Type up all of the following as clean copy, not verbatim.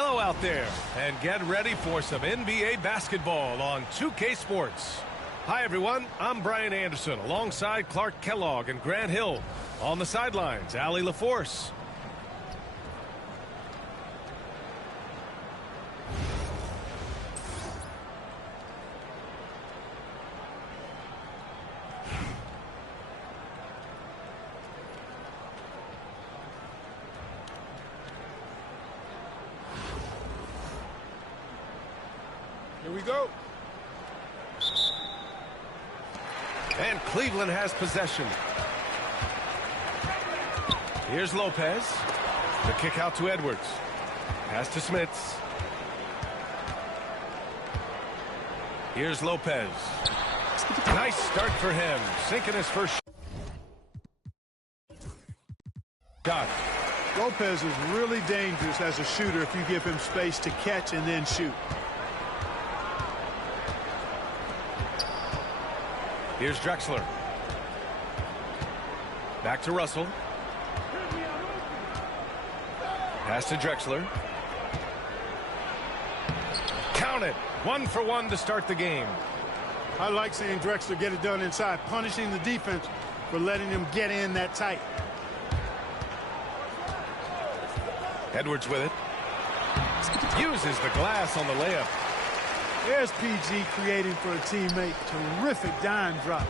Hello out there, and get ready for some NBA basketball on 2K Sports. Hi everyone, I'm Brian Anderson alongside Clark Kellogg and Grant Hill. On the sidelines, Allie LaForce. Here we go. And Cleveland has possession. Here's Lopez. The kick out to Edwards. Pass to Smits. Here's Lopez. Nice start for him. Sinking his first shot. Lopez is really dangerous as a shooter if you give him space to catch and then shoot. Here's Drexler. Back to Russell. Pass to Drexler. Count it. 1 for 1 to start the game. I like seeing Drexler get it done inside, punishing the defense for letting him get in that tight. Edwards with it. Uses the glass on the layup. There's PG creating for a teammate. Terrific dime drop.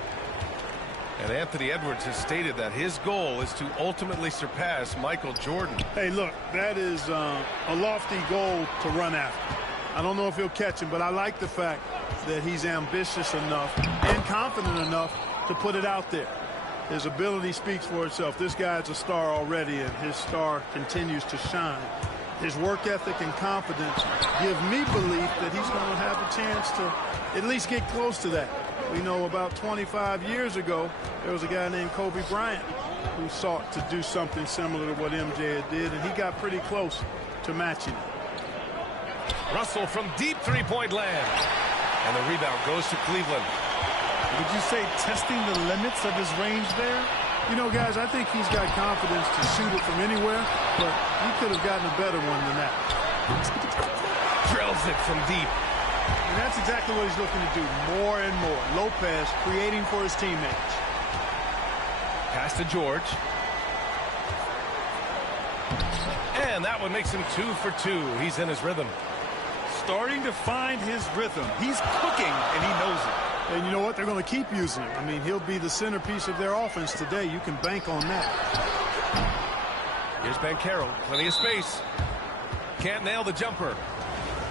And Anthony Edwards has stated that his goal is to ultimately surpass Michael Jordan. Hey, look, that is a lofty goal to run after. I don't know if he'll catch him, but I like the fact that he's ambitious enough and confident enough to put it out there. His ability speaks for itself. This guy's a star already, and his star continues to shine. His work ethic and confidence give me belief that he's going to have a chance to at least get close to that. We know about 25 years ago, there was a guy named Kobe Bryant who sought to do something similar to what MJ did, and he got pretty close to matching it. Russell from deep three-point land. And the rebound goes to Cleveland. Would you say testing the limits of his range there? You know, guys, I think he's got confidence to shoot it from anywhere, but he could have gotten a better one than that. Drills it from deep. And that's exactly what he's looking to do, more and more. Lopez creating for his teammates. Pass to George. And that one makes him 2 for 2. He's in his rhythm. Starting to find his rhythm. He's cooking, and he knows it. And you know what? They're going to keep using him. I mean, he'll be the centerpiece of their offense today. You can bank on that. Here's Banchero. Plenty of space. Can't nail the jumper.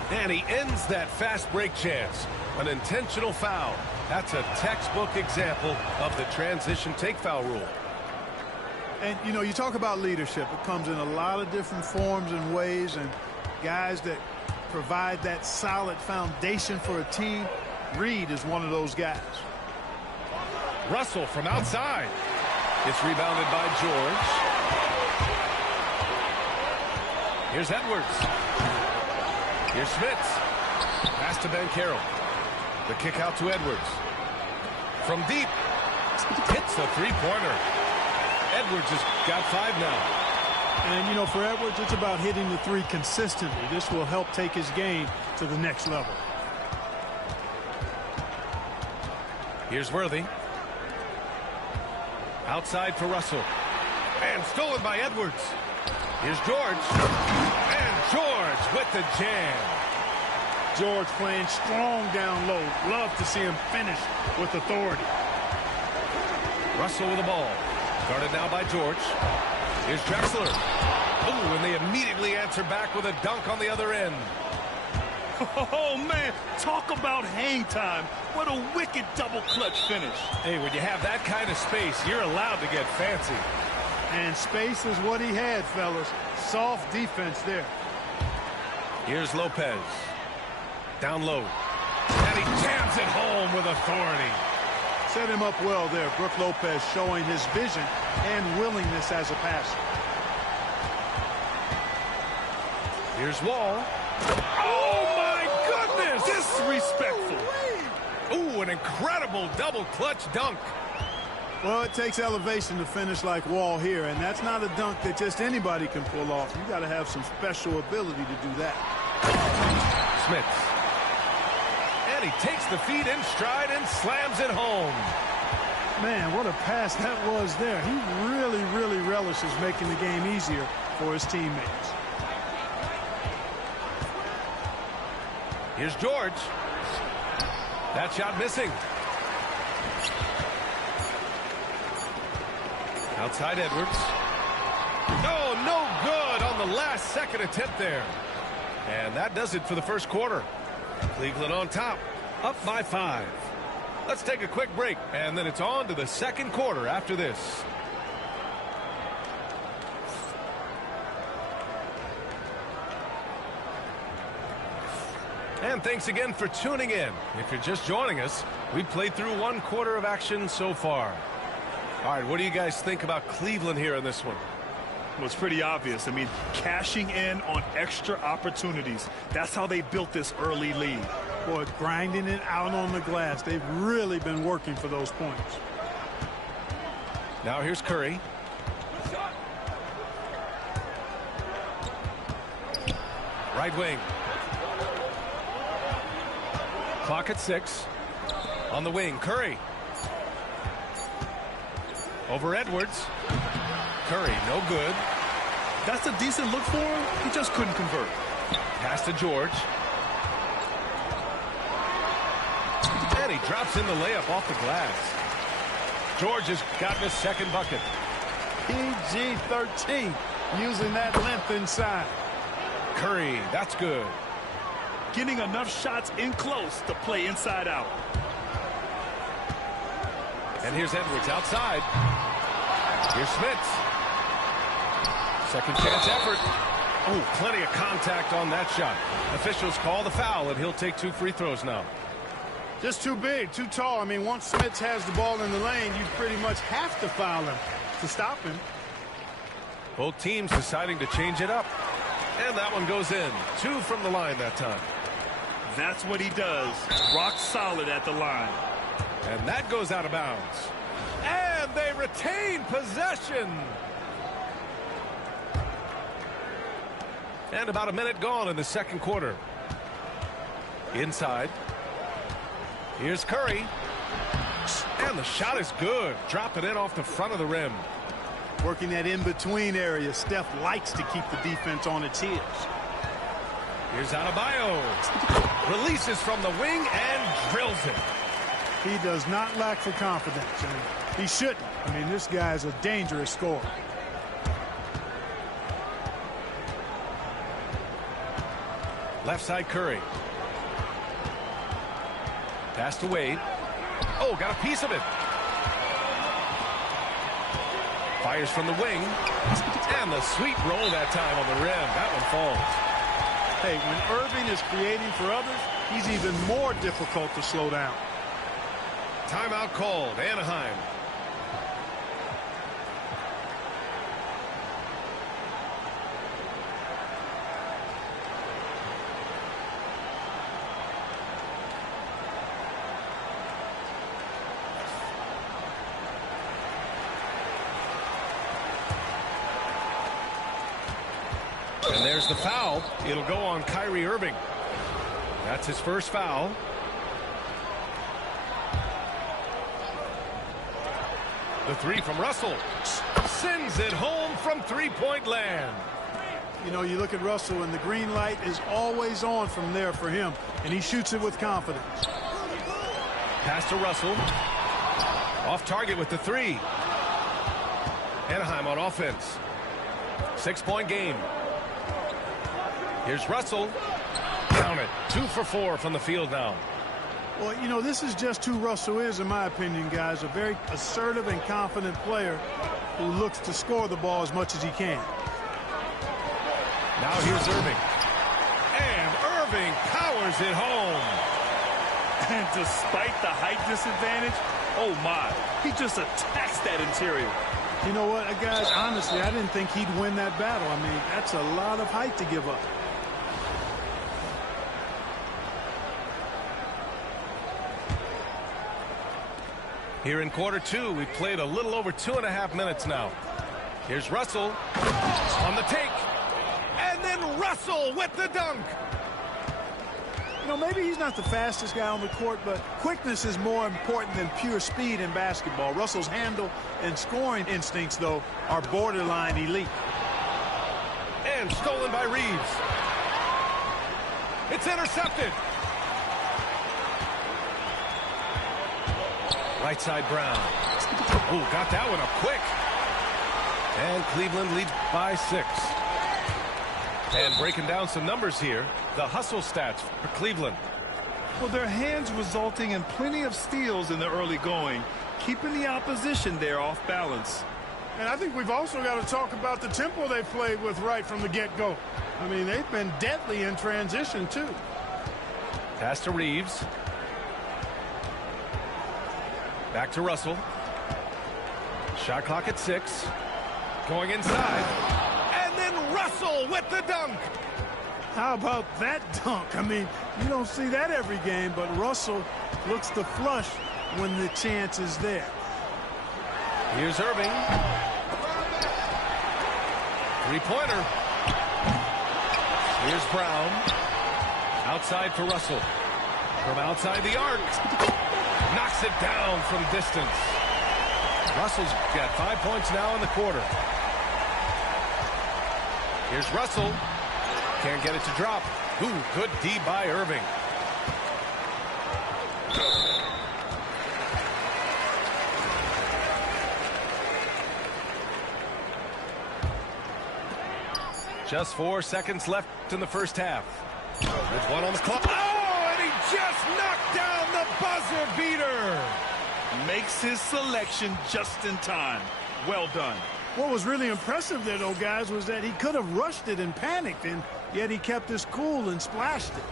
And he ends that fast break chance. An intentional foul. That's a textbook example of the transition take foul rule. And, you know, you talk about leadership. It comes in a lot of different forms and ways. And guys that provide that solid foundation for a team, Reed is one of those guys. Russell from outside. It's rebounded by George. Here's Edwards. Here's Smits. Pass to Banchero. The kick out to Edwards. From deep. Hits the three-pointer. Edwards has got 5 now. And, you know, for Edwards, it's about hitting the three consistently. This will help take his game to the next level. Here's Worthy. Outside for Russell. And stolen by Edwards. Here's George. And George with the jam. George playing strong down low. Love to see him finish with authority. Russell with the ball. Guarded now by George. Here's Drexler. Ooh, and they immediately answer back with a dunk on the other end. Oh, man, talk about hang time. What a wicked double clutch finish. Hey, when you have that kind of space, you're allowed to get fancy. And space is what he had, fellas. Soft defense there. Here's Lopez. Down low. And he jams it home with authority. Set him up well there. Brook Lopez showing his vision and willingness as a passer. Here's Wall. Oh, my goodness! Disrespectful. Ooh, an incredible double clutch dunk. Well, it takes elevation to finish like Wall here, and that's not a dunk that just anybody can pull off. You got to have some special ability to do that. Smith. And he takes the feet in stride and slams it home. Man, what a pass that was there. He really, really relishes making the game easier for his teammates. Here's George. That shot missing. Outside Edwards. Oh, no good on the last second attempt there. And that does it for the first quarter. Cleveland on top, up by 5. Let's take a quick break, and then it's on to the second quarter after this. And thanks again for tuning in. If you're just joining us, we've played through 1 quarter of action so far. All right, what do you guys think about Cleveland here in this one? Well, it's pretty obvious. I mean, cashing in on extra opportunities. That's how they built this early lead. Boy, grinding it out on the glass. They've really been working for those points. Now here's Curry. Right wing. Clock at 6. On the wing, Curry. Over Edwards. Curry, no good. That's a decent look for him. He just couldn't convert. Pass to George. And he drops in the layup off the glass. George has gotten his second bucket. Cg14 using that length inside. Curry, that's good. Getting enough shots in close to play inside out. And here's Edwards outside. Here's Smith. Second chance effort. Oh, plenty of contact on that shot. Officials call the foul, and he'll take 2 free throws now. Just too big, too tall. I mean, once Smith has the ball in the lane, you pretty much have to foul him to stop him. Both teams deciding to change it up. And that one goes in. 2 from the line that time. That's what he does. Rock solid at the line. And that goes out of bounds. And they retain possession. And about a minute gone in the second quarter. Inside. Here's Curry. And the shot is good. Drop it in off the front of the rim. Working that in-between area. Steph likes to keep the defense on its heels. Here's Adebayo. Releases from the wing and drills it. He does not lack for confidence, and he shouldn't. I mean, this guy is a dangerous scorer. Left side Curry. Pass to Wade. Oh, got a piece of it. Fires from the wing. And the sweet roll that time on the rim. That one falls. Hey, when Irving is creating for others, he's even more difficult to slow down. Timeout called. Anaheim. And there's the foul. It'll go on Kyrie Irving. That's his first foul. The 3 from Russell. Sends it home from three-point land. You know, you look at Russell, and the green light is always on from there for him, and he shoots it with confidence. Pass to Russell. Off target with the 3. Anaheim on offense. 6-point game. Here's Russell. Count it. 2 for 4 from the field now. Well, you know, this is just who Russell is, in my opinion, guys. A very assertive and confident player who looks to score the ball as much as he can. Now here's Irving. And Irving powers it home. And despite the height disadvantage, oh my, he just attacks that interior. You know what, guys, honestly, I didn't think he'd win that battle. I mean, that's a lot of height to give up. Here in quarter two, we've played a little over 2.5 minutes now. Here's Russell on the take. And then Russell with the dunk. You know, maybe he's not the fastest guy on the court, but quickness is more important than pure speed in basketball. Russell's handle and scoring instincts, though, are borderline elite. And stolen by Reeves. It's intercepted. Right side Brown. Oh, got that one up quick. And Cleveland leads by 6. And breaking down some numbers here, the hustle stats for Cleveland. Well, their hands resulting in plenty of steals in the early going, keeping the opposition there off balance. And I think we've also got to talk about the tempo they played with right from the get-go. I mean, they've been deadly in transition, too. Pass to Reeves. Back to Russell. Shot clock at 6. Going inside. And then Russell with the dunk. How about that dunk? I mean, you don't see that every game, but Russell looks to flush when the chance is there. Here's Irving. Three-pointer. Here's Brown. Outside for Russell. From outside the arc. Knocks it down from distance. Russell's got 5 points now in the quarter. Here's Russell. Can't get it to drop. Ooh, good D by Irving. Just 4 seconds left in the first half. With one on the clock. Oh, and he just knocked down the buzzer beater. Makes his selection just in time. Well done. What was really impressive there, though, guys, was that he could have rushed it and panicked, and yet he kept his cool and splashed it.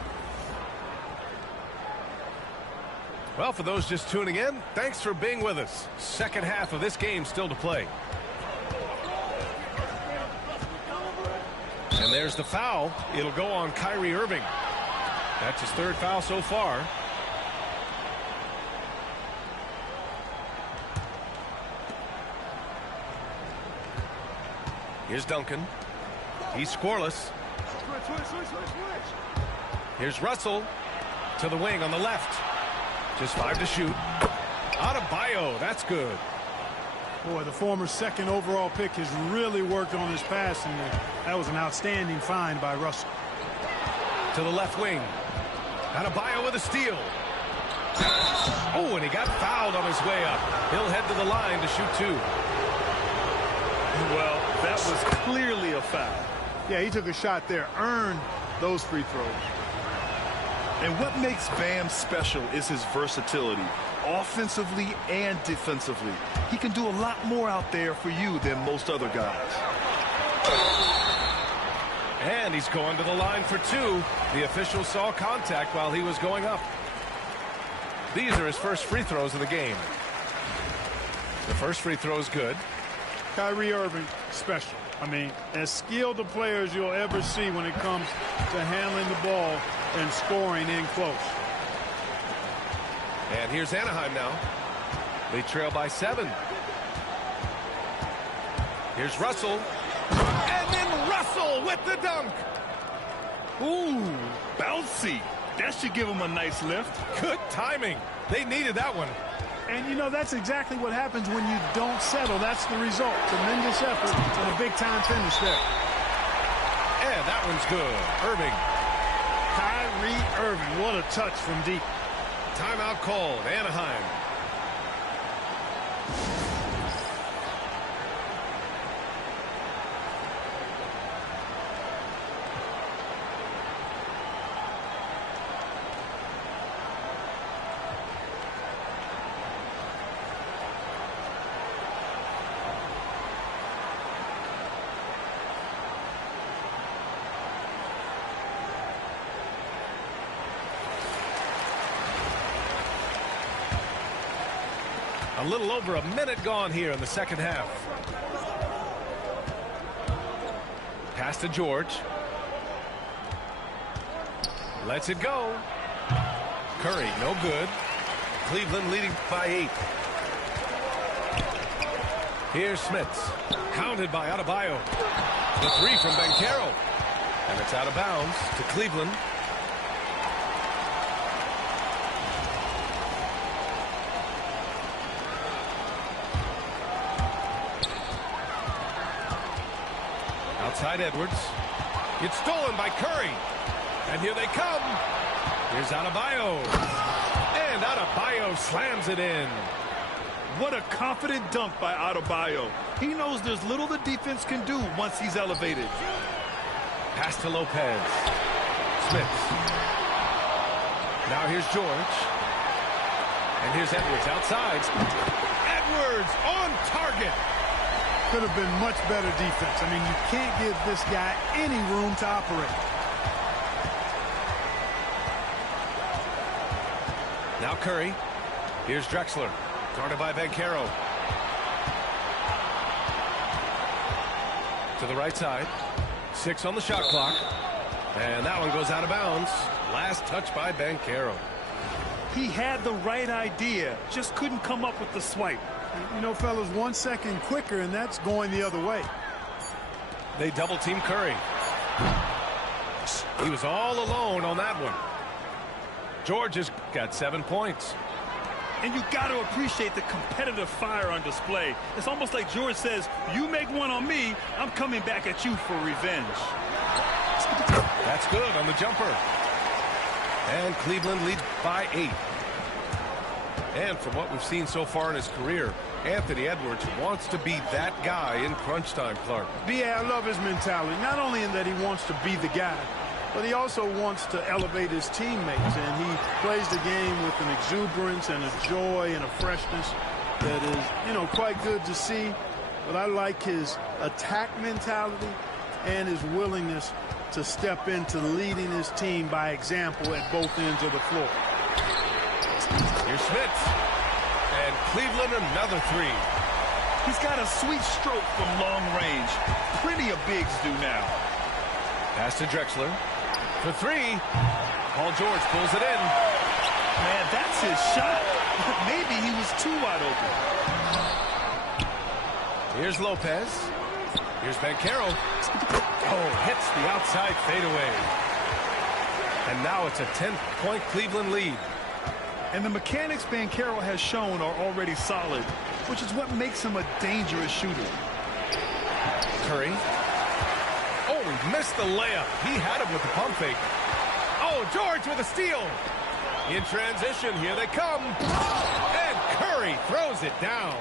Well, for those just tuning in, thanks for being with us. Second half of this game still to play. And there's the foul. It'll go on Kyrie Irving. That's his 3rd foul so far. Here's Duncan. He's scoreless. Here's Russell to the wing on the left. Just 5 to shoot. Adebayo, that's good. Boy, the former 2nd overall pick has really worked on his passing. That was an outstanding find by Russell. To the left wing. Adebayo with a steal. Oh, and he got fouled on his way up. He'll head to the line to shoot 2. Well, that was clearly a foul. Yeah, he took a shot there, earned those free throws. And what makes Bam special is his versatility, offensively and defensively. He can do a lot more out there for you than most other guys. And he's going to the line for 2. The official saw contact while he was going up. These are his first free throws of the game. The first free throw is good. Kyrie Irving, special. I mean, as skilled a player as you'll ever see when it comes to handling the ball and scoring in close. And here's Anaheim now. They trail by 7. Here's Russell. And then Russell with the dunk. Ooh, bouncy. That should give him a nice lift. Good timing. They needed that one. And, you know, that's exactly what happens when you don't settle. That's the result. Tremendous effort and a big-time finish there. And that one's good. Irving. Kyrie Irving, what a touch from deep. Timeout called. Anaheim. A little over a minute gone here in the second half. Pass to George. Lets it go. Curry, no good. Cleveland leading by 8. Here's Smits. Hounded by Adebayo. The three from Banchero. And it's out of bounds to Cleveland. Outside Edwards. It's stolen by Curry. And here they come. Here's Adebayo. And Adebayo slams it in. What a confident dunk by Adebayo. He knows there's little the defense can do once he's elevated. Pass to Lopez. Smith. Now here's George. And here's Edwards outside. Edwards on target. Could have been much better defense. I mean, you can't give this guy any room to operate. Now Curry. Here's Drexler. Guarded by Banchero. To the right side. 6 on the shot clock. And that one goes out of bounds. Last touch by Banchero. He had the right idea, just couldn't come up with the swipe. You know, fellas, 1 second quicker, and that's going the other way. They double team Curry. He was all alone on that one. George has got 7 points. And you got to appreciate the competitive fire on display. It's almost like George says, you make one on me, I'm coming back at you for revenge. That's good on the jumper. And Cleveland leads by 8. And from what we've seen so far in his career, Anthony Edwards wants to be that guy in crunch time, Clark. Yeah, I love his mentality. Not only in that he wants to be the guy, but he also wants to elevate his teammates. And he plays the game with an exuberance and a joy and a freshness that is, you know, quite good to see. But I like his attack mentality and his willingness to step into leading his team by example at both ends of the floor. Here's Smith. And Cleveland another 3. He's got a sweet stroke from long range. Plenty of bigs do now. Pass to Drexler. For 3. Paul George pulls it in. Man, that's his shot. Maybe he was too wide open. Here's Lopez. Here's Banchero. Oh, hits the outside fadeaway. And now it's a 10-point Cleveland lead. And the mechanics Banchero has shown are already solid, which is what makes him a dangerous shooter. Curry. Oh, he missed the layup. He had him with the pump fake. Oh, George with a steal. In transition, here they come. And Curry throws it down.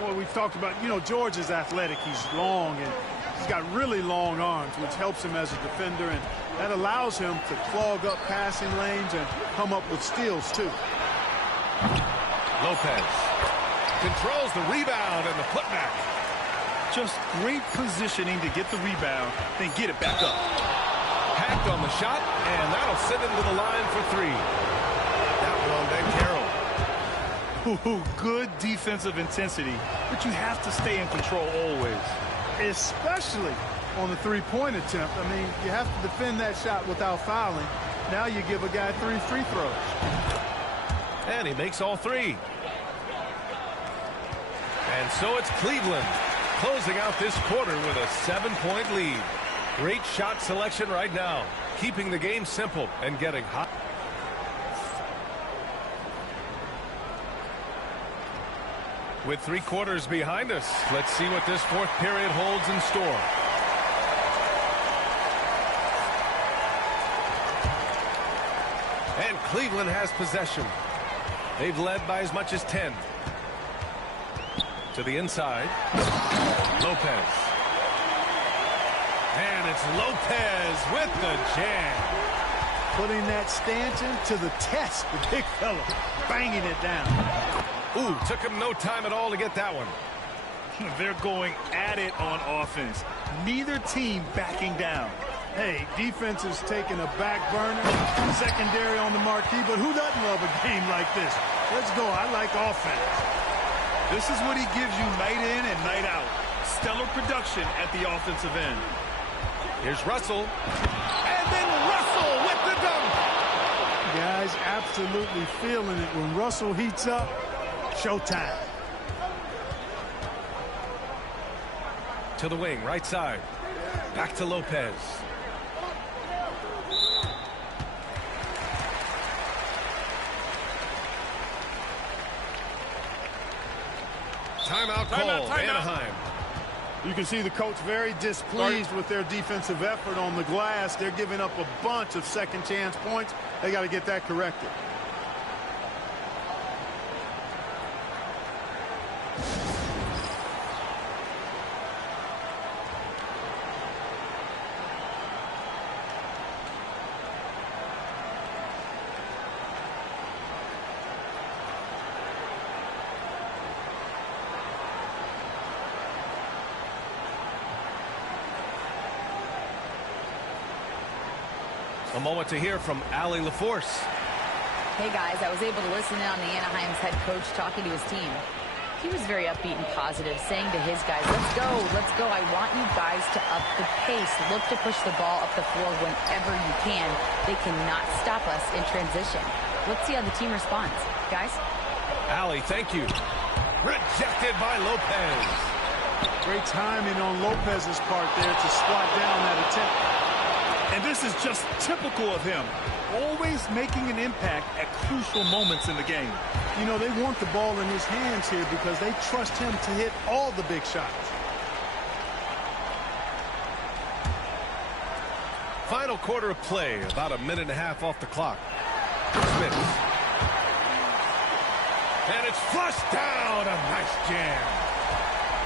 Well, we've talked about, you know, George is athletic. He's long, and he's got really long arms, which helps him as a defender, and that allows him to clog up passing lanes and come up with steals, too. Lopez controls the rebound and the putback. Just great positioning to get the rebound, then get it back up. Hacked on the shot, and that'll sit into the line for 3. That one, Banchero. Good defensive intensity, but you have to stay in control always. Especially on the three-point attempt. I mean, you have to defend that shot without fouling. Now you give a guy 3 free throws. And he makes all 3. And so it's Cleveland closing out this quarter with a 7-point lead. Great shot selection right now, keeping the game simple and getting hot. With 3 quarters behind us, let's see what this 4th period holds in store. And Cleveland has possession. They've led by as much as 10. To the inside. Lopez. And it's Lopez with the jam. Putting that stanchion to the test, the big fella, banging it down. Ooh, took him no time at all to get that one. They're going at it on offense. Neither team backing down. Hey, defense is taking a back burner, secondary on the marquee, but who doesn't love a game like this? Let's go. I like offense. This is what he gives you night in and night out. Stellar production at the offensive end. Here's Russell. And then Russell with the dunk. Guys absolutely feeling it. When Russell heats up, showtime. To the wing, right side. Back to Lopez. Timeout call, Anaheim. You can see the coach very displeased with their defensive effort on the glass. They're giving up a bunch of second chance points. They got to get that corrected. A moment to hear from Allie LaForce. Hey guys, I was able to listen in on the Anaheim's head coach talking to his team. He was very upbeat and positive, saying to his guys, let's go, let's go. I want you guys to up the pace. Look to push the ball up the floor whenever you can. They cannot stop us in transition. Let's see how the team responds. Guys? Allie, thank you. Rejected by Lopez. Great timing on Lopez's part there to swat down that attempt. And this is just typical of him, always making an impact at crucial moments in the game. You know, they want the ball in his hands here because they trust him to hit all the big shots. Final quarter of play, about a minute and a half off the clock. Smith. And it's flushed down, a nice jam.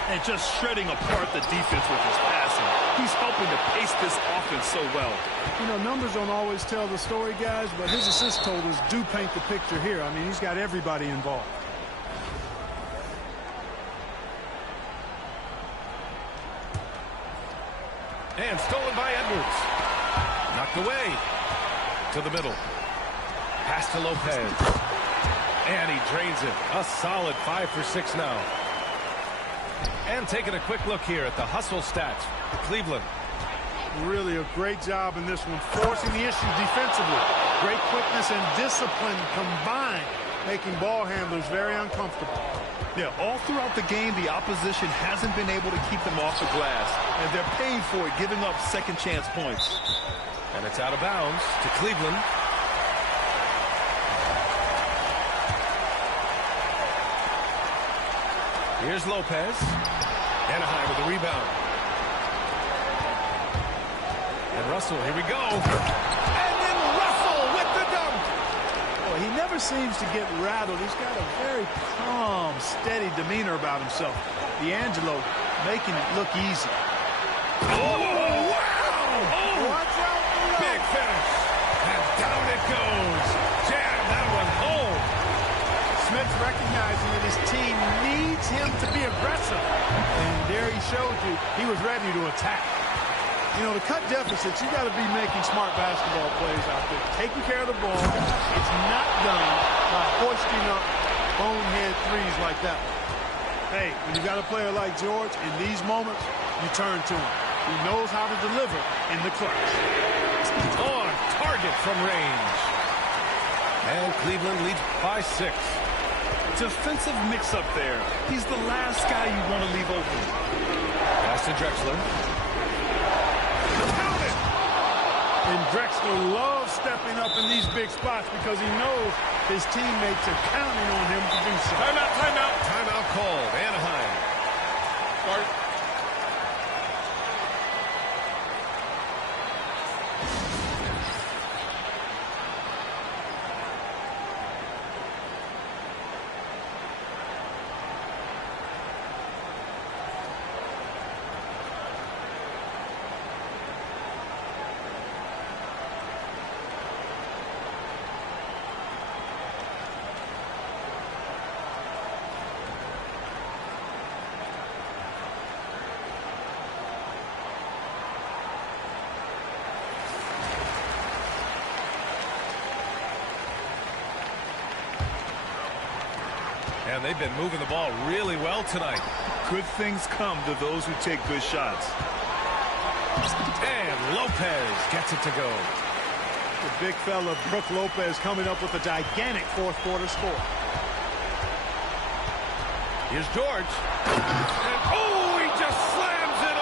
And just shredding apart the defense with his passing. He's helping to pace this offense so well. You know, numbers don't always tell the story, guys, but his assist totals do paint the picture here. I mean, he's got everybody involved. And stolen by Edwards. Knocked away. To the middle. Pass to Lopez. And he drains it. A solid 5 for 6 now. And taking a quick look here at the hustle stats for Cleveland. Really a great job in this one, forcing the issue defensively. Great quickness and discipline combined, making ball handlers very uncomfortable. Yeah, all throughout the game, the opposition hasn't been able to keep them off the glass, and they're paying for it, giving up second chance points. And it's out of bounds to Cleveland. Here's Lopez. Anaheim with the rebound. And Russell, here we go. And then Russell with the dunk. Well, he never seems to get rattled. He's got a very calm, steady demeanor about himself. D'Angelo making it look easy. Oh, wow! Oh, watch out below. Big finish. And down it goes. Jam that one home. Smith's recognizing that his team needs him to be aggressive. And there he showed you he was ready to attack. You know, to cut deficits, you got to be making smart basketball plays out there. Taking care of the ball. It's not done by hoisting up bonehead threes like that. Hey, when you got a player like George, in these moments, you turn to him. He knows how to deliver in the clutch. On target from range. And Cleveland leads by 6. Defensive mix-up there. He's the last guy you want to leave open. Pass to Drexler. Count it! And Drexler loves stepping up in these big spots because he knows his teammates are counting on him to do so. Timeout, timeout. Timeout called. Anaheim. Start. And they've been moving the ball really well tonight. Good things come to those who take good shots. And Lopez gets it to go. The big fella, Brook Lopez, coming up with a gigantic fourth quarter score. Here's George. And oh, he just slams it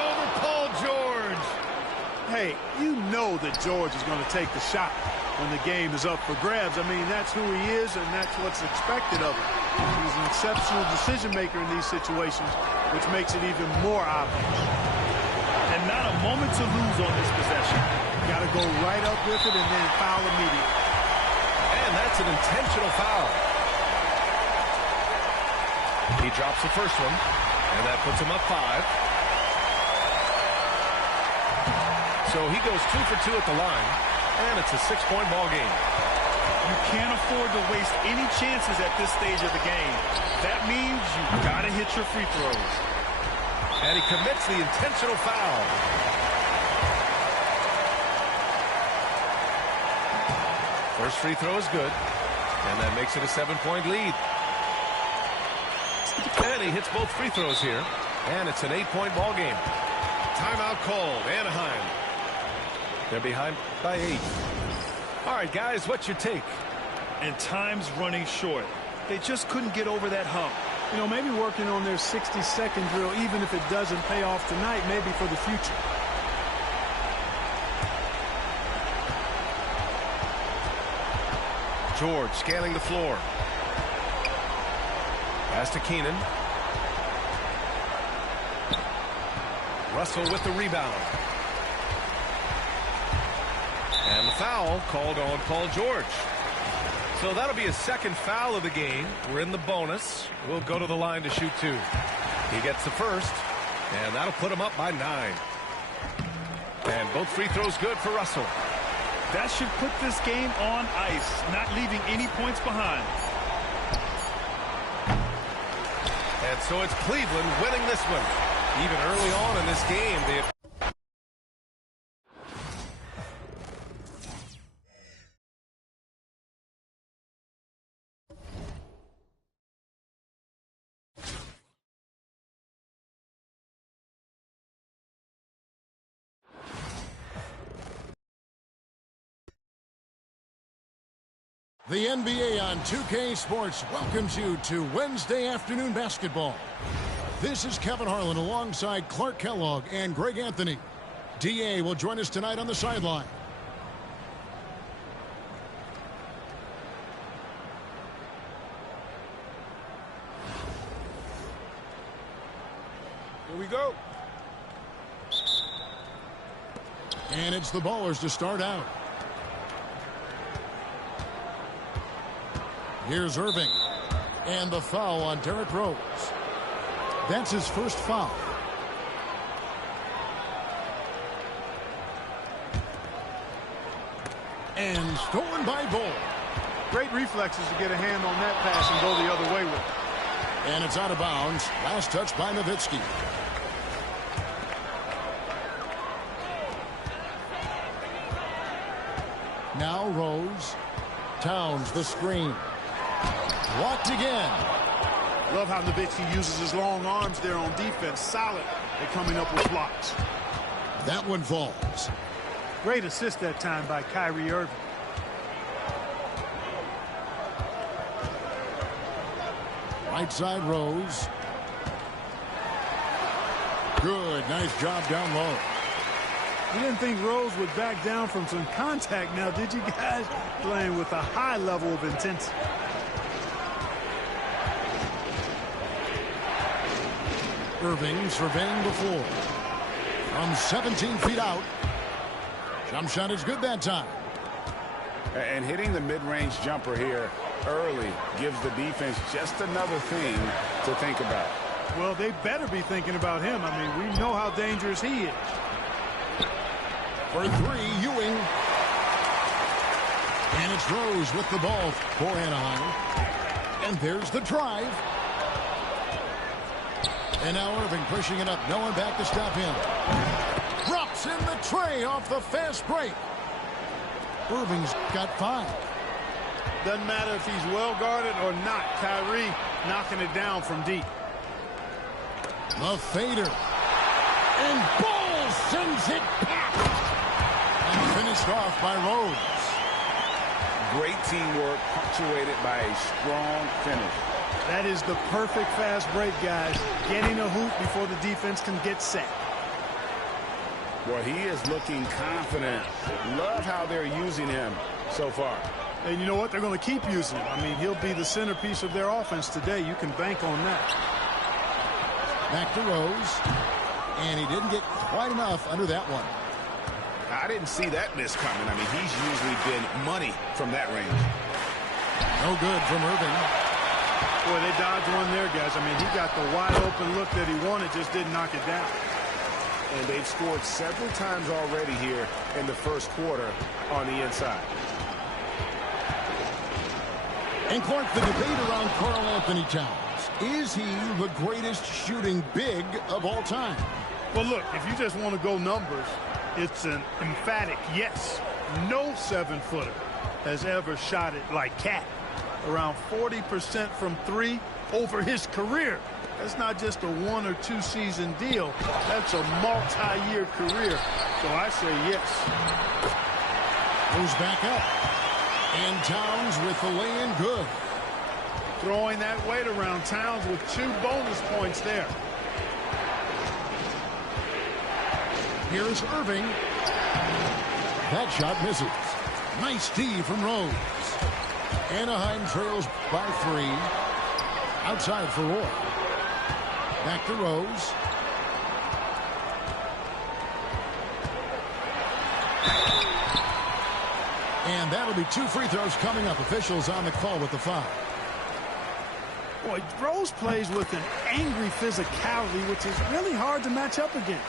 play, you know that George is going to take the shot when the game is up for grabs. I mean, that's who he is, and that's what's expected of him. He's an exceptional decision maker in these situations, which makes it even more obvious. And not a moment to lose on this possession. Got to go right up with it and then foul immediately. And that's an intentional foul. He drops the first one, and that puts him up 5. So he goes 2 for 2 at the line, and it's a 6-point ball game. You can't afford to waste any chances at this stage of the game. That means you've got to hit your free throws. And he commits the intentional foul. First free throw is good, and that makes it a 7-point lead. And he hits both free throws here, and it's an 8-point ball game. Timeout called, Anaheim. They're behind by 8. All right, guys, what's your take? And time's running short. They just couldn't get over that hump. You know, maybe working on their 60-second drill, even if it doesn't pay off tonight, maybe for the future. George scanning the floor. Pass to Keenan. Russell with the rebound. And the foul called on Paul George. So that'll be his second foul of the game. We're in the bonus. We'll go to the line to shoot 2. He gets the first, and that'll put him up by 9. And both free throws good for Russell. That should put this game on ice, not leaving any points behind. And so it's Cleveland winning this one. Even early on in this game, they... The NBA on 2K Sports welcomes you to Wednesday afternoon basketball. This is Kevin Harlan alongside Clark Kellogg and Greg Anthony. DA will join us tonight on the sideline. Here we go. And it's the Ballers to start out. Here's Irving. And the foul on Derrick Rose. That's his first foul. And stolen by Bull. Great reflexes to get a hand on that pass and go the other way with it. And it's out of bounds. Last touch by Nowitzki. Now Rose. Towns the screen. Blocked again. Love how Nowitzki uses his long arms there on defense. Solid at coming up with blocks. That one falls. Great assist that time by Kyrie Irving. Right side Rose. Good. Nice job down low. You didn't think Rose would back down from some contact now, did you guys? Playing with a high level of intensity. Irving surveying the floor. From 17 feet out. Jump shot is good that time. And hitting the mid-range jumper here early gives the defense just another thing to think about. Well, they better be thinking about him. I mean, we know how dangerous he is. For 3, Ewing. And it's Rose with the ball for Anaheim. And there's the drive. And now Irving pushing it up. No one back to stop him. Drops in the tray off the fast break. Irving's got 5. Doesn't matter if he's well guarded or not. Kyrie knocking it down from deep. The fader. And Bull sends it back. And finished off by Rose. Great teamwork punctuated by a strong finish. That is the perfect fast break, guys. Getting a hoop before the defense can get set. Well, he is looking confident. Love how they're using him so far. And you know what? They're going to keep using him. I mean, he'll be the centerpiece of their offense today. You can bank on that. Back to Rose. And he didn't get quite enough under that one. I didn't see that miss coming. I mean, he's usually been money from that range. No good from Irving. Boy, they dodged one there, guys. I mean, he got the wide open look that he wanted, just didn't knock it down. And they've scored several times already here in the first quarter on the inside. And Clark, the debate around Karl Anthony Towns. Is he the greatest shooting big of all time? Well, look, if you just want to go numbers, it's an emphatic yes. No 7-footer has ever shot it like Cat. Around 40% from three over his career. That's not just a 1 or 2 season deal. That's a multi-year career. So I say yes. Goes back up. And Towns with the lay-in good. Throwing that weight around. Towns with 2 bonus points there. Here's Irving. That shot misses. Nice D from Rose. Anaheim trails by 3. Outside for Roy. Back to Rose. And that'll be 2 free throws coming up. Officials on the call with the foul. Boy, Rose plays with an angry physicality, which is really hard to match up against.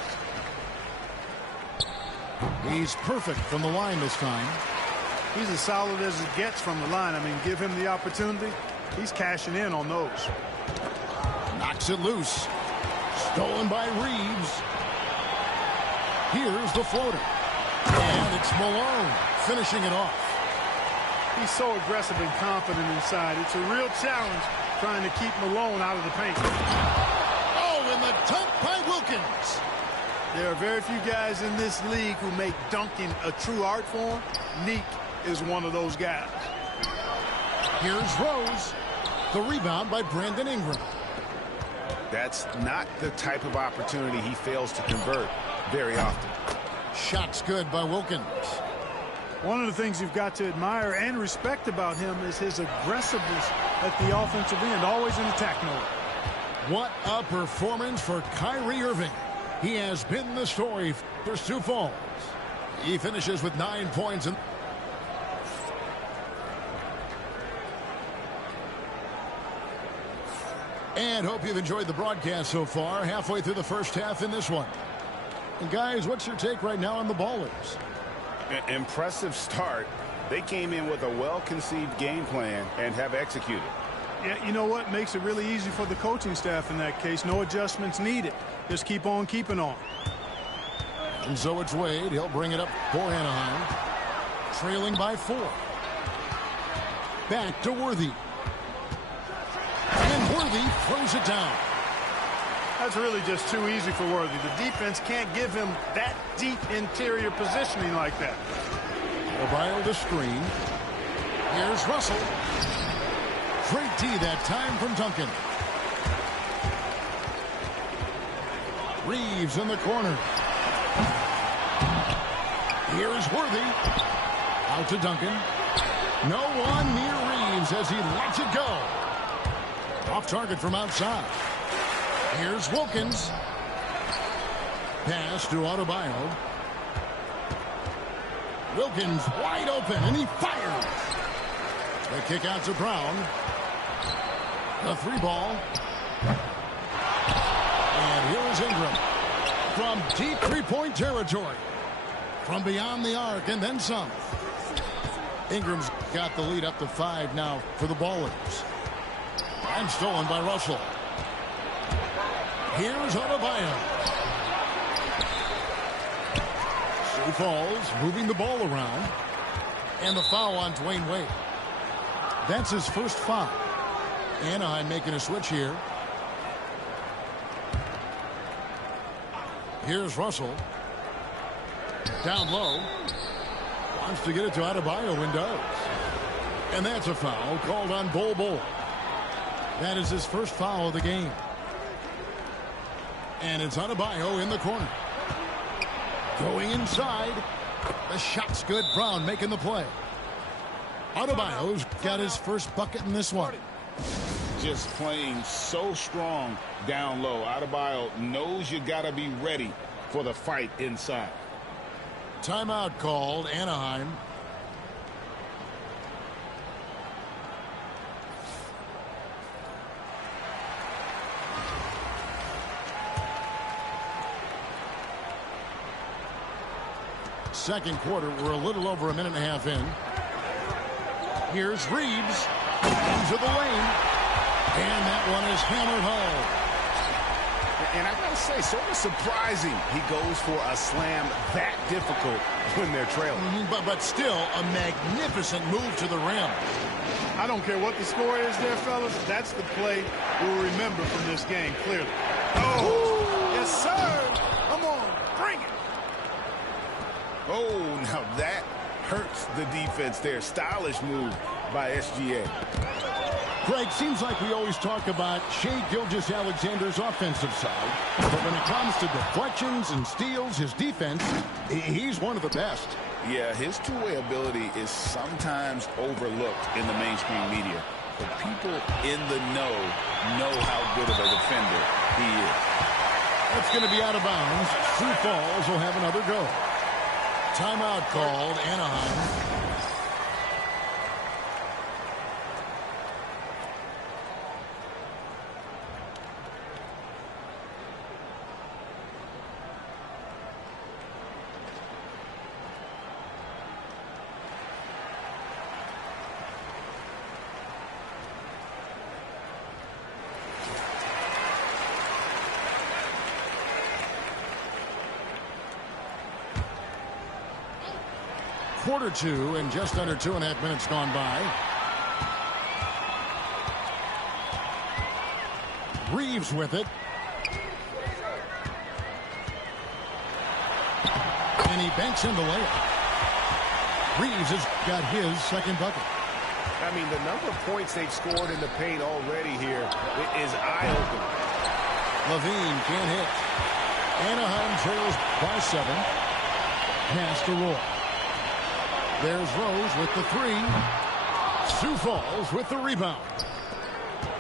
He's perfect from the line this time. He's as solid as it gets from the line. I mean, give him the opportunity. He's cashing in on those. Knocks it loose. Stolen by Reeves. Here's the floater. And it's Malone finishing it off. He's so aggressive and confident inside. It's a real challenge trying to keep Malone out of the paint. Oh, and the dunk by Wilkins. There are very few guys in this league who make dunking a true art form. Neek is one of those guys. Here's Rose. The rebound by Brandon Ingram. That's not the type of opportunity he fails to convert very often. Shots good by Wilkins. One of the things you've got to admire and respect about him is his aggressiveness at the offensive end, always in attack mode. What a performance for Kyrie Irving. He has been the story for Sioux Falls. He finishes with 9 points. And hope you've enjoyed the broadcast so far. Halfway through the first half in this one. And guys, what's your take right now on the Ballers? Impressive start. They came in with a well-conceived game plan and have executed. Yeah, you know what? Makes it really easy for the coaching staff in that case. No adjustments needed. Just keep on keeping on. And so it's Wade. He'll bring it up for Anaheim. Trailing by 4. Back to Worthy. And Worthy throws it down. That's really just too easy for Worthy. The defense can't give him that deep interior positioning like that. O'Brien the screen. Here's Russell. Great D that time from Duncan. Reeves in the corner. Here's Worthy. Out to Duncan. No one near Reeves as he lets it go. Off target from outside. Here's Wilkins. Pass to Adebayo. Wilkins wide open, and he fires. The kick out to Brown. The 3-ball. And here's Ingram. From deep 3-point territory. From beyond the arc, and then some. Ingram's got the lead up to 5 now for the Ballers. And stolen by Russell. Here's Adebayo. Sioux Falls moving the ball around. And the foul on Dwayne Wade. That's his first foul. Anaheim making a switch here. Here's Russell. Down low. Wants to get it to Adebayo and does. And that's a foul called on Bol. That is his first foul of the game. And it's Adebayo in the corner. Going inside. The shot's good. Brown making the play. Adebayo's got his first bucket in this one. Just playing so strong down low. Adebayo knows you got to be ready for the fight inside. Timeout called, Anaheim. Second quarter, we're a little over a minute and a half in. Here's Reeves into the lane, and that one is hammered home. And I gotta say, sort of surprising he goes for a slam that difficult when they're trailing. But still a magnificent move to the rim. I don't care what the score is there, fellas. That's the play we'll remember from this game, clearly. Oh, yes, sir. Come on, bring it. Oh, now that hurts the defense there. Stylish move by SGA. Greg, seems like we always talk about Shai Gilgeous-Alexander's offensive side, but when it comes to deflections and steals, his defense, he's one of the best. Yeah, his two-way ability is sometimes overlooked in the mainstream media, but people in the know how good of a defender he is. That's going to be out of bounds. Sioux Falls will have another go. Timeout called, Anaheim. Quarter two and just under 2.5 minutes gone by. Reeves with it. And he banks in the layup. Reeves has got his second bucket. I mean, the number of points they've scored in the paint already here is eye-opening. Levine can't hit. Anaheim trails by 7. Pass to Roy. There's Rose with the 3. Sioux Falls with the rebound.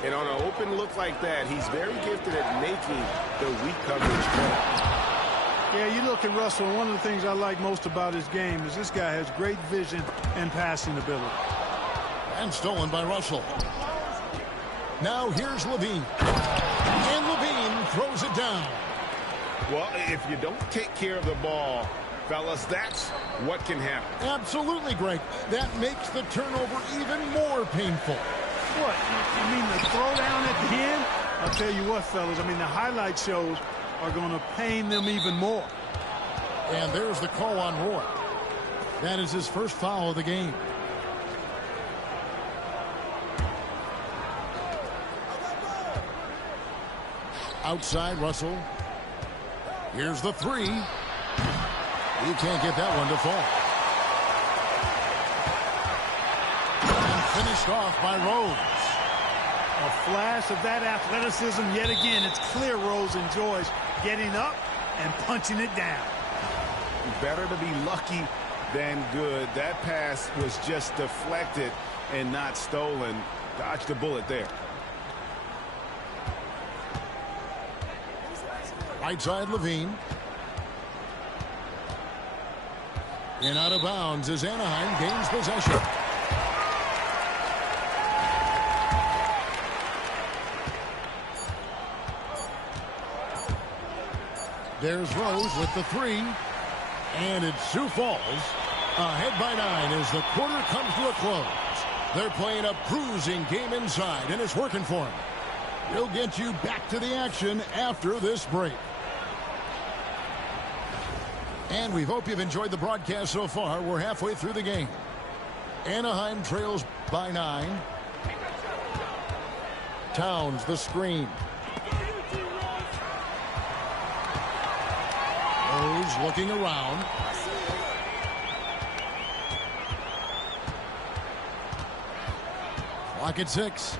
And on an open look like that, he's very gifted at making the weak coverage play. Yeah, you look at Russell, one of the things I like most about his game is this guy has great vision and passing ability. And stolen by Russell. Now here's Levine. And Levine throws it down. Well, if you don't take care of the ball, fellas, that's what can happen. Absolutely, Greg. That makes the turnover even more painful. What? You mean the throwdown at the end? I'll tell you what, fellas. I mean, the highlight shows are going to pain them even more. And there's the call on Roy. That is his first foul of the game. Outside, Russell. Here's the 3. He can't get that one to fall. And finished off by Rose. A flash of that athleticism yet again. It's clear Rose enjoys getting up and punching it down. Better to be lucky than good. That pass was just deflected and not stolen. Dodged the bullet there. Right side, Levine. And out of bounds as Anaheim gains possession. There's Rose with the 3. And it's Sioux Falls ahead by 9 as the quarter comes to a close. They're playing a bruising game inside, and it's working for them. We'll get you back to the action after this break. And we hope you've enjoyed the broadcast so far. We're halfway through the game. Anaheim trails by 9. Towns the screen. Rose looking around. Clock at 6.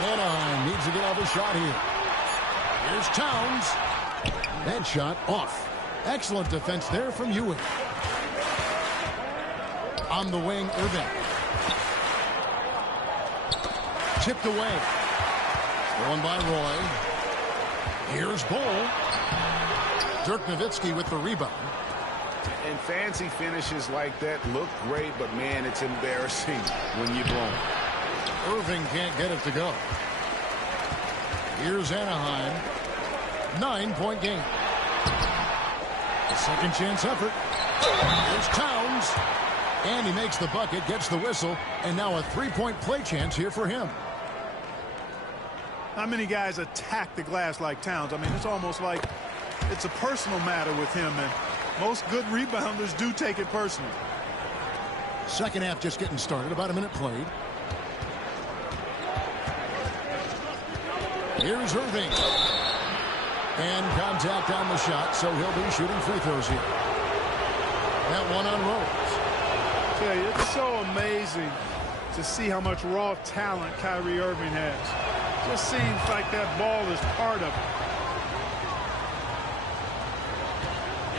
Anaheim needs to get off a shot here. Here's Towns. That shot off. Excellent defense there from Ewing. On the wing, Irving. Chipped away. Stolen by Roy. Here's Bull. Dirk Nowitzki with the rebound. And fancy finishes like that look great, but man, it's embarrassing when you blow them. Irving can't get it to go. Here's Anaheim. 9-point game. A second chance effort. Here's Towns. And he makes the bucket, gets the whistle, and now a three-point play chance here for him. How many guys attack the glass like Towns? I mean, it's almost like it's a personal matter with him, and most good rebounders do take it personally. Second half just getting started, about a minute played. Here's Irving. And contact on the shot, so he'll be shooting free throws here. That one on Rose. I tell you, it's so amazing to see how much raw talent Kyrie Irving has. Just seems like that ball is part of it.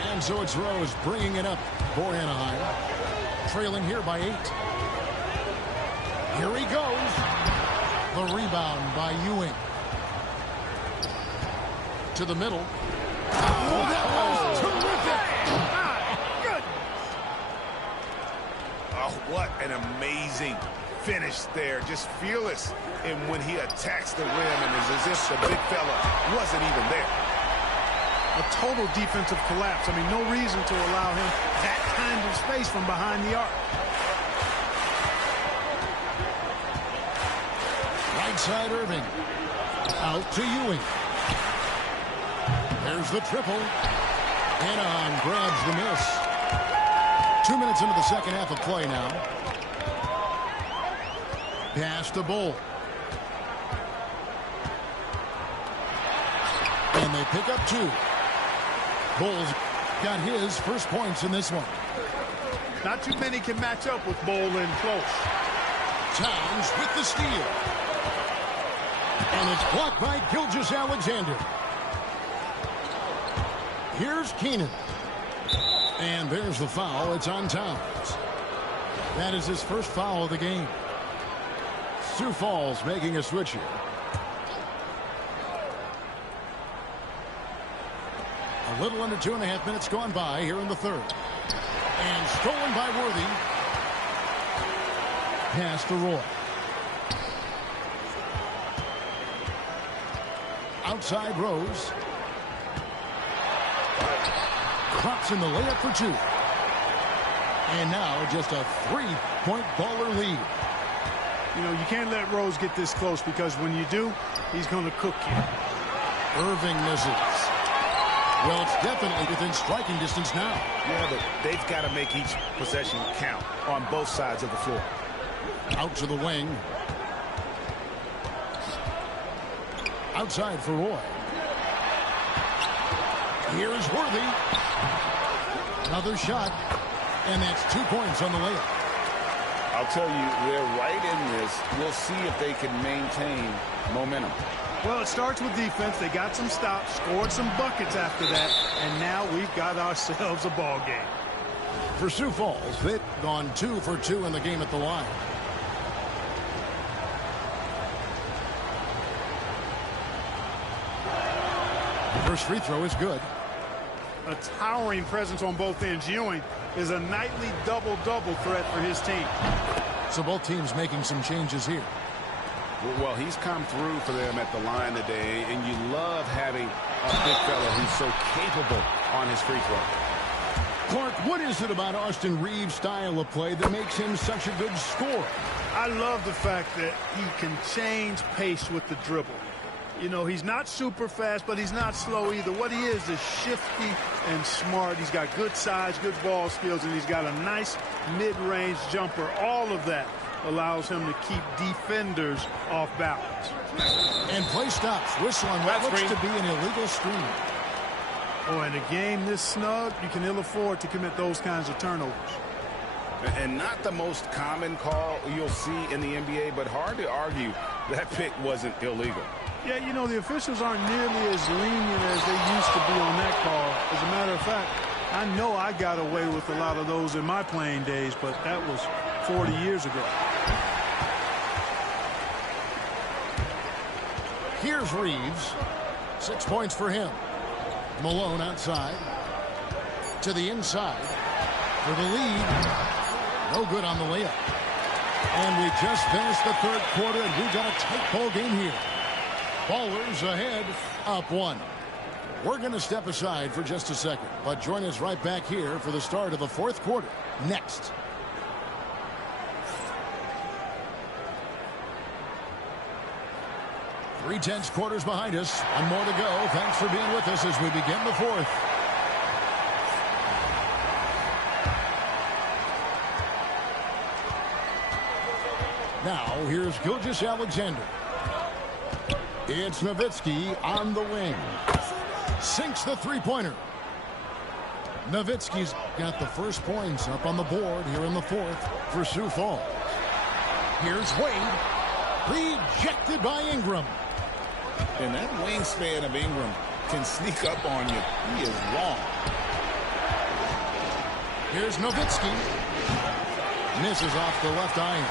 And so it's Rose bringing it up for Anaheim. Trailing here by 8. Here he goes. The rebound by Ewing. To the middle. Oh, that was terrific. My goodness. Oh, what an amazing finish there. Just fearless. And when he attacks the rim, and it's as if the big fella wasn't even there. A total defensive collapse. I mean, no reason to allow him that kind of space from behind the arc. Right side Irving. Out to Ewing. There's the triple. Anaheim grabs the miss. 2 minutes into the second half of play now. Pass to Bull. And they pick up 2. Bull's got his first points in this one. Not too many can match up with Bull in close. Towns with the steal. And it's blocked by Gilgeous-Alexander. Here's Keenan. And there's the foul. It's on Towns. That is his first foul of the game. Sioux Falls making a switch here. A little under 2.5 minutes gone by here in the third. And stolen by Worthy. Pass to Roy. Outside Rose. Crops in the layup for 2. And now just a 3-point baller lead. You know, you can't let Rose get this close because when you do, he's going to cook you. Irving misses. Well, it's definitely within striking distance now. Yeah, but they've got to make each possession count on both sides of the floor. Out to the wing. Outside for Roy. Here's Worthy. Another shot. And that's 2 points on the layup. I'll tell you, they're right in this. We'll see if they can maintain momentum. Well, it starts with defense. They got some stops, scored some buckets after that, and now we've got ourselves a ball game. For Sioux Falls, they've gone 2 for 2 in the game at the line. The first free throw is good. A towering presence on both ends. Ewing is a nightly double-double threat for his team. So both teams making some changes here. Well, he's come through for them at the line today, and you love having a big fella who's so capable on his free throw. Clark, what is it about Austin Reeves' style of play that makes him such a good scorer? I love the fact that he can change pace with the dribble. You know, he's not super fast, but he's not slow either. What he is shifty and smart. He's got good size, good ball skills, and he's got a nice mid-range jumper. All of that allows him to keep defenders off balance. And play stops. Whistle on what looks to be an illegal screen. Oh, in a game this snug, you can ill afford to commit those kinds of turnovers. And not the most common call you'll see in the NBA, but hard to argue that pick wasn't illegal. Yeah, you know, the officials aren't nearly as lenient as they used to be on that call. As a matter of fact, I know I got away with a lot of those in my playing days, but that was 40 years ago. Here's Reeves. 6 points for him. Malone outside. To the inside. For the lead. No good on the layup. And we just finished the third quarter, and we've got a tight ball game here. Ballers ahead, up 1. We're going to step aside for just a second, but join us right back here for the start of the fourth quarter next. Three-tenths quarters behind us. One more to go. Thanks for being with us as we begin the fourth. Now, here's Gilgeous-Alexander. It's Nowitzki on the wing. Sinks the three-pointer. Nowitzki's got the first points up on the board here in the fourth for Sioux Falls. Here's Wade. Rejected by Ingram. And that wingspan of Ingram can sneak up on you. He is long. Here's Nowitzki. Misses off the left iron.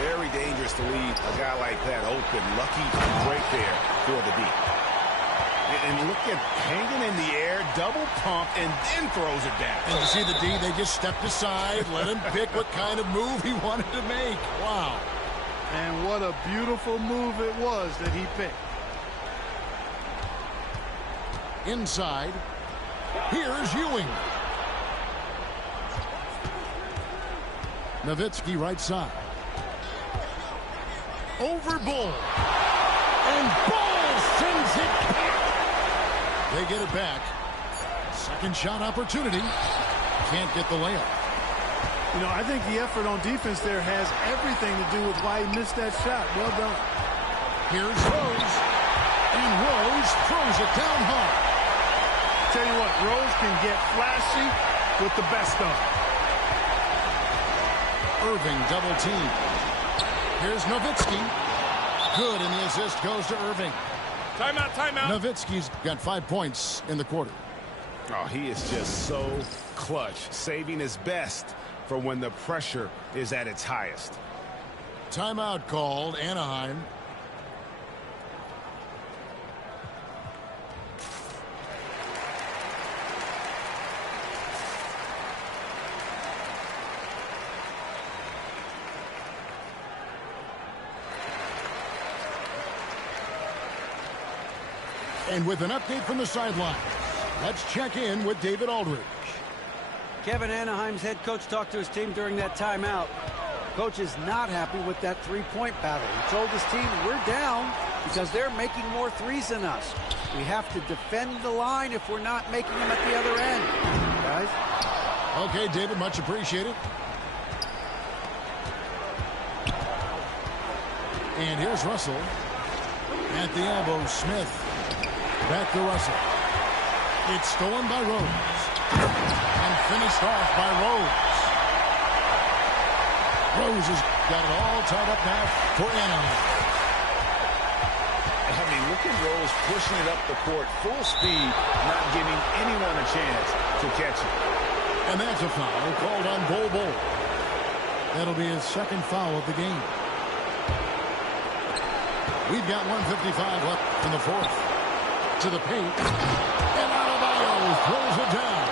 Very dangerous to leave a guy like that open. Lucky break there for the D. And look at hanging in the air, double pump, and then throws it down. And you see the D, they just stepped aside, let him pick what kind of move he wanted to make. Wow. And what a beautiful move it was that he picked. Inside. Here's Ewing. Nowitzki right side. Over Bull. And Bull sends it back. They get it back. Second shot opportunity. Can't get the layup. You know, I think the effort on defense there has everything to do with why he missed that shot. Well done. Here's Rose. And Rose throws it down hard. Tell you what, Rose can get flashy with the best of them. Irving double team. Here's Nowitzki. Good, and the assist goes to Irving. Timeout, timeout. Nowitzki's got 5 points in the quarter. Oh, he is just so clutch, saving his best for when the pressure is at its highest. Timeout called, Anaheim. And with an update from the sideline, let's check in with David Aldridge. Kevin, Anaheim's head coach talked to his team during that timeout. Coach is not happy with that three-point battle. He told his team, we're down because they're making more threes than us. We have to defend the line if we're not making them at the other end. Guys? Okay, David, much appreciated. And here's Russell. At the elbow, Smith. Back to Russell. It's stolen by Rose. And finished off by Rose. Rose has got it all tied up now for Anaheim. I mean, look at Rose pushing it up the court, full speed, not giving anyone a chance to catch it. And that's a foul called on Bull. That'll be his second foul of the game. We've got 1:55 left in the fourth. To the paint. And Adebayo throws it down.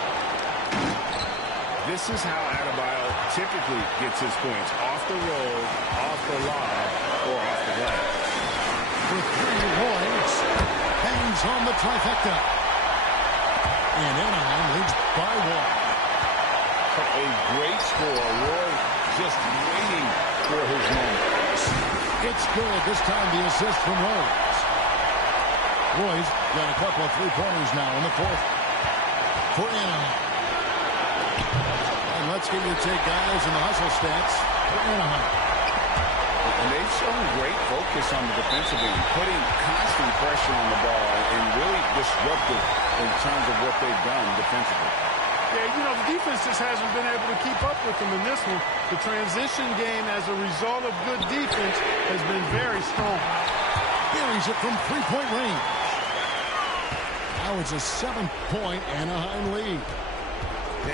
This is how Adebayo typically gets his points. Off the roll, off the lob, or off the glass. For three, Royce hangs on the trifecta. And Anaheim leads by 1. A great score. Roy just waiting for his moment. It's good. This time the assist from Rose. Roy's got a couple of three-pointers now in the fourth for Anaheim. And let's get your take, guys, in the hustle stats for Anaheim. And they've shown great focus on the defensive end, putting constant pressure on the ball and really disruptive in terms of what they've done defensively. Yeah, you know, the defense just hasn't been able to keep up with them in this one. The transition game as a result of good defense has been very strong. Here he buries it from three-point range. Now it's a 7-point Anaheim lead.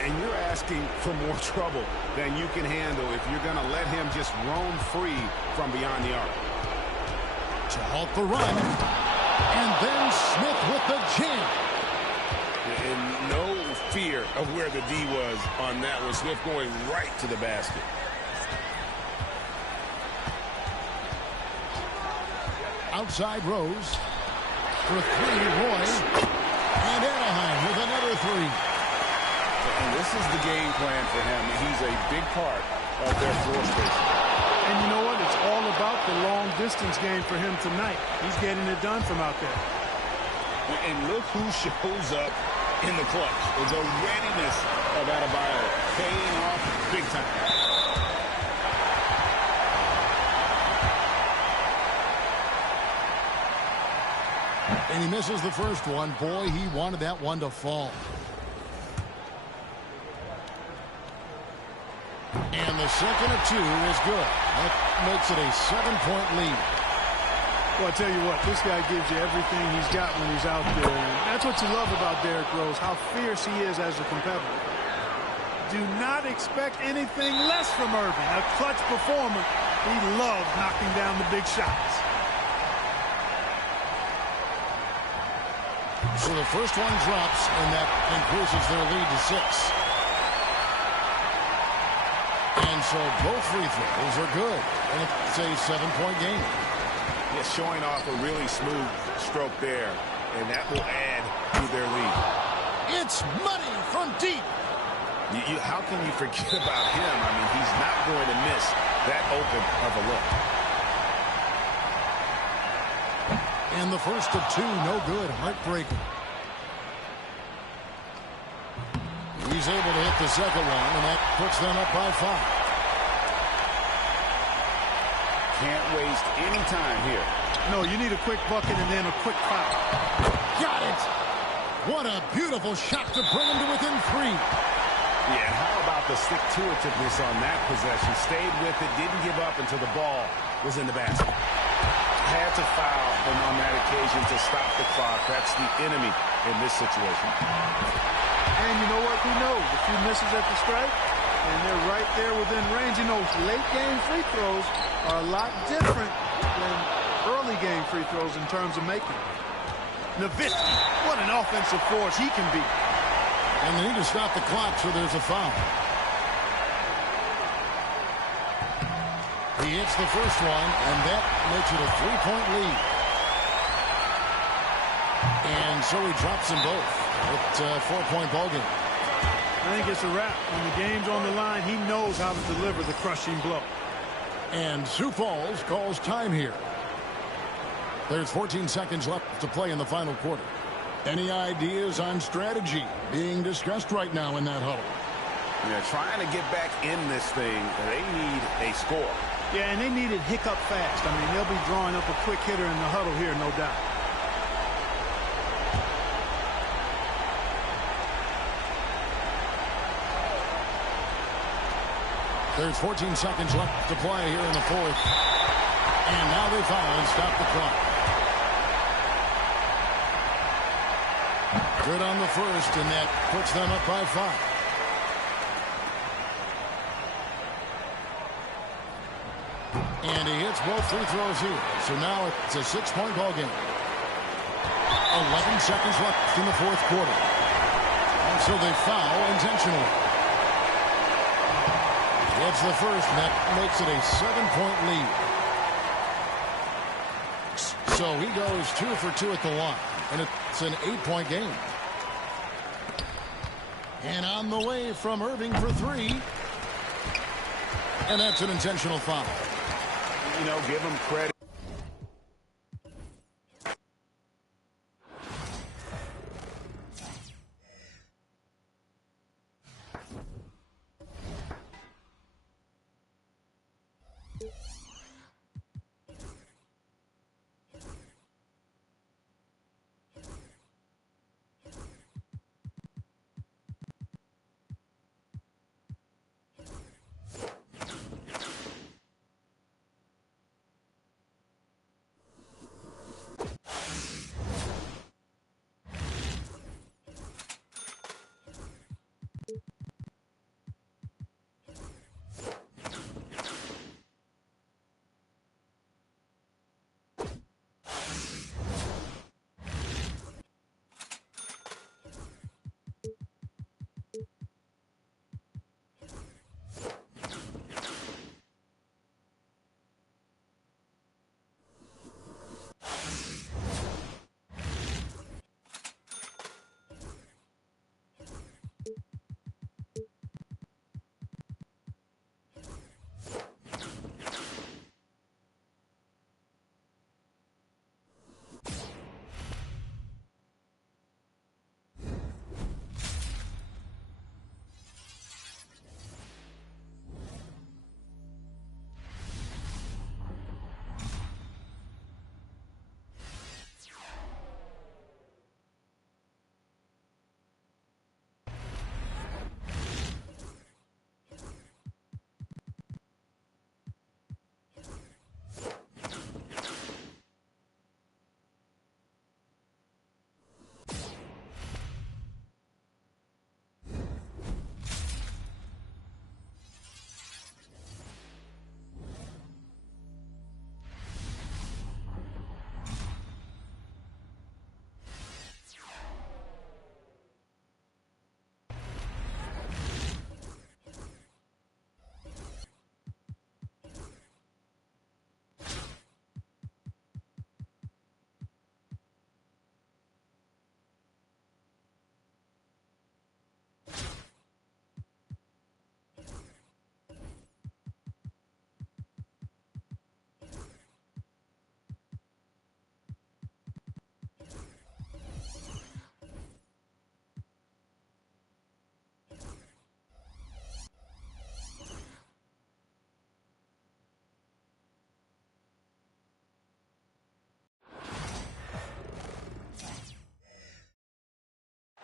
And you're asking for more trouble than you can handle if you're going to let him just roam free from beyond the arc. To halt the run. And then Smith with the jam. And no fear of where the D was on that one. Smith going right to the basket. Outside Rose. For three, Roy. And Anaheim with another three. And this is the game plan for him. He's a big part of their floor space. And you know what? It's all about the long distance game for him tonight. He's getting it done from out there. And look who shows up in the clutch. The readiness of Adebayo paying off big time. And he misses the first one. Boy, he wanted that one to fall. And the second of two is good. That makes it a 7-point lead. Well, I tell you what, this guy gives you everything he's got when he's out there. And that's what you love about Derrick Rose, how fierce he is as a competitor. Do not expect anything less from Irving. A clutch performer. He loves knocking down the big shots. So the first one drops, and that increases their lead to 6. And so both free throws are good. And it's a 7-point game. Yeah, showing off a really smooth stroke there. And that will add to their lead. It's money from deep. How can you forget about him? I mean, he's not going to miss that open of a look. And the first of two, no good. Heartbreaker. He's able to hit the second one, and that puts them up by 5. Can't waste any time here. No, you need a quick bucket and then a quick foul. Got it! What a beautiful shot to bring him to within 3. Yeah, and how about the stick-to-itiveness on that possession? Stayed with it, didn't give up until the ball was in the basket. Had to foul, and on that occasion to stop the clock. That's the enemy in this situation. And you know what? Who knows? A few misses at the stripe, and they're right there within range. You know, late-game free throws are a lot different than early-game free throws in terms of making. Nowitzki, what an offensive force he can be. And they need to stop the clock, so there's a foul. He hits the first one, and that makes it a 3-point lead. And so he drops them both. It's a 4-point ballgame. I think it's a wrap. When the game's on the line, he knows how to deliver the crushing blow. And Sioux Falls calls time here. There's 14 seconds left to play in the final quarter. Any ideas on strategy being discussed right now in that huddle? Yeah, trying to get back in this thing, they need a score. Yeah, and they need it hiccup fast. I mean, they'll be drawing up a quick hitter in the huddle here, no doubt. There's 14 seconds left to play here in the fourth. And now they foul and stop the clock. Good on the first, and that puts them up by 5. And he hits both free throws here. So now it's a 6-point ball game. 11 seconds left in the fourth quarter. And so they foul intentionally. Gets the first, and that makes it a 7-point lead. So he goes 2 for 2 at the line, and it's an 8-point game. And on the way from Irving for 3. And that's an intentional foul. You know, give him credit.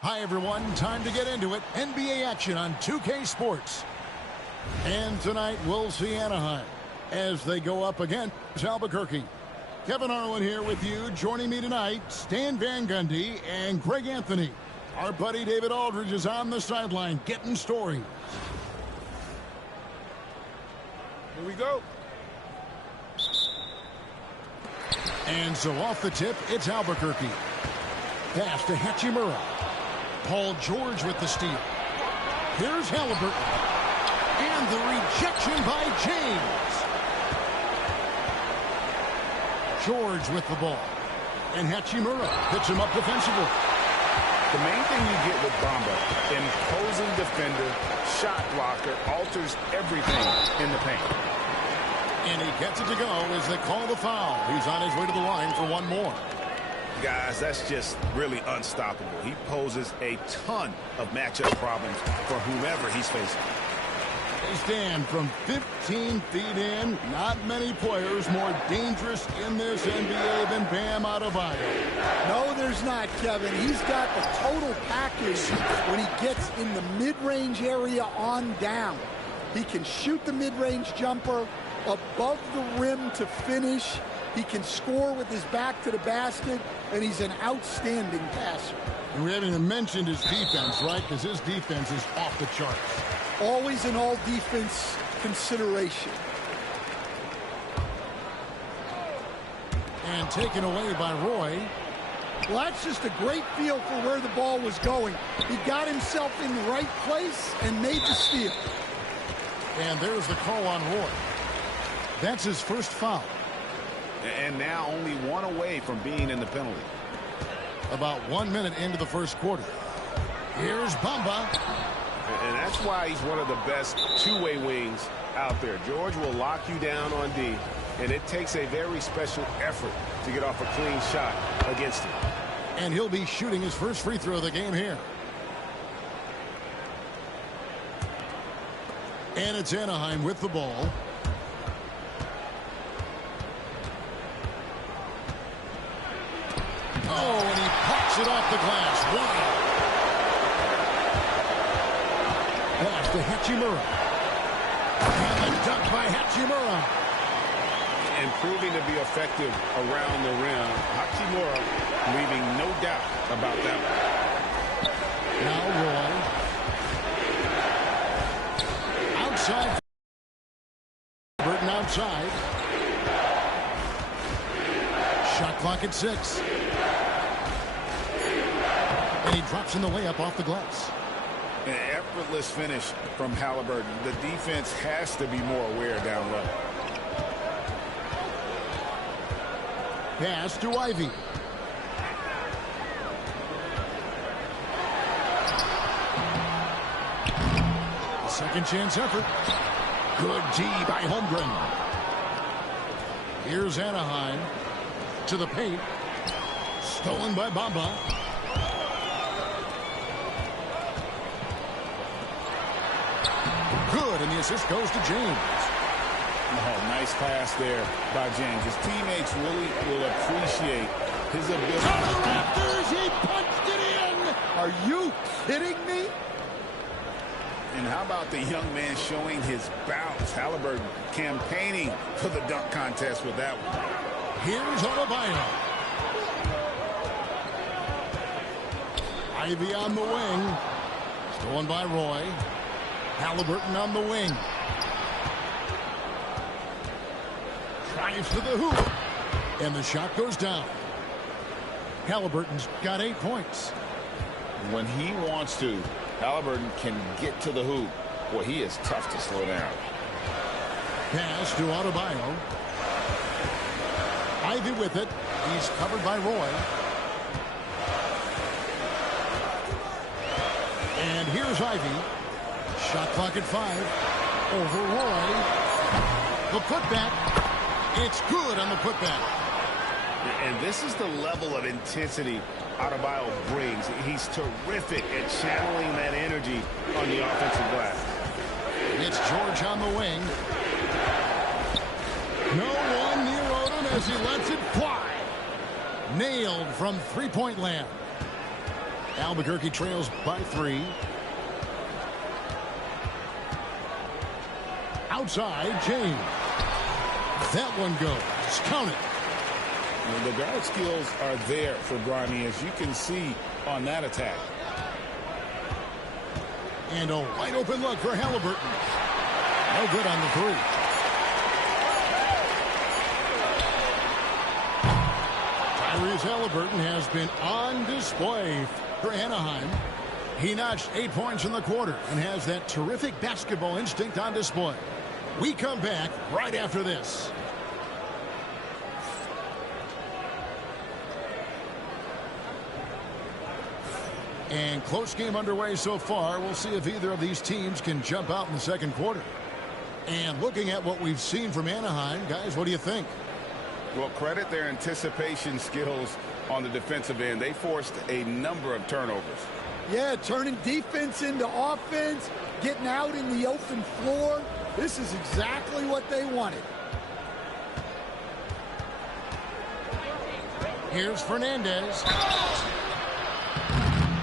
Hi, everyone. Time to get into it. NBA action on 2K Sports. And tonight, we'll see Anaheim as they go up against Albuquerque. Kevin Harlan here with you. Joining me tonight, Stan Van Gundy and Greg Anthony. Our buddy David Aldridge is on the sideline getting stories. Here we go. And so off the tip, it's Albuquerque. Pass to Hachimura. Paul George with the steal. Here's Halliburton. And the rejection by James. George with the ball. And Hachimura picks him up defensively. The main thing you get with Bamba, imposing defender, shot blocker, alters everything in the paint. And he gets it to go as they call the foul. He's on his way to the line for one more. Guys, that's just really unstoppable. He poses a ton of matchup problems for whomever he's facing. They stand from 15 feet in. Not many players more dangerous in this NBA than Bam Adebayo. No, there's not, Kevin. He's got the total package when he gets in the mid-range area on down. He can shoot the mid-range jumper above the rim to finish. He can score with his back to the basket, and he's an outstanding passer. And we haven't even mentioned his defense, right? Because his defense is off the charts. Always an all-defense consideration. And taken away by Roy. Well, that's just a great feel for where the ball was going. He got himself in the right place and made the steal. And there's the call on Roy. That's his first foul. And now only one away from being in the penalty. About 1 minute into the first quarter. Here's Bamba. And that's why he's one of the best two-way wings out there. George will lock you down on D, and it takes a very special effort to get off a clean shot against him. And he'll be shooting his first free throw of the game here. And it's Anaheim with the ball. Oh, and he pops it off the glass. Wow. Pass to Hachimura. And the dunk by Hachimura. And proving to be effective around the rim. Hachimura leaving no doubt about that one. Now Roy. Outside. Burton outside. Shot clock at 6. And he drops in the layup off the glass. An effortless finish from Halliburton. The defense has to be more aware down low. Pass to Ivy. Second chance effort. Good D by Holmgren. Here's Anaheim to the paint. Stolen by Bamba. Good, and the assist goes to James. Oh, nice pass there by James. His teammates really will appreciate his ability. To the Raptors, he punched it in. Are you kidding me? And how about the young man showing his bounce? Halliburton campaigning for the dunk contest with that one. Here's Adebayo. Ivy on the wing. Stolen by Roy. Halliburton on the wing. Drives to the hoop. And the shot goes down. Halliburton's got 8 points. When he wants to, Halliburton can get to the hoop. Boy, he is tough to slow down. Pass to Adebayo. Ivy with it. He's covered by Roy. And here's Ivy. Shot clock at 5. Over Roy. The putback. It's good on the putback. And this is the level of intensity Adebayo brings. He's terrific at channeling that energy on the offensive glass. It's George on the wing. No one near Odom as he lets it fly. Nailed from three-point land. Albuquerque trails by 3. Outside, James. That one goes. Count it. And the guard skills are there for Bronny, as you can see on that attack. And a wide open look for Halliburton. No good on the 3. Tyrese Halliburton has been on display for Anaheim. He notched 8 points in the quarter and has that terrific basketball instinct on display. We come back right after this. And close game underway so far. We'll see if either of these teams can jump out in the second quarter. And looking at what we've seen from Anaheim, guys, what do you think? Well, credit their anticipation skills on the defensive end. They forced a number of turnovers. Yeah, turning defense into offense, getting out in the open floor. This is exactly what they wanted. Here's Fernandez.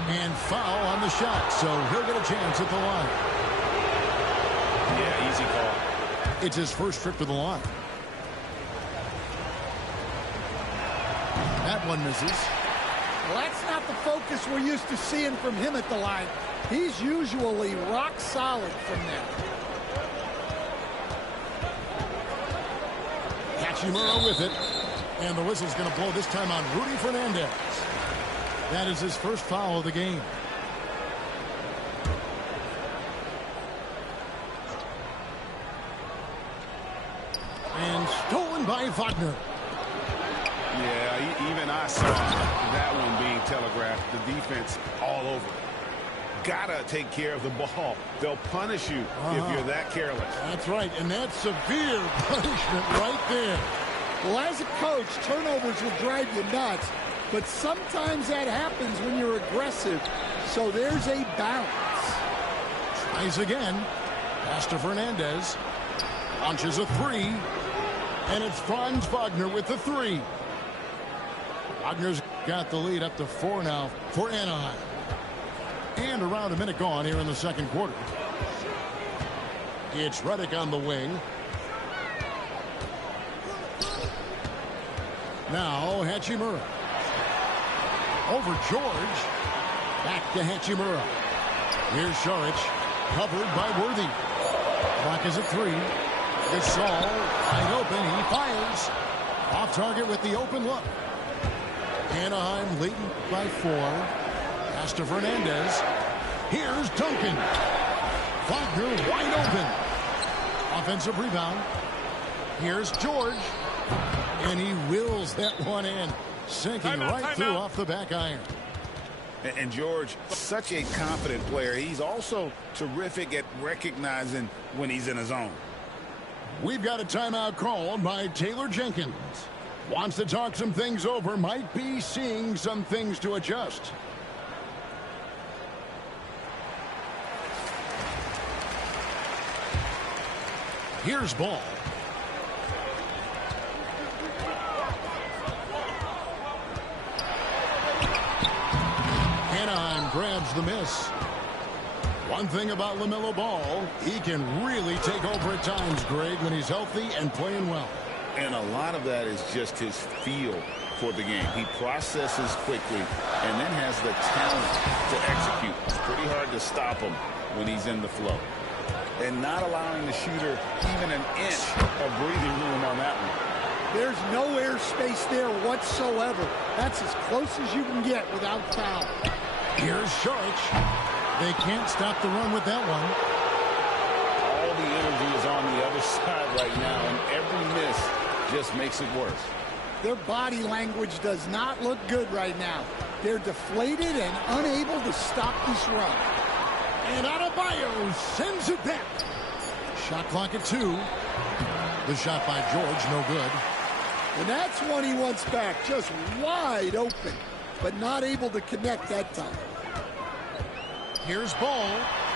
And foul on the shot, so he'll get a chance at the line. Yeah, easy call. It's his first trip to the line. That one misses. Well, that's not the focus we're used to seeing from him at the line. He's usually rock solid from there. Hachimura with it. And the whistle's going to blow this time on Rudy Fernandez. That is his first foul of the game. And stolen by Wagner. Yeah, even I saw that one being telegraphed. The defense all over. Gotta take care of the ball. They'll punish you if you're that careless. That's right, and that's severe punishment right there. Well, as a coach, turnovers will drive you nuts, but sometimes that happens when you're aggressive, so there's a balance. Tries again. Pass to Fernandez. Launches a 3. And it's Franz Wagner with the 3. Wagner's got the lead up to 4 now for Anaheim. And around a minute gone here in the second quarter. It's Redick on the wing. Now Hachimura. Over George. Back to Hachimura. Here's Saric. Covered by Worthy. Clock is at 3. Gasol wide open. He fires. Off target with the open look. Anaheim leading by 4. Pass to Fernandez. Here's Duncan. Wagner wide open. Offensive rebound. Here's George. And he wills that one in. Sinking right through off the back iron. And George, such a confident player. He's also terrific at recognizing when he's in his zone. We've got a timeout called by Taylor Jenkins. Wants to talk some things over. Might be seeing some things to adjust. Here's ball. Anaheim grabs the miss. One thing about LaMelo Ball, he can really take over at times, Greg, when he's healthy and playing well. And a lot of that is just his feel for the game. He processes quickly and then has the talent to execute. It's pretty hard to stop him when he's in the flow. And not allowing the shooter even an inch of breathing room on that one. There's no airspace there whatsoever. That's as close as you can get without foul. Here's Saric. They can't stop the run with that one. All the energy is on the other side right now, and every miss just makes it worse. Their body language does not look good right now. They're deflated and unable to stop this run. And Adebayo sends it back. Shot clock at 2. The shot by George, no good. And that's one he wants back, just wide open, but not able to connect that time. Here's Ball.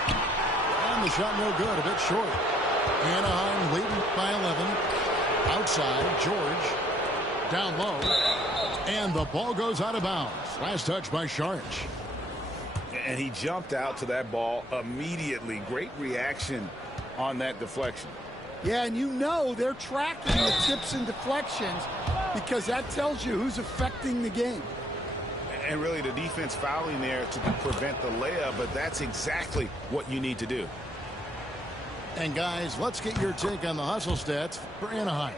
And the shot no good, a bit short. Anaheim leading by 11. Outside, George. Down low. And the ball goes out of bounds. Last touch by Saric. And he jumped out to that ball immediately. Great reaction on that deflection. Yeah, and you know they're tracking the tips and deflections because that tells you who's affecting the game. And really the defense fouling there to prevent the layup, but that's exactly what you need to do. And guys, let's get your take on the hustle stats for Anaheim.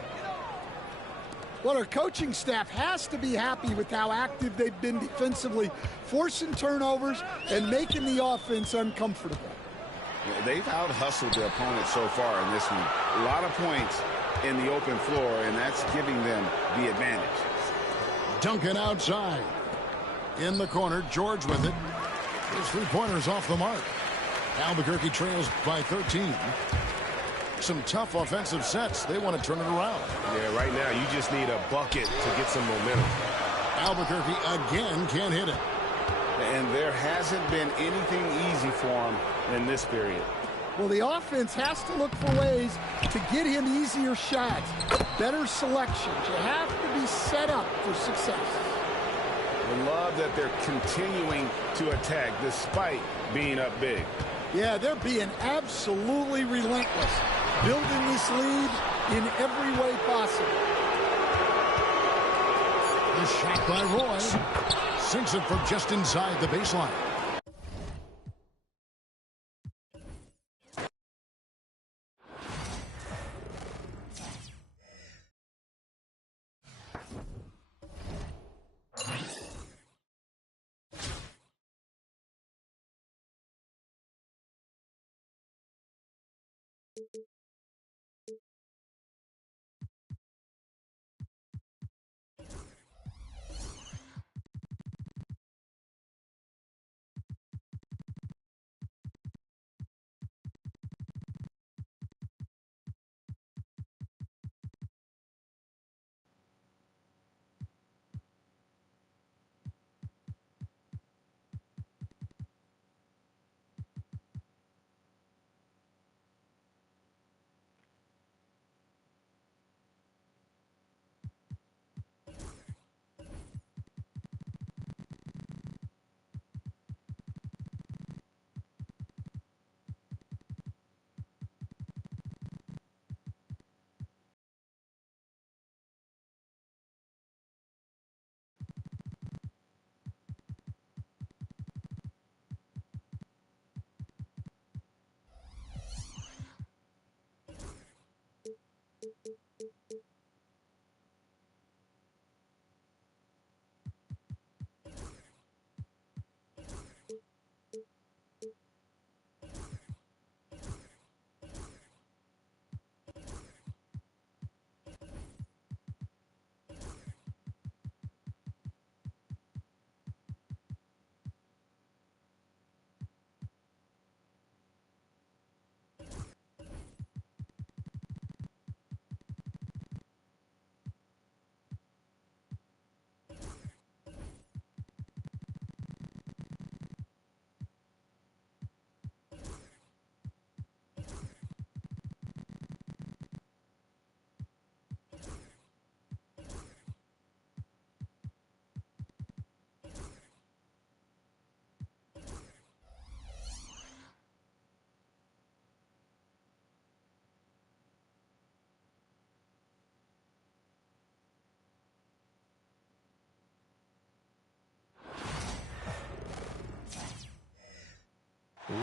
Well, our coaching staff has to be happy with how active they've been defensively, forcing turnovers and making the offense uncomfortable. They've out-hustled their opponent so far in this one. A lot of points in the open floor, and that's giving them the advantage. Duncan outside. In the corner, George with it. His three-pointers off the mark. Albuquerque trails by 13. Some tough offensive sets. They want to turn it around. Yeah, right now you just need a bucket to get some momentum. Albuquerque again can't hit it. And there hasn't been anything easy for him in this period. Well, the offense has to look for ways to get him easier shots, better selections. You have to be set up for success. I love that they're continuing to attack despite being up big. Yeah, they're being absolutely relentless, building this lead in every way possible. The shot by Roy sinks it from just inside the baseline.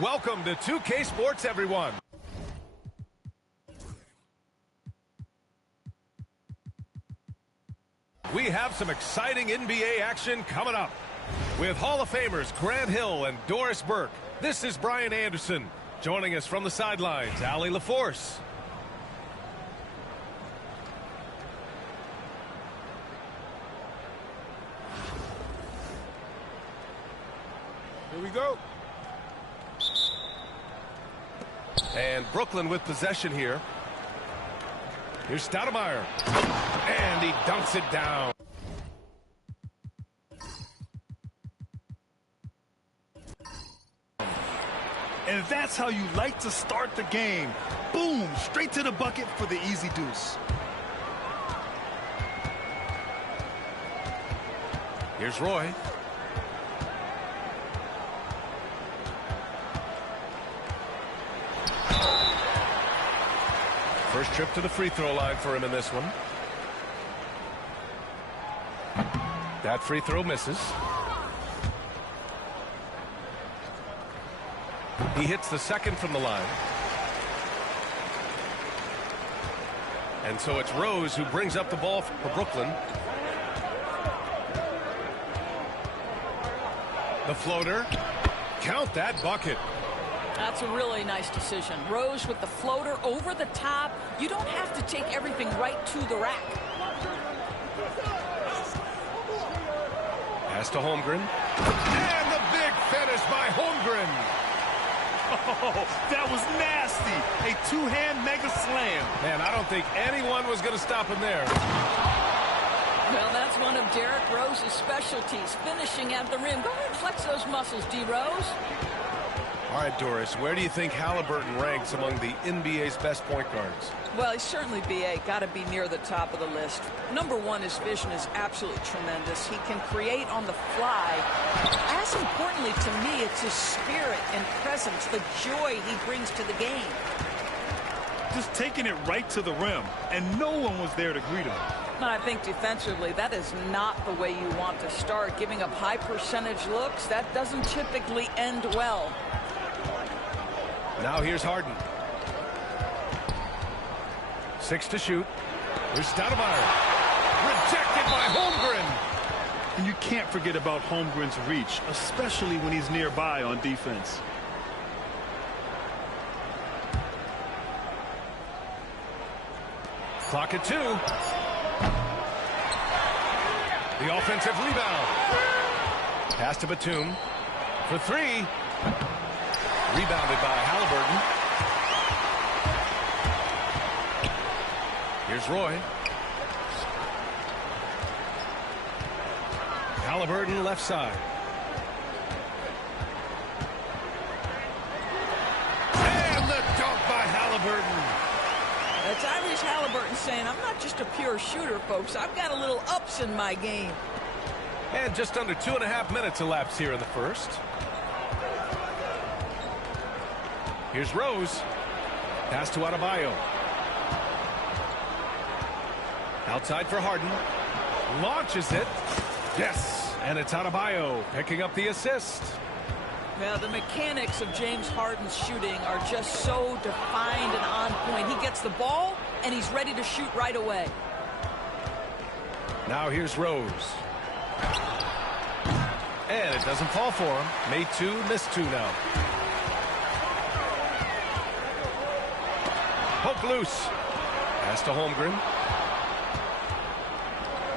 Welcome to 2K Sports, everyone. We have some exciting NBA action coming up. With Hall of Famers Grant Hill and Doris Burke, this is Brian Anderson. Joining us from the sidelines, Allie LaForce. Here we go. And Brooklyn with possession here. Here's Stoudemire. And he dunks it down. And that's how you like to start the game. Boom, straight to the bucket for the easy deuce. Here's Roy. First trip to the free throw line for him in this one. That free throw misses. He hits the second from the line. And so it's Rose who brings up the ball for Brooklyn. The floater. Count that bucket. That's a really nice decision. Rose with the floater over the top. You don't have to take everything right to the rack. Pass to Holmgren. And the big finish by Holmgren. Oh, that was nasty. A two-hand mega slam. Man, I don't think anyone was going to stop him there. Well, that's one of Derrick Rose's specialties, finishing at the rim. Go ahead and flex those muscles, D. Rose. All right, Doris, where do you think Halliburton ranks among the NBA's best point guards? Well, he's certainly, B.A., got to be near the top of the list. Number one, his vision is absolutely tremendous. He can create on the fly. As importantly to me, it's his spirit and presence, the joy he brings to the game. Just taking it right to the rim, and no one was there to greet him. And I think defensively, that is not the way you want to start. Giving up high percentage looks, that doesn't typically end well. Now here's Harden. 6 to shoot. Here's Stoudemire. Rejected by Holmgren. And you can't forget about Holmgren's reach, especially when he's nearby on defense. Clock at 2. The offensive rebound. Pass to Batum for 3. Rebounded by Halliburton. Here's Roy. Halliburton left side. And the dunk by Halliburton. That's Tyrese Halliburton saying, I'm not just a pure shooter, folks. I've got a little ups in my game. And just under 2.5 minutes elapsed here in the first. Here's Rose. Pass to Adebayo. Outside for Harden. Launches it. Yes. And it's Adebayo picking up the assist. Well, the mechanics of James Harden's shooting are just so defined and on point. He gets the ball, and he's ready to shoot right away. Now here's Rose. And it doesn't fall for him. Made 2, missed 2 now. Poke loose. Pass to Holmgren.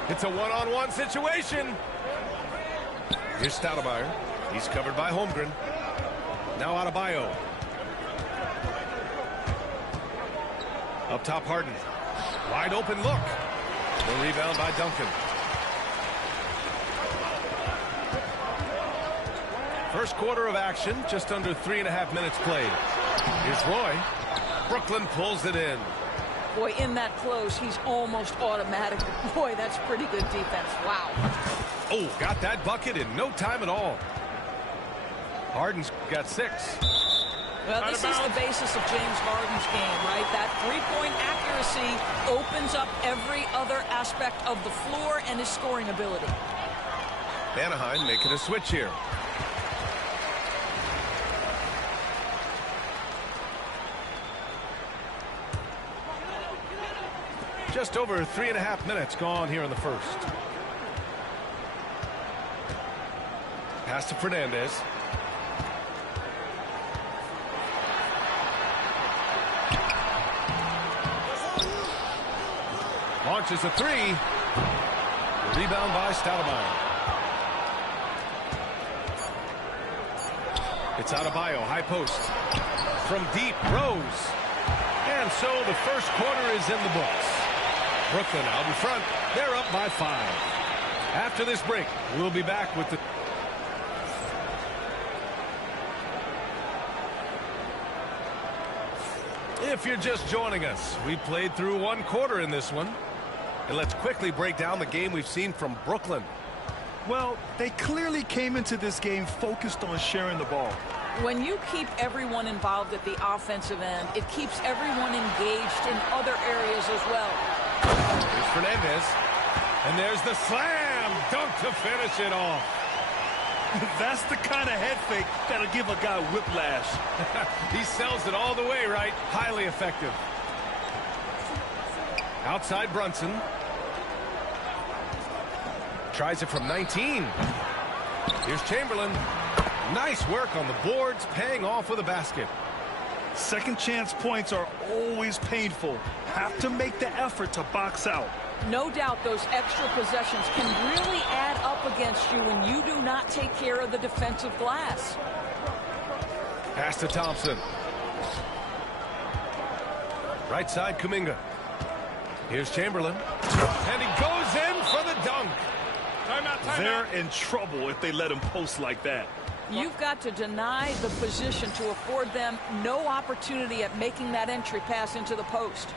It's a one-on-one situation. Here's Stoudemire. He's covered by Holmgren. Now Adebayo. Up top, Harden. Wide open look. The rebound by Duncan. First quarter of action, just under 3.5 minutes played. Here's Roy. Brooklyn pulls it in. Boy, in that close, he's almost automatic. Boy, that's pretty good defense. Wow. Oh, got that bucket in no time at all. Harden's got 6. Well, this is the basis of James Harden's game, right? That three-point accuracy opens up every other aspect of the floor and his scoring ability. Anaheim making a switch here. Just over 3.5 minutes gone here in the first. Pass to Fernandez. Launches a 3. Rebound by Stoudemire. It's Adebayo, high post. From deep, Rose. And so the first quarter is in the books. Brooklyn out in front. They're up by 5. After this break, we'll be back with the... If you're just joining us, we played through 1 quarter in this one. And let's quickly break down the game we've seen from Brooklyn. Well, they clearly came into this game focused on sharing the ball. When you keep everyone involved at the offensive end, it keeps everyone engaged in other areas as well. Here's Fernandez. And there's the slam dunk to finish it off. That's the kind of head fake that'll give a guy whiplash. He sells it all the way, right? Highly effective. Outside Brunson. Tries it from 19. Here's Chamberlain. Nice work on the boards, paying off with a basket. Second chance points are always painful. Have to make the effort to box out. No doubt those extra possessions can really add up against you when you do not take care of the defensive glass. Pass to Thompson. Right side, Kuminga. Here's Chamberlain. And he goes in for the dunk. They're in trouble if they let him post like that. You've got to deny the position to afford them no opportunity at making that entry pass into the post.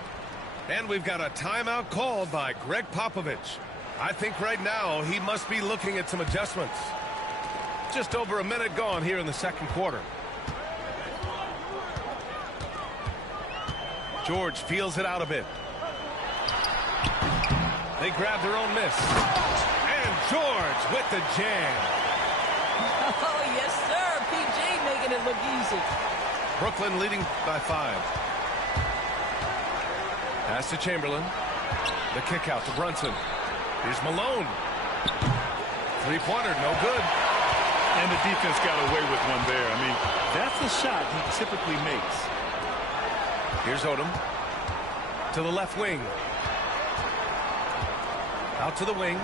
And we've got a timeout called by Greg Popovich. I think right now he must be looking at some adjustments. Just over a minute gone here in the second quarter. George feels it out a bit. They grab their own miss. And George with the jam. Oh, yes, sir. PG making it look easy. Brooklyn leading by 5. Pass to Chamberlain. The kick out to Brunson. Here's Malone. Three-pointer, no good. And the defense got away with one there. I mean, that's the shot he typically makes. Here's Odom. To the left wing. Out to the wing.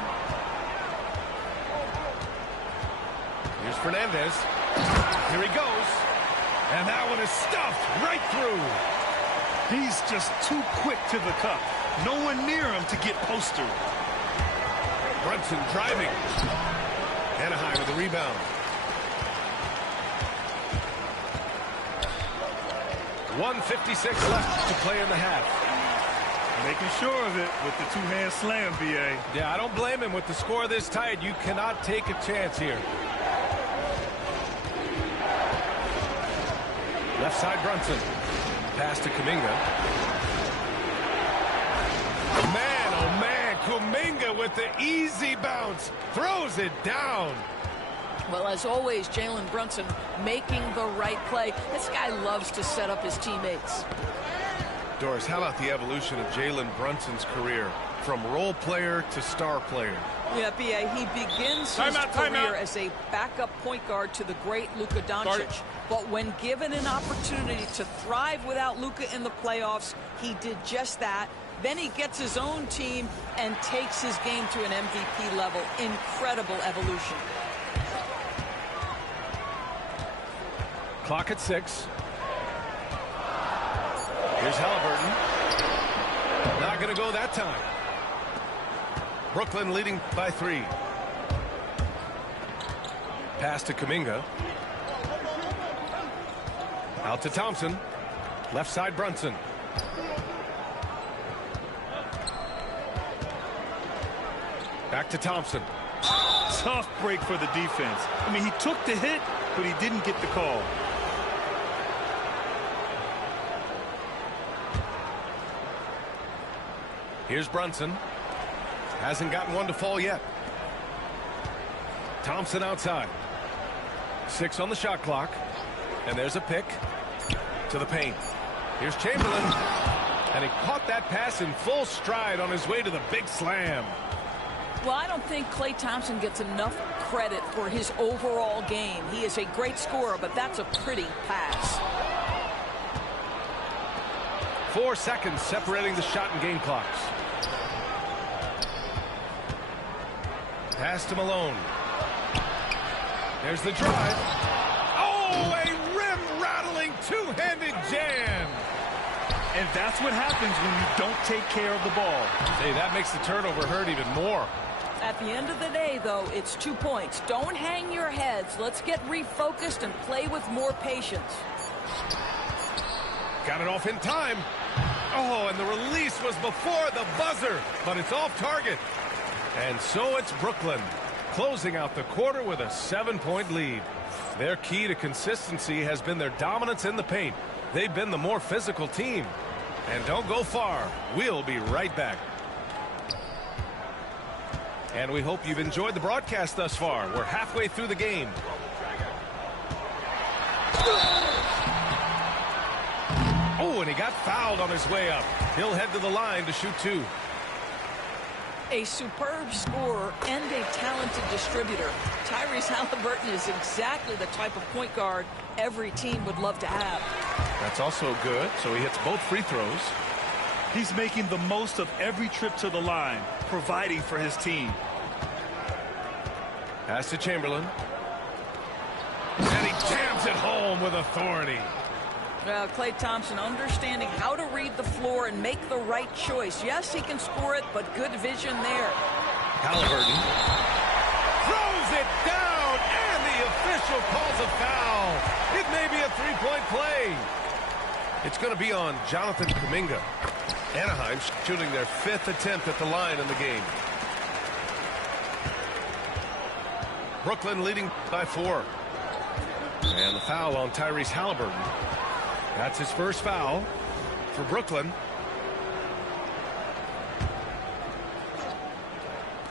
Here's Fernandez. Here he goes. And that one is stuffed right through. He's just too quick to the cup. No one near him to get postered. Brunson driving. Anaheim with the rebound. 1:56 left to play in the half. Making sure of it with the two-hand slam, BA. Yeah, I don't blame him. With the score this tight, you cannot take a chance here. Left side Brunson. Pass to Kuminga. Man, oh man, Kuminga with the easy bounce. Throws it down. Well, as always, Jalen Brunson making the right play. This guy loves to set up his teammates. Doris, how about the evolution of Jalen Brunson's career? From role player to star player. Yeah, B.A., he begins his career as a backup point guard to the great Luka Doncic. But when given an opportunity to thrive without Luka in the playoffs, he did just that. Then he gets his own team and takes his game to an MVP level. Incredible evolution. Clock at 6. Here's Halliburton. Not going to go that time. Brooklyn leading by 3. Pass to Kuminga. Out to Thompson. Left side Brunson. Back to Thompson. Tough break for the defense. I mean, he took the hit, but he didn't get the call. Here's Brunson. Hasn't gotten one to fall yet. Thompson outside. 6 on the shot clock. And there's a pick to the paint. Here's Chamberlain. And he caught that pass in full stride on his way to the big slam. Well, I don't think Klay Thompson gets enough credit for his overall game. He is a great scorer, but that's a pretty pass. 4 seconds separating the shot and game clocks. Pass to Malone. There's the drive. Oh, a rim-rattling two-handed jam. And that's what happens when you don't take care of the ball. Hey, that makes the turnover hurt even more. At the end of the day, though, it's 2 points. Don't hang your heads. Let's get refocused and play with more patience. Got it off in time. Oh, and the release was before the buzzer, but it's off target. And so it's Brooklyn closing out the quarter with a 7-point lead. Their key to consistency has been their dominance in the paint. They've been the more physical team. And don't go far. We'll be right back. And we hope you've enjoyed the broadcast thus far. We're halfway through the game. Oh, and he got fouled on his way up. He'll head to the line to shoot 2. A superb scorer and a talented distributor. Tyrese Halliburton is exactly the type of point guard every team would love to have. That's also good, so he hits both free throws. He's making the most of every trip to the line, providing for his team. Pass to Chamberlain. And he jams it home with authority. Well, Klay Thompson understanding how to read the floor and make the right choice. Yes, he can score it, but good vision there. Halliburton throws it down, and the official calls a foul. It may be a three-point play. It's going to be on Jonathan Kuminga. Anaheim shooting their 5th attempt at the line in the game. Brooklyn leading by 4. And the foul on Tyrese Halliburton. That's his first foul for Brooklyn.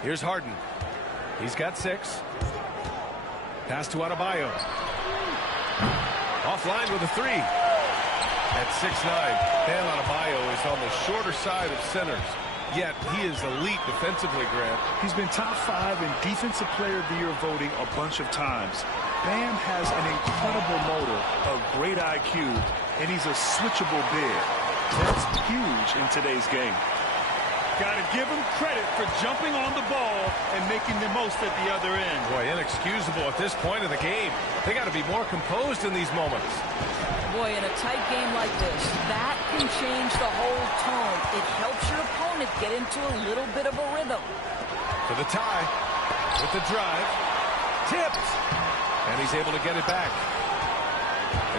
Here's Harden. He's got 6. Pass to Adebayo. Offline with a 3. At 6'9", Bam Adebayo is on the shorter side of centers. Yet he is elite defensively, Grant. He's been top 5 in Defensive Player of the Year voting a bunch of times. Bam has an incredible motor, a great IQ, and he's a switchable big. That's huge in today's game. Got to give him credit for jumping on the ball and making the most at the other end. Boy, inexcusable at this point of the game. They got to be more composed in these moments. Boy, in a tight game like this, that can change the whole tone. It helps your opponent get into a little bit of a rhythm. For the tie, with the drive, tipped, and he's able to get it back.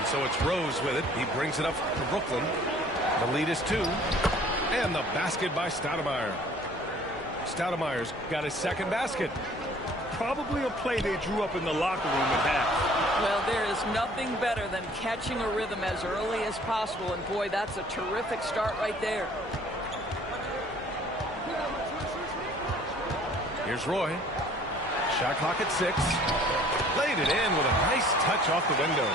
And so it's Rose with it. He brings it up for Brooklyn. The lead is 2. And the basket by Stoudemire. Stoudemire's got his second basket. Probably a play they drew up in the locker room at half. Well, there is nothing better than catching a rhythm as early as possible. And boy, that's a terrific start right there. Here's Roy. Shot clock at 6. Laid it in with a nice touch off the window.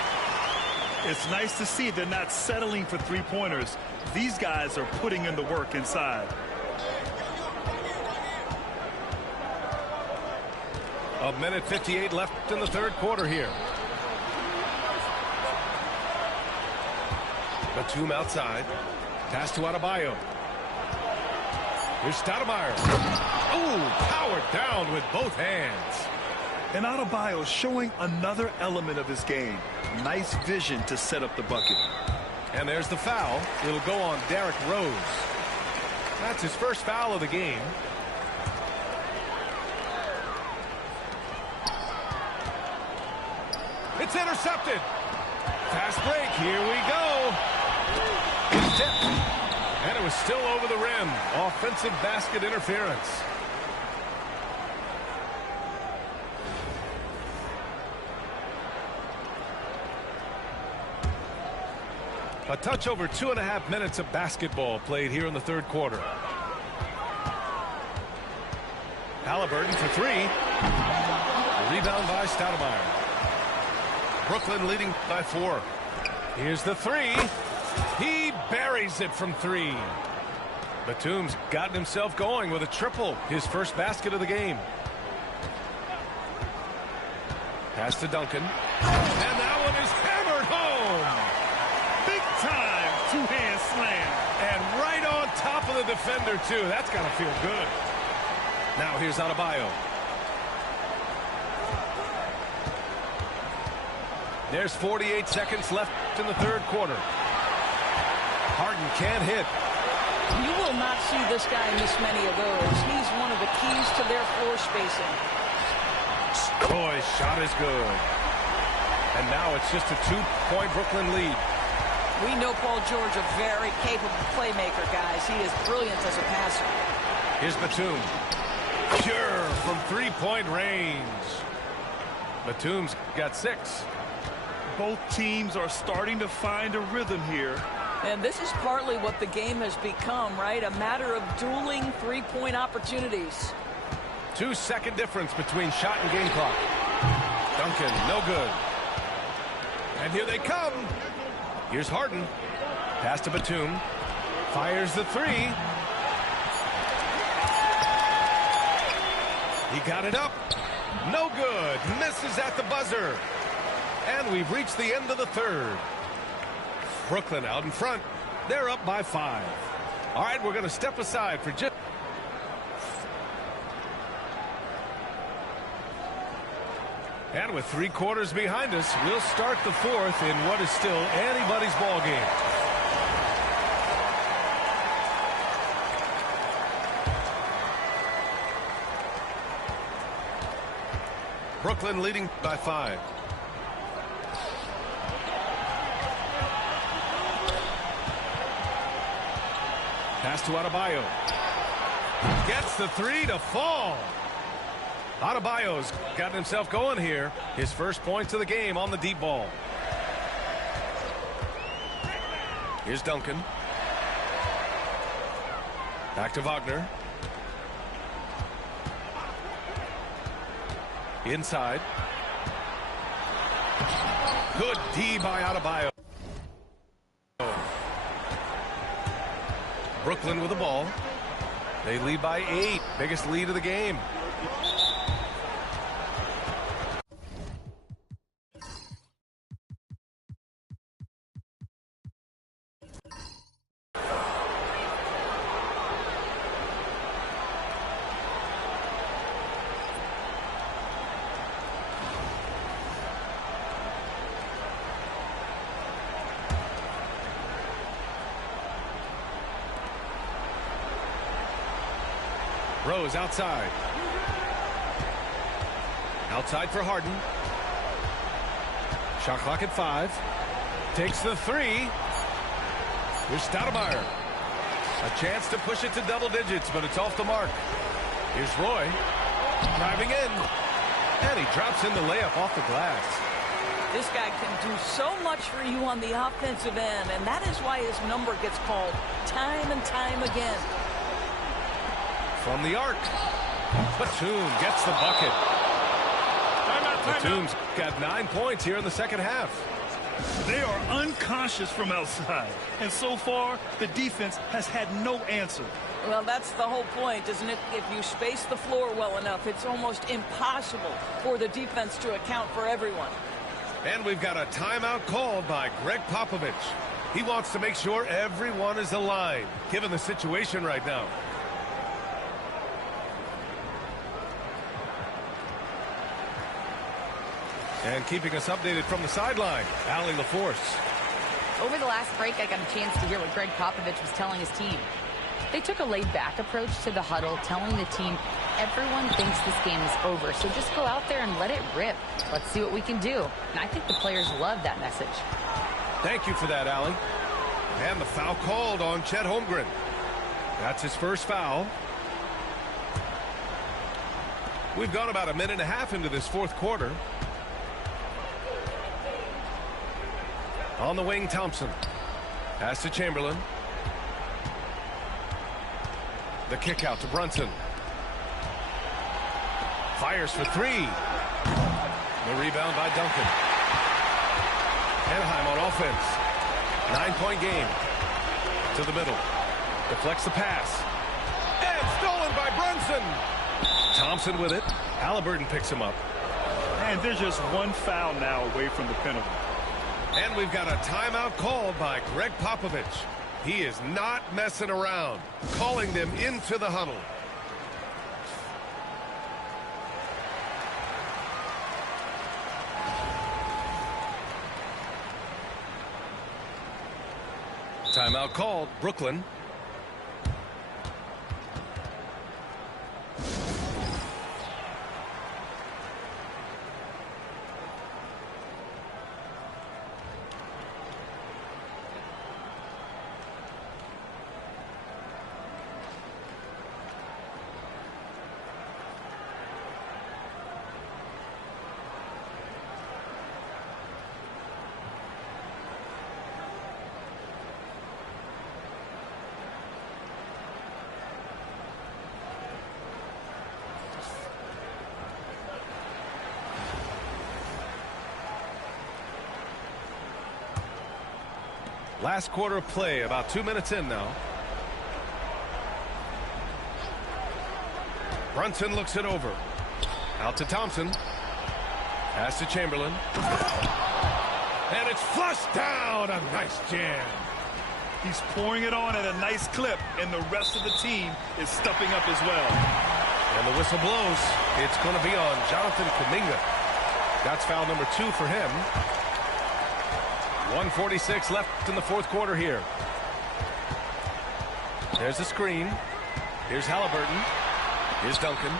It's nice to see they're not settling for three-pointers. These guys are putting in the work inside. A minute 58 left in the third quarter here. Batum outside. Pass to Adebayo. Here's Stoudemire. Oh, powered down with both hands. And Adebayo showing another element of his game. Nice vision to set up the bucket. And there's the foul. It'll go on Derrick Rose. That's his first foul of the game. It's intercepted. Fast break. Here we go. It's tipped. And it was still over the rim. Offensive basket interference. A touch over 2.5 minutes of basketball played here in the third quarter. Halliburton for 3. Rebound by Stoudemire. Brooklyn leading by 4. Here's the 3. He buries it from 3. Batum's gotten himself going with a triple. His first basket of the game. Pass to Duncan. And that one is hammered home. Big time two-hand slam. And right on top of the defender, too. That's got to feel good. Now here's Adebayo. There's 48 seconds left in the third quarter. Harden can't hit. You will not see this guy miss many of those. He's one of the keys to their floor spacing. Boy, shot is good. And now it's just a 2-point Brooklyn lead. We know Paul George, a very capable playmaker, guys. He is brilliant as a passer. Here's Batum. Pure from three-point range. Batum's got 6. Both teams are starting to find a rhythm here. And this is partly what the game has become, right? A matter of dueling three-point opportunities. 2-second difference between shot and game clock. Duncan, no good. And here they come. Here's Harden. Pass to Batum. Fires the 3. He got it up. No good. Misses at the buzzer. And we've reached the end of the third. Brooklyn out in front. They're up by 5. All right, we're going to step aside for just... And with 3 quarters behind us, we'll start the fourth in what is still anybody's ball game. Brooklyn leading by 5. Pass to Adebayo. Gets the 3 to fall. Adebayo's gotten himself going here. His first points of the game on the deep ball. Here's Duncan. Back to Wagner. Inside. Good D by Adebayo. Brooklyn with the ball. They lead by 8. Biggest lead of the game. Rose outside. Outside for Harden. Shot clock at 5. Takes the 3. Here's Stoudemire. A chance to push it to double digits, but it's off the mark. Here's Roy. Driving in. And he drops in the layup off the glass. This guy can do so much for you on the offensive end, and that is why his number gets called time and time again. From the arc. Batum gets the bucket. Batum's got 9 points here in the second half. They are unconscious from outside. And so far, the defense has had no answer. Well, that's the whole point, isn't it? If you space the floor well enough, it's almost impossible for the defense to account for everyone. And we've got a timeout called by Greg Popovich. He wants to make sure everyone is aligned, given the situation right now. And keeping us updated from the sideline, Allie LaForce. Over the last break, I got a chance to hear what Greg Popovich was telling his team. They took a laid-back approach to the huddle, telling the team, everyone thinks this game is over, so just go out there and let it rip. Let's see what we can do. And I think the players love that message. Thank you for that, Allie. And the foul called on Chet Holmgren. That's his first foul. We've gone about a minute and a half into this fourth quarter. On the wing, Thompson. Pass to Chamberlain. The kick out to Brunson. Fires for 3. The rebound by Duncan. Anaheim on offense. 9-point game. To the middle. Deflects the pass. And stolen by Brunson. Thompson with it. Halliburton picks him up. And they're just one foul now away from the penalty. And we've got a timeout called by Greg Popovich. He is not messing around, calling them into the huddle. Timeout called, Brooklyn. Last quarter of play, about 2 minutes in now. Brunson looks it over. Out to Thompson. Pass to Chamberlain. And it's flushed down. A nice jam. He's pouring it on at a nice clip, and the rest of the team is stepping up as well. And the whistle blows. It's going to be on Jonathan Kuminga. That's foul number 2 for him. 1:46 left in the fourth quarter here. There's the screen. Here's Halliburton. Here's Duncan.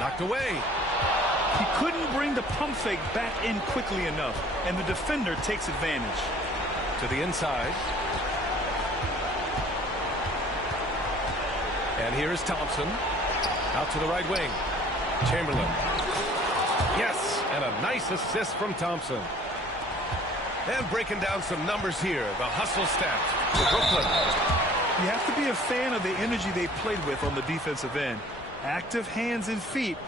Knocked away. He couldn't bring the pump fake back in quickly enough, and the defender takes advantage. To the inside. And here is Thompson. Out to the right wing. Chamberlain. Yes, and a nice assist from Thompson. And breaking down some numbers here. The hustle stats for Brooklyn. You have to be a fan of the energy they played with on the defensive end. Active hands and feet,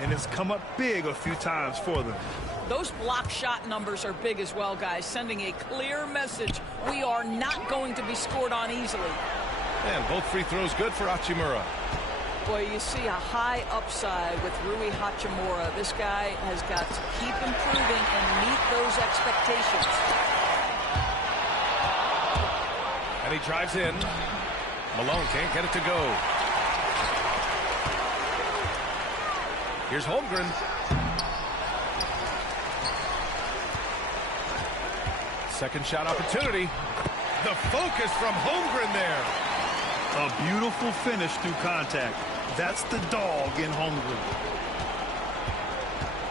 and it's come up big a few times for them. Those block shot numbers are big as well, guys, sending a clear message. We are not going to be scored on easily. And both free throws good for Hachimura. Boy, you see a high upside with Rui Hachimura. This guy has got to keep improving and meet those expectations. And he drives in. Malone can't get it to go. Here's Holmgren. Second shot opportunity. The focus from Holmgren there. A beautiful finish through contact. That's the dog in Holmgren.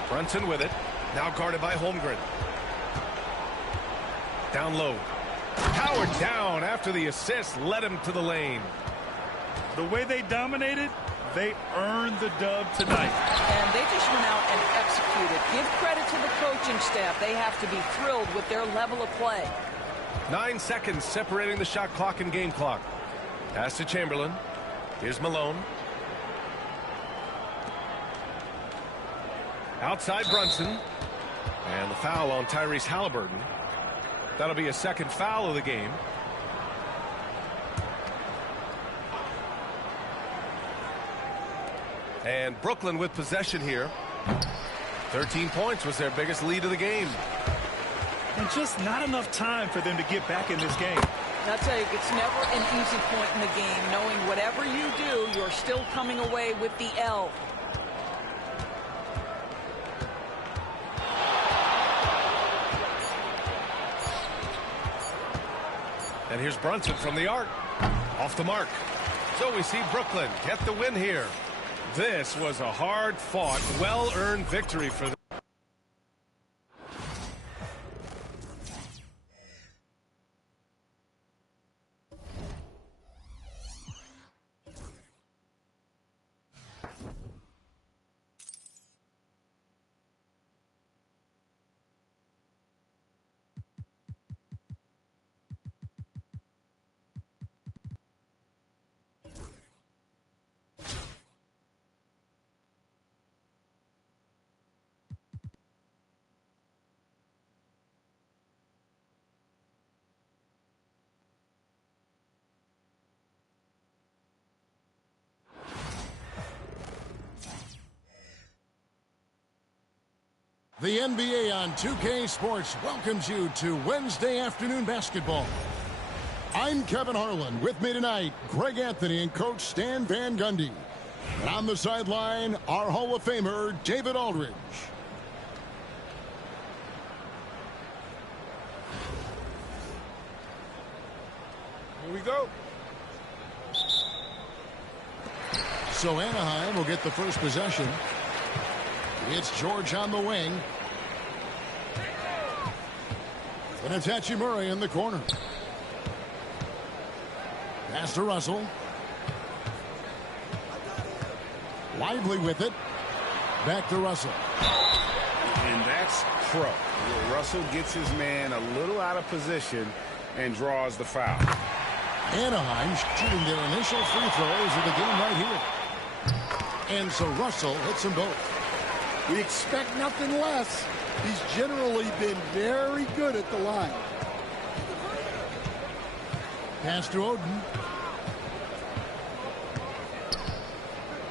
Brunson with it. Now guarded by Holmgren. Down low. Powered down after the assist led him to the lane. The way they dominated, they earned the dub tonight. And they just went out and executed. Give credit to the coaching staff. They have to be thrilled with their level of play. 9 seconds separating the shot clock and game clock. Pass to Chamberlain. Here's Malone. Outside Brunson. And the foul on Tyrese Halliburton. That'll be a second foul of the game. And Brooklyn with possession here. 13 points was their biggest lead of the game. And just not enough time for them to get back in this game. I'll tell you, it's never an easy point in the game, knowing whatever you do, you're still coming away with the L. And here's Brunson from the arc. Off the mark. So we see Brooklyn get the win here. This was a hard-fought, well-earned victory for them. The NBA on 2K Sports welcomes you to Wednesday afternoon basketball. I'm Kevin Harlan. With me tonight, Greg Anthony and Coach Stan Van Gundy. And on the sideline, our Hall of Famer, David Aldridge. Here we go. So Anaheim will get the first possession. It's George on the wing. And it's Hachimura in the corner. Pass to Russell. Lively with it. Back to Russell. And that's Crow. Russell gets his man a little out of position and draws the foul. Anaheim shooting their initial free throws of the game right here. And so Russell hits them both. We expect nothing less. He's generally been very good at the line. Pass to Oden.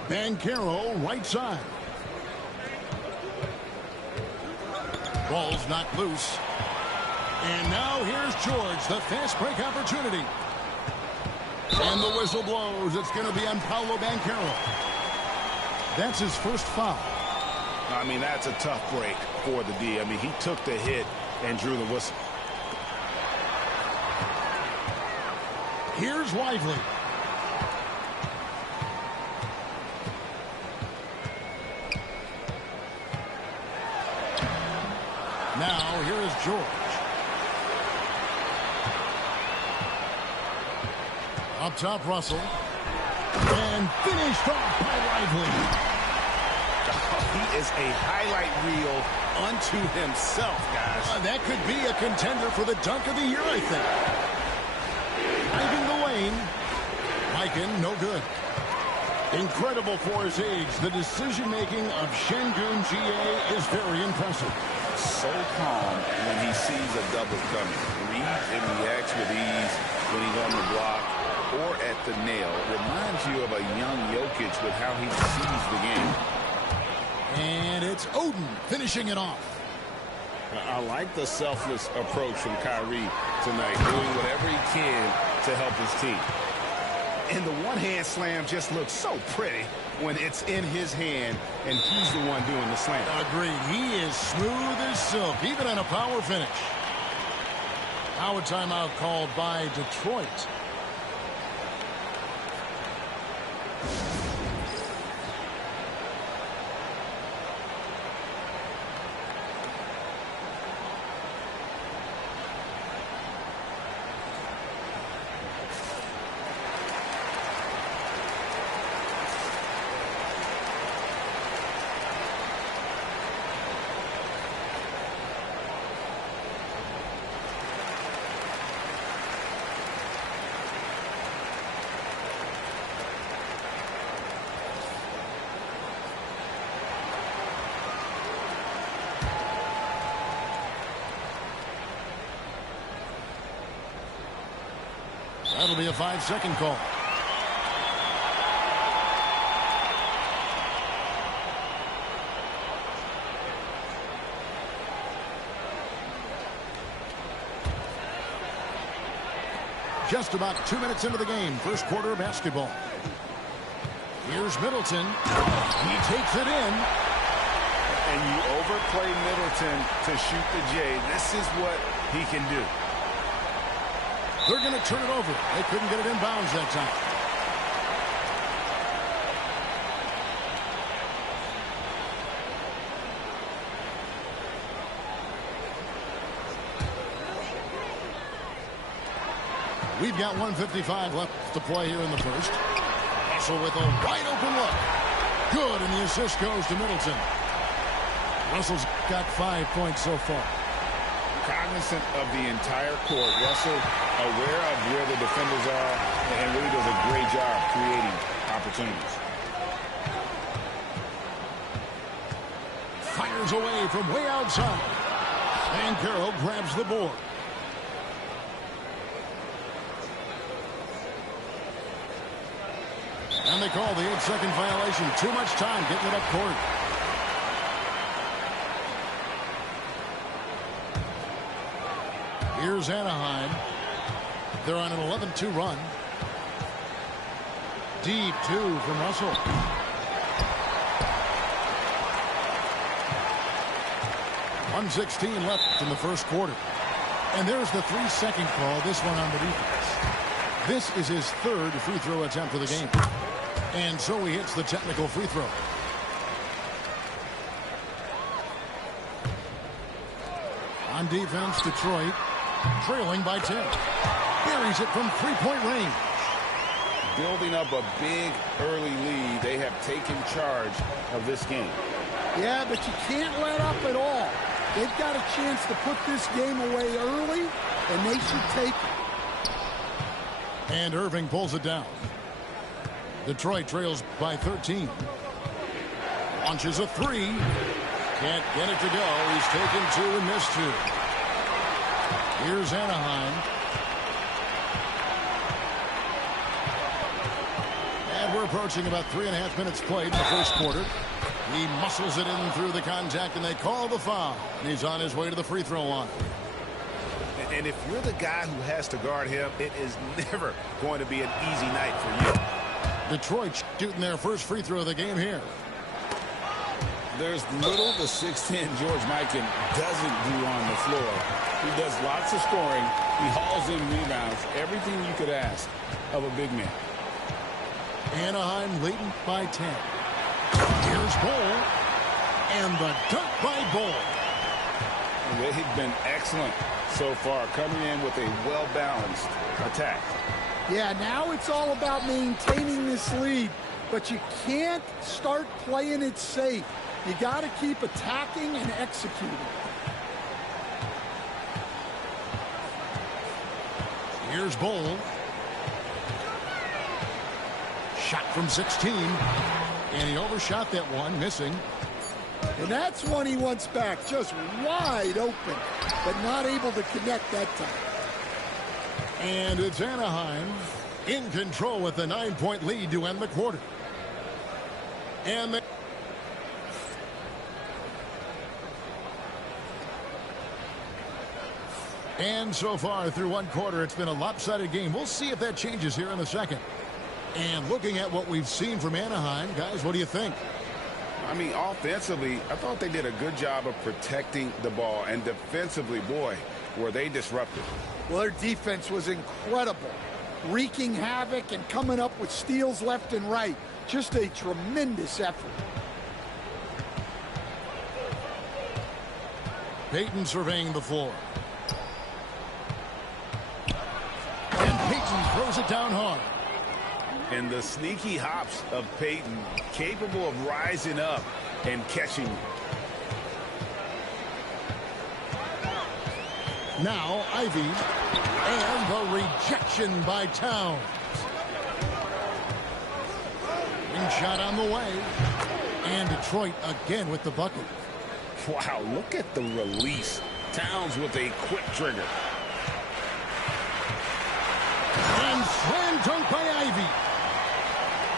Banchero, right side. Ball's not loose. And now here's George, the fast break opportunity. And the whistle blows. It's going to be on Paolo Banchero. That's his first foul. I mean, that's a tough break for the D. I mean, he took the hit and drew the whistle. Here's Lively. Now, here is George. Up top, Russell. And finished off by Lively. He is a highlight reel unto himself, guys. That could be a contender for the dunk of the year, I think. Driving the lane. Mikan, no good. Incredible for his age. The decision-making of Şengün GA is very impressive. So calm when he sees a double coming. Reads and reacts with ease when he's on the block or at the nail. Reminds you of a young Jokic with how he sees the game. And it's Oden finishing it off. I like the selfless approach from Kyrie tonight, doing whatever he can to help his team. And the one-hand slam just looks so pretty when it's in his hand and he's the one doing the slam. Agreed. He is smooth as silk, even on a power finish. Now a timeout called by Detroit. That'll be a 5-second call. Just about 2 minutes into the game, first quarter of basketball. Here's Middleton. He takes it in. And you overplay Middleton to shoot the J. This is what he can do. They're going to turn it over. They couldn't get it in bounds that time. We've got 1:55 left to play here in the first. Russell with a wide open look. Good, and the assist goes to Middleton. Russell's got 5 points so far. Cognizant of the entire court. Russell aware of where the defenders are and really does a great job creating opportunities. Fires away from way outside. Banchero grabs the board. And they call the 8-second violation. Too much time getting it up court. Here's Anaheim. They're on an 11-2 run. Deep 2 from Russell. .116 left in the first quarter. And there's the 3-second call, this one on the defense. This is his third free throw attempt of the game. And so he hits the technical free throw. On defense, Detroit trailing by 10. Buries it from three-point range. Building up a big early lead. They have taken charge of this game. Yeah, but you can't let up at all. They've got a chance to put this game away early, and they should take it. And Irving pulls it down. Detroit trails by 13. Launches a three. Can't get it to go. He's taken 2 and missed 2. Here's Anaheim. we're approaching about 3.5 minutes played in the first quarter. He muscles it in through the contact, and they call the foul. And he's on his way to the free throw line. And if you're the guy who has to guard him, it is never going to be an easy night for you. Detroit shooting their first free throw of the game here. There's little the 6'10 George Mikan doesn't do on the floor. He does lots of scoring. He hauls in rebounds. Everything you could ask of a big man. Anaheim leading by 10. Here's Bol. And the dunk by Bol. They've been excellent so far, coming in with a well-balanced attack. Yeah, now it's all about maintaining this lead, but you can't start playing it safe. You got to keep attacking and executing. Here's Bol. Shot from 16. And he overshot that one, missing. And that's one he wants back, just wide open, but not able to connect that time. And it's Anaheim in control with a 9-point lead to end the quarter. And so far through one quarter, it's been a lopsided game. We'll see if that changes here in the second. And looking at what we've seen from Anaheim, guys, what do you think? I mean, offensively, I thought they did a good job of protecting the ball. And defensively, boy, were they disruptive. Well, their defense was incredible, wreaking havoc and coming up with steals left and right. Just a tremendous effort. Payton surveying the floor. And Payton throws it down hard. And the sneaky hops of Payton, capable of rising up and catching. Now Ivy, and the rejection by Towns. Ring shot on the way, and Detroit again with the bucket. Wow, look at the release. Towns with a quick trigger. And slam dunk by Ivy.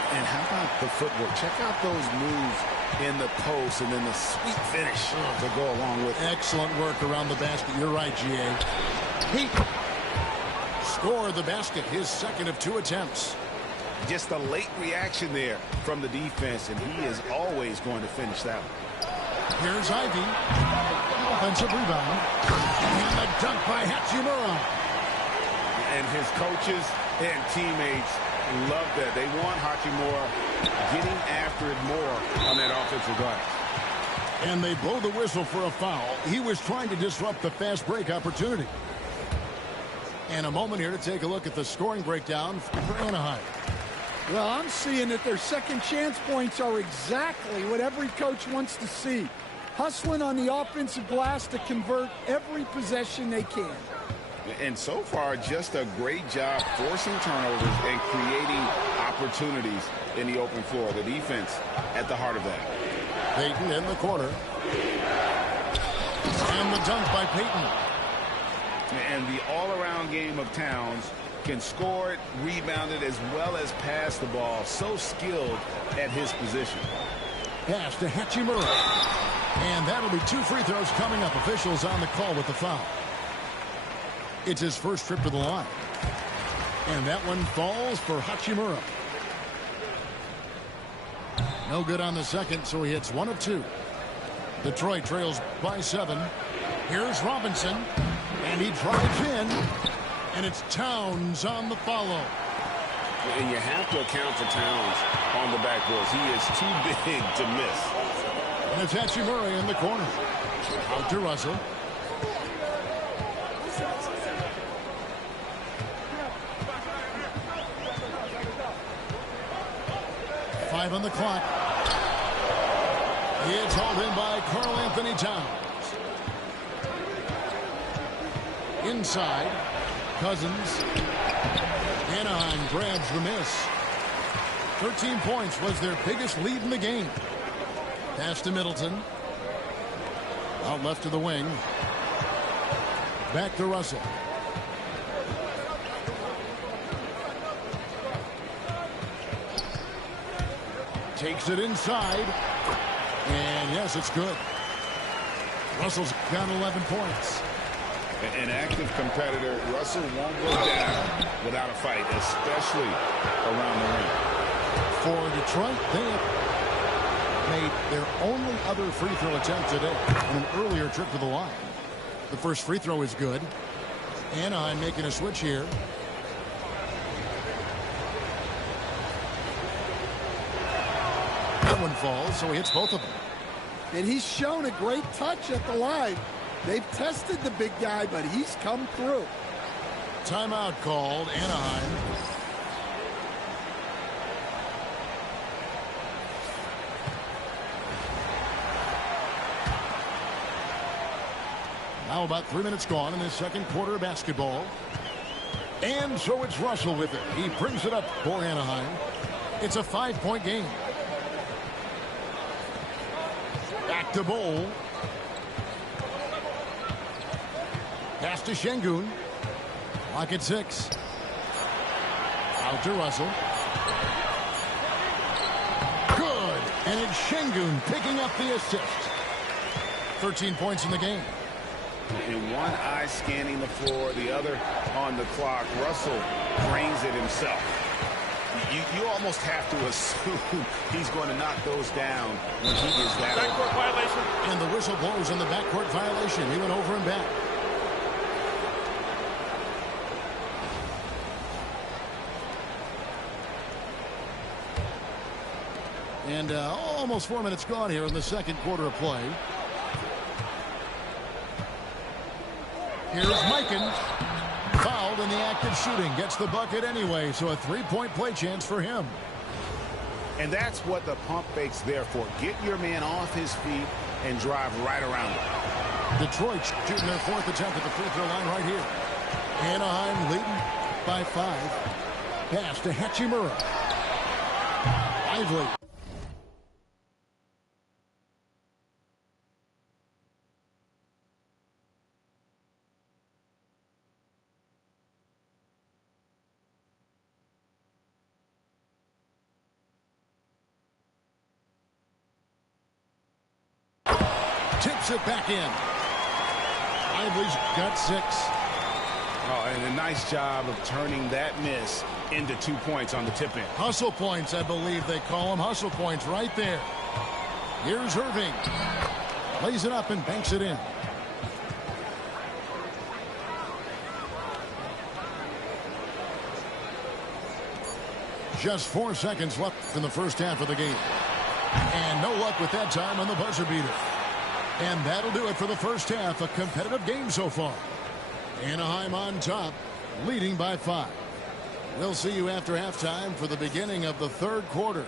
And how about the footwork? Check out those moves in the post and then the sweet finish to go along with it. Excellent work around the basket. You're right, G.A. Payton scored the basket, his second of 2 attempts. Just a late reaction there from the defense, and he is always going to finish that one. Here's Ivy. Offensive rebound. And the dunk by Hachimura. And his coaches and teammates love that. They want Hachimura getting after it more on that offensive glass. And they blow the whistle for a foul. He was trying to disrupt the fast break opportunity. And a moment here to take a look at the scoring breakdown for Anaheim. Well, I'm seeing that their second chance points are exactly what every coach wants to see. Hustling on the offensive glass to convert every possession they can. And so far, just a great job forcing turnovers and creating opportunities in the open floor. The defense at the heart of that. Payton in the corner. And the dunk by Payton. And the all-around game of Towns can score it, rebound it, as well as pass the ball. So skilled at his position. Pass to Hachimura. And that'll be 2 free throws coming up. Officials on the call with the foul. It's his first trip to the line. And that one falls for Hachimura. No good on the second, so he hits 1 of 2. Detroit trails by 7. Here's Robinson. And he drives in. And it's Towns on the follow. And you have to account for Towns on the backboards. He is too big to miss. And it's Hachimura in the corner. Out to Russell. Five on the clock. It's hauled in by Karl-Anthony Towns. Inside, Cousins. Anaheim grabs the miss. 13 points was their biggest lead in the game. Pass to Middleton. Out left to the wing. Back to Russell. Takes it inside. And yes, it's good. Russell's got 11 points. An active competitor, Russell won't go down without a fight, especially around the rim. For Detroit, they have made their only other free throw attempt today on an earlier trip to the line. The first free throw is good. Anaheim making a switch here. That one falls, so he hits both of them. And he's shown a great touch at the line. They've tested the big guy, but he's come through. Timeout called, Anaheim. Now about 3 minutes gone in this second quarter of basketball. And so it's Russell with it. He brings it up for Anaheim. It's a 5-point game. Back to Bowl. Pass to Şengün. Clock at 6. Out to Russell. Good. And it's Şengün picking up the assist. 13 points in the game. In one eye scanning the floor, the other on the clock. Russell drains it himself. You almost have to assume he's going to knock those down when he is that backcourt violation. And the whistle blows on the backcourt violation. He went over and back. And almost 4 minutes gone here in the second quarter of play. Here's Mikan. Fouled in the act of shooting. Gets the bucket anyway, so a three-point play chance for him. And that's what the pump fake's there for. Get your man off his feet and drive right around him. Detroit shooting their fourth attempt at the free throw line right here. Anaheim leading by 5. Pass to Hachimura. Lively. Tips it back in. Lively's got 6. Oh, and a nice job of turning that miss into 2 points on the tip-in. Hustle points, I believe they call them. Hustle points right there. Here's Irving. Lays it up and banks it in. Just 4 seconds left in the first half of the game. And no luck with that time on the buzzer beater. And that'll do it for the first half. A competitive game so far. Anaheim on top, leading by 5. We'll see you after halftime for the beginning of the third quarter.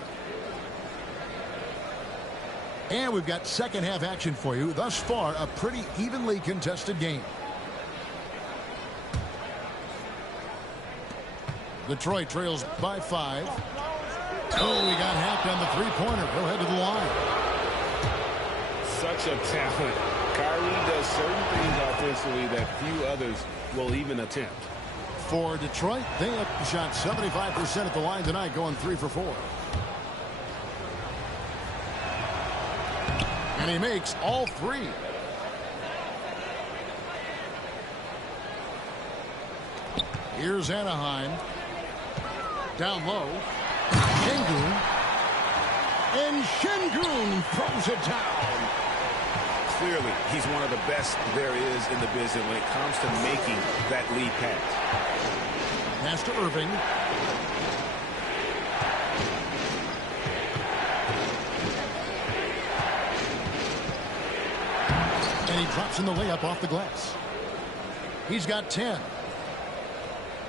And we've got second half action for you. Thus far, a pretty evenly contested game. Detroit trails by 5. Oh, we got hacked on the three-pointer. He'll head to the line. Such a talent. Kyrie does certain things offensively that few others will even attempt. For Detroit, they have shot 75% at the line tonight, going 3 for 4. And he makes all 3. Here's Anaheim. Down low. Şengün. And Şengün throws it down. Clearly, he's one of the best there is in the business when it comes to making that lead pass. Pass to Irving. And he drops in the layup off the glass. He's got 10.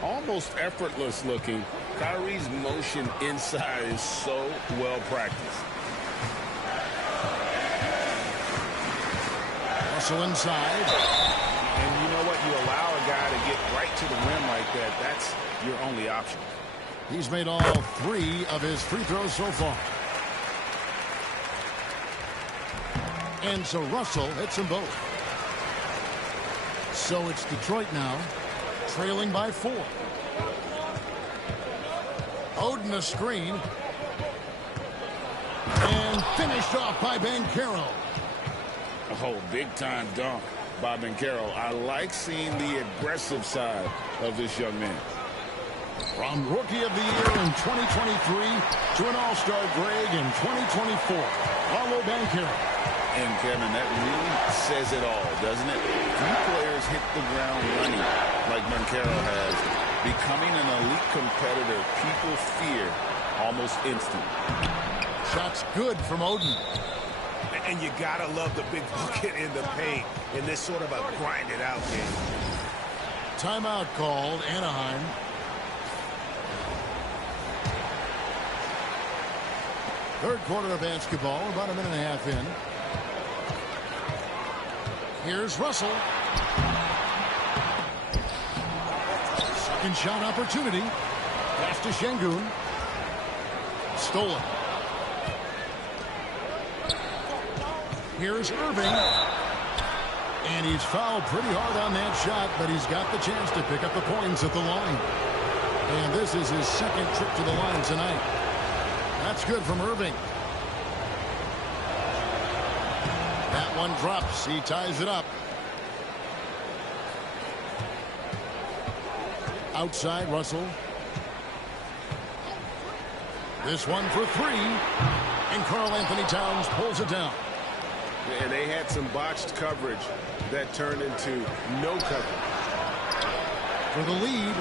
Almost effortless looking. Kyrie's motion inside is so well practiced. Russell inside. And you know what? You allow a guy to get right to the rim like that. That's your only option. He's made all 3 of his free throws so far. And so Russell hits them both. So it's Detroit now, trailing by 4. Oden a screen. Finished off by Banchero. Oh, big-time dunk by Banchero. I like seeing the aggressive side of this young man. From Rookie of the Year in 2023 to an All-Star Greg in 2024. Paolo Banchero. And, Kevin, that really says it all, doesn't it? Few players hit the ground running like Banchero has, becoming an elite competitor people fear almost instantly. Shots good from Oden. And you gotta love the big bucket in the paint in this sort of a grinded-out game. Timeout called, Anaheim. Third quarter of basketball, about a minute and a half in. Here's Russell. Second shot opportunity. Pass to Şengün. Stolen. Here's Irving. And he's fouled pretty hard on that shot, but he's got the chance to pick up the points at the line. And this is his second trip to the line tonight. That's good from Irving. That one drops. He ties it up. Outside, Russell. This one for three. And Karl-Anthony Towns pulls it down. And they had some botched coverage that turned into no coverage. For the lead,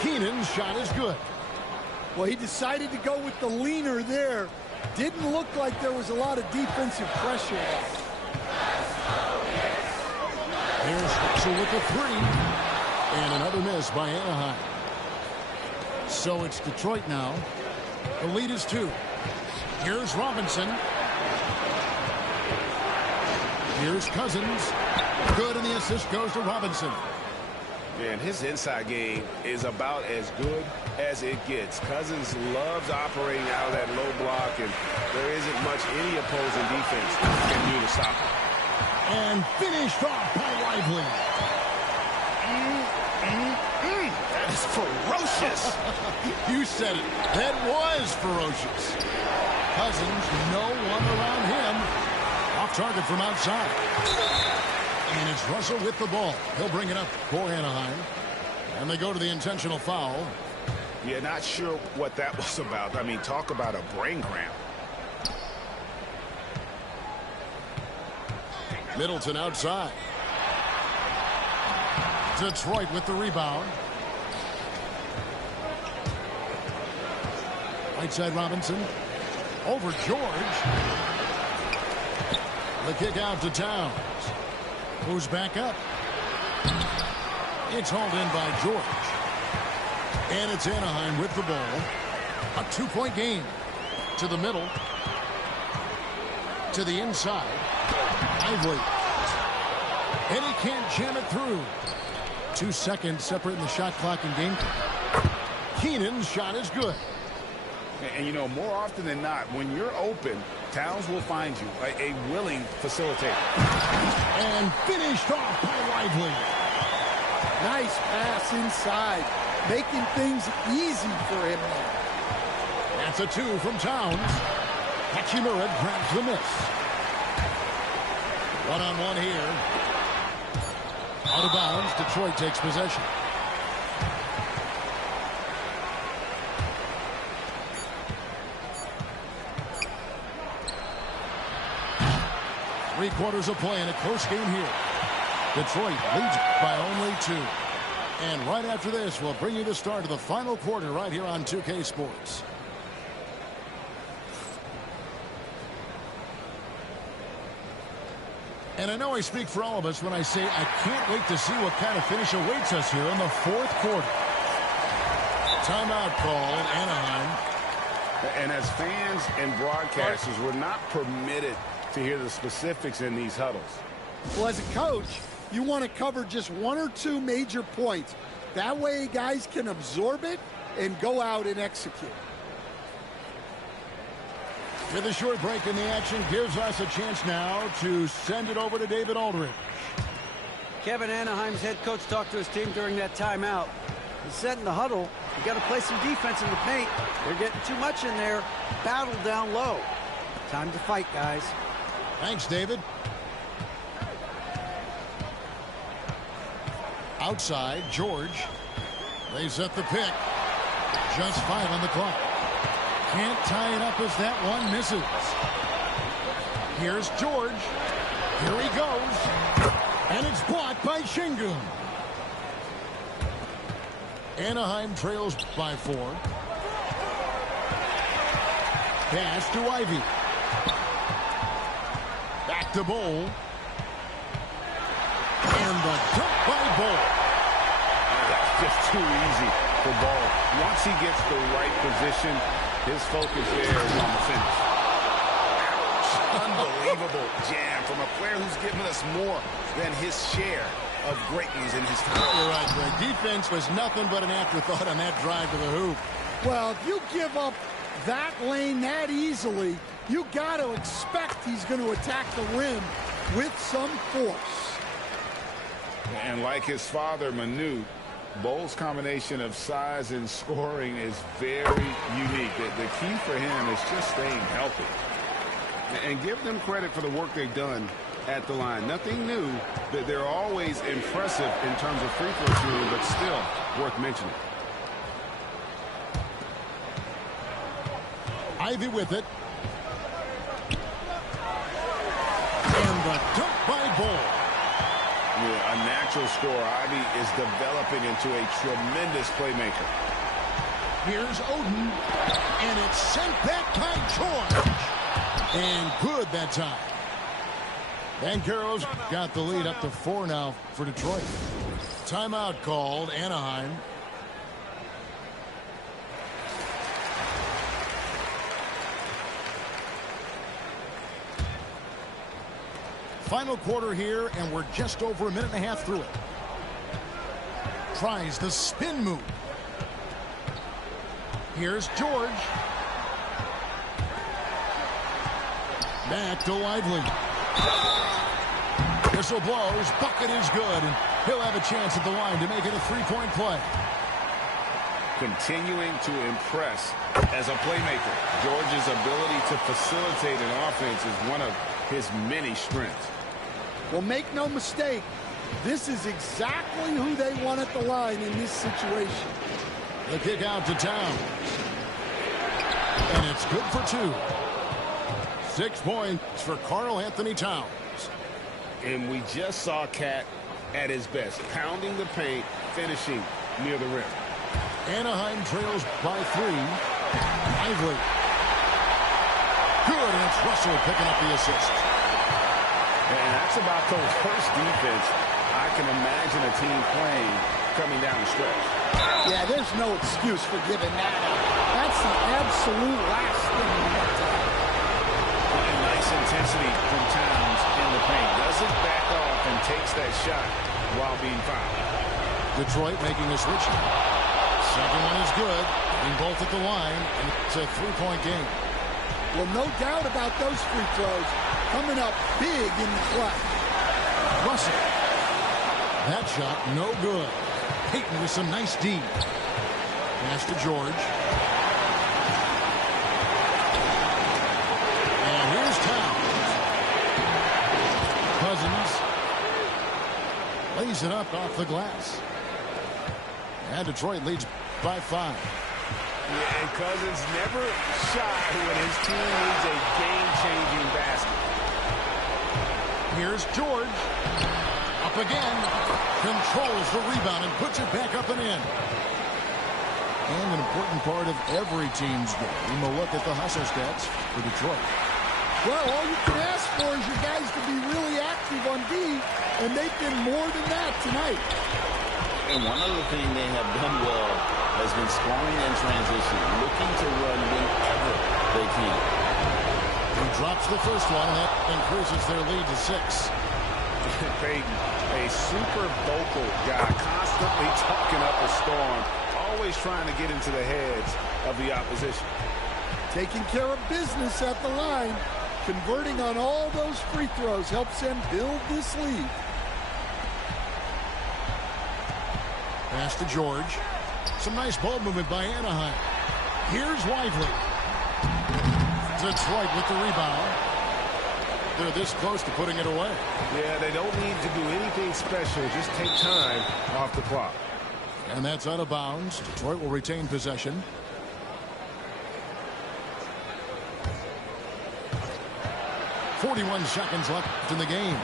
Keenan's shot is good. Well, he decided to go with the leaner there. Didn't look like there was a lot of defensive pressure. Here's Russell with the three. And another miss by Anaheim. So it's Detroit now. The lead is 2. Here's Robinson. Here's Cousins. Good, and the assist goes to Robinson. Man, his inside game is about as good as it gets. Cousins loves operating out of that low block, and there isn't much any opposing defense can do to stop him. And finished off by Lively. That is ferocious. You said it. That was ferocious. Cousins, no one around him. Off target from outside. And it's Russell with the ball. He'll bring it up for Anaheim. And they go to the intentional foul. Yeah, not sure what that was about. I mean, talk about a brain cramp. Middleton outside. Detroit with the rebound. Right side Robinson. Over George. The kick out to Towns. Moves back up. It's hauled in by George. And it's Anaheim with the ball. A 2-point game. To the middle. To the inside. Lively. And he can't jam it through. 2 seconds separating the shot clock and game clock. Keenan's shot is good. And, you know, more often than not, when you're open, Towns will find you a willing facilitator. And finished off by Lively. Nice pass inside, making things easy for him now. That's a 2 from Towns. Hachimura grabs the miss. One-on-one here. Out of bounds, Detroit takes possession. Three-quarters of play in a close game here. Detroit leads by only 2. And right after this, we'll bring you the start of the final quarter right here on 2K Sports. And I know I speak for all of us when I say I can't wait to see what kind of finish awaits us here in the fourth quarter. Timeout call, Anaheim. And as fans and broadcasters, we're not permitted to hear the specifics in these huddles. Well, as a coach, you want to cover just 1 or 2 major points. That way guys can absorb it and go out and execute. With a short break in the action gives us a chance now to send it over to David Aldridge. Kevin, Anaheim's head coach talked to his team during that timeout. He said in the huddle, you got to play some defense in the paint. They're getting too much in there. Battle down low. Time to fight, guys. Thanks, David. Outside, George. They set the pick. Just 5 on the clock. Can't tie it up as that one misses. Here's George. Here he goes. And it's blocked by Şengün. Anaheim trails by 4. Pass to Ivy. Back to Bowl. And the dunk by Bowl. That's just too easy for Ball. Once he gets the right position, his focus there is on the finish. Unbelievable jam from a player who's given us more than his share of great ones in his time. You're right, Greg. Defense was nothing but an afterthought on that drive to the hoop. Well, if you give up that lane that easily, you got to expect he's going to attack the rim with some force. And like his father, Manu, Bowl's combination of size and scoring is very unique. The key for him is just staying healthy. And give them credit for the work they've done at the line. Nothing new. They're always impressive in terms of free throw shooting, but still worth mentioning. Ivy with it. And the dunk by Bowl. Yeah, a natural scorer. Ivy is developing into a tremendous playmaker. Here's Oden. And it's sent back by George. And good that time. Banchero's got the lead up to 4 now for Detroit. Timeout called, Anaheim. Final quarter here, and we're just over a minute and a half through it. Tries the spin move. Here's George. Back to Lively. Whistle blows. Bucket is good. And he'll have a chance at the line to make it a three-point play. Continuing to impress as a playmaker. George's ability to facilitate an offense is one of his many strengths. Well, make no mistake, this is exactly who they want at the line in this situation. The kick out to Towns. And it's good for 2. 6 points for Karl Anthony Towns. And we just saw Cat at his best, pounding the paint, finishing near the rim. Anaheim trails by 3. Lively. Good, and it's Russell picking up the assist. And that's about the worst defense I can imagine a team playing coming down the stretch. Yeah, there's no excuse for giving that up. That's the absolute last thing you want to have. And nice intensity from Towns in the paint. Doesn't back off and takes that shot while being fouled. Detroit making a switch. Second one is good. Getting both at the line, and it's a 3-point game. Well, no doubt about those free throws coming up big in the clutch. Russell. That shot, no good. Payton with some nice D. Pass to George. And here's Towns. Cousins lays it up off the glass. And Detroit leads by 5. Yeah, and Cousins never shy when his team needs a game-changing basket. Here's George. Up again. Controls the rebound and puts it back up and in. And an important part of every team's game. We'll look at the hustle stats for Detroit. Well, all you can ask for is your guys to be really active on D, and they've been more than that tonight. And one other thing they have done well has been scoring in transition, looking to run whenever they can. He drops the first one, and that increases their lead to 6. Payton, a super vocal guy, constantly talking up a storm, always trying to get into the heads of the opposition. Taking care of business at the line, converting on all those free throws helps them build this lead. Pass to George. Some nice ball movement by Anaheim. Here's Lively. Detroit with the rebound. They're this close to putting it away. Yeah, they don't need to do anything special. Just take time off the clock. And that's out of bounds. Detroit will retain possession. .41 seconds left in the game.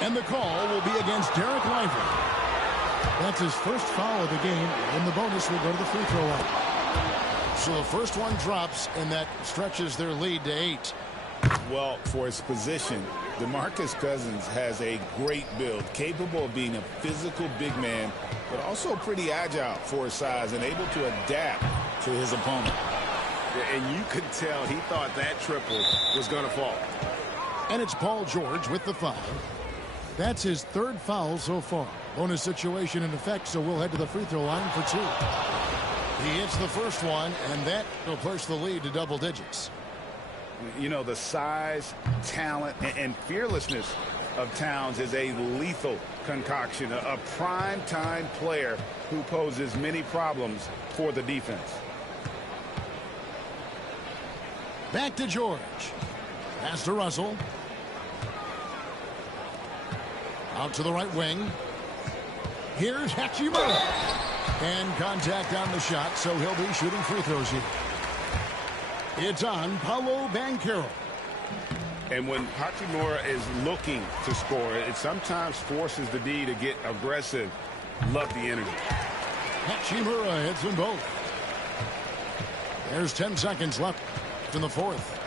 And the call will be against Derek Lively. That's his first foul of the game, and the bonus will go to the free throw line. So the first one drops, and that stretches their lead to 8. Well, for his position, DeMarcus Cousins has a great build, capable of being a physical big man, but also pretty agile for his size and able to adapt to his opponent. And you could tell he thought that triple was going to fall. And it's Paul George with the foul. That's his third foul so far. Bonus situation in effect, so we'll head to the free throw line for 2. He hits the first one, and that will push the lead to double digits. You know, the size, talent, and fearlessness of Towns is a lethal concoction, a prime-time player who poses many problems for the defense. Back to George. Pass to Russell. Out to the right wing. Here's Hachimura. And contact on the shot, so he'll be shooting free throws here. It's on Paolo Banchero. And when Hachimura is looking to score, it sometimes forces the D to get aggressive. Love the energy. Hachimura hits them both. There's 10 seconds left in the fourth.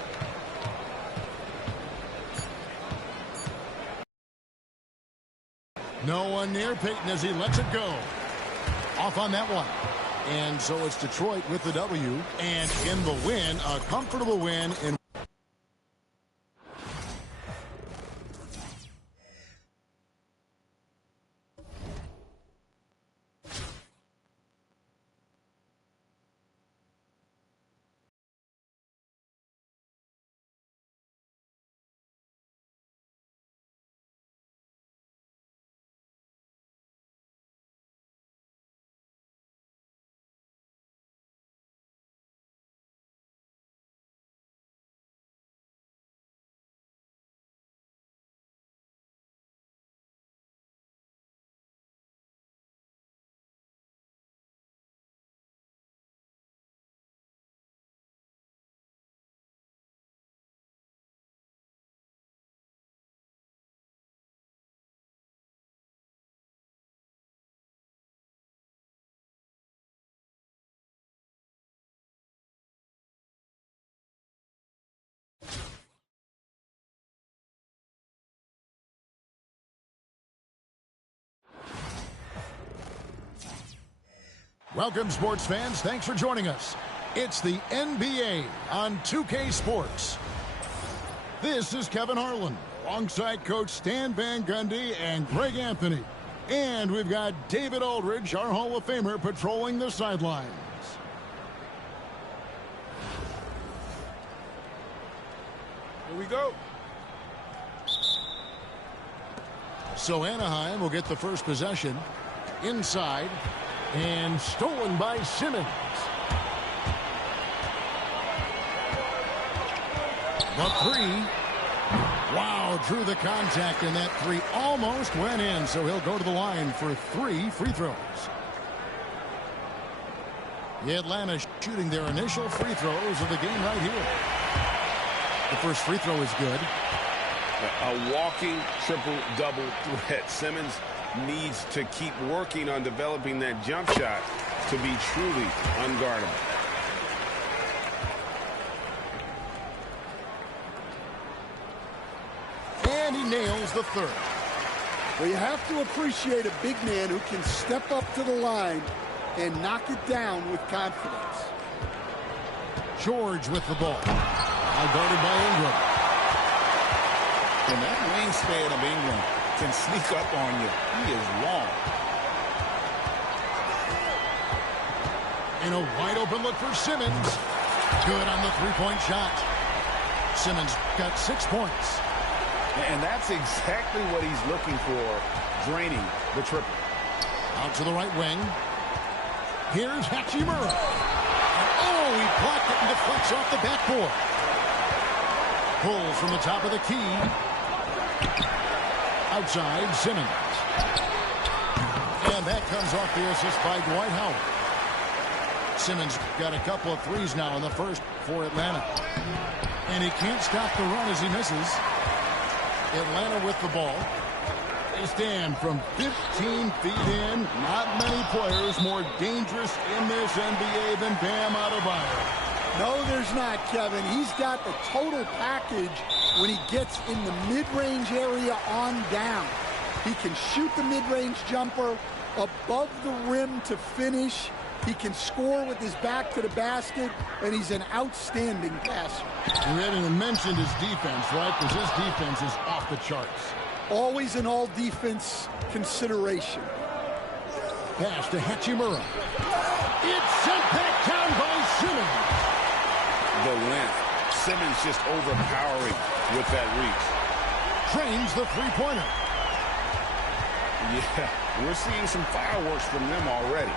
No one near Peyton as he lets it go. Off on that one. And so it's Detroit with the W. And in the win, a comfortable win in Welcome, sports fans. Thanks for joining us. It's the NBA on 2K Sports. This is Kevin Harlan, alongside Coach Stan Van Gundy and Greg Anthony. And we've got David Aldridge, our Hall of Famer, patrolling the sidelines. Here we go. So Anaheim will get the first possession. Inside. And stolen by Simmons. The three. Wow, drew the contact, and that three almost went in, so he'll go to the line for 3 free throws. The Atlanta shooting their initial free throws of the game right here. The first free throw is good. A walking triple-double threat. Simmons needs to keep working on developing that jump shot to be truly unguardable. And he nails the third. Well, you have to appreciate a big man who can step up to the line and knock it down with confidence. George with the ball. Now guarded by Ingram. And that wingspan of Ingram can sneak up on you. He is long. And a wide open look for Simmons. Good on the three-point shot. Simmons got 6 points. And that's exactly what he's looking for, draining the triple. Out to the right wing. Here's Hachimura. And oh, he blocked it and deflects off the backboard. Pulls from the top of the key. Outside, Simmons. And that comes off the assist by Dwight Howard. Simmons got a couple of threes now in the first for Atlanta. And he can't stop the run as he misses. Atlanta with the ball. They stand from 15 feet in. Not many players more dangerous in this NBA than Bam Adebayo. No, there's not, Kevin. He's got the total package when he gets in the mid-range area on down. He can shoot the mid-range jumper above the rim to finish. He can score with his back to the basket, and he's an outstanding passer. We haven't even mentioned his defense, right? Because his defense is off the charts. Always an all-defense consideration. Pass to Hachimura. It's sent back down by Simmons. The length. Simmons just overpowering with that reach. Trains the three-pointer. Yeah, we're seeing some fireworks from them already.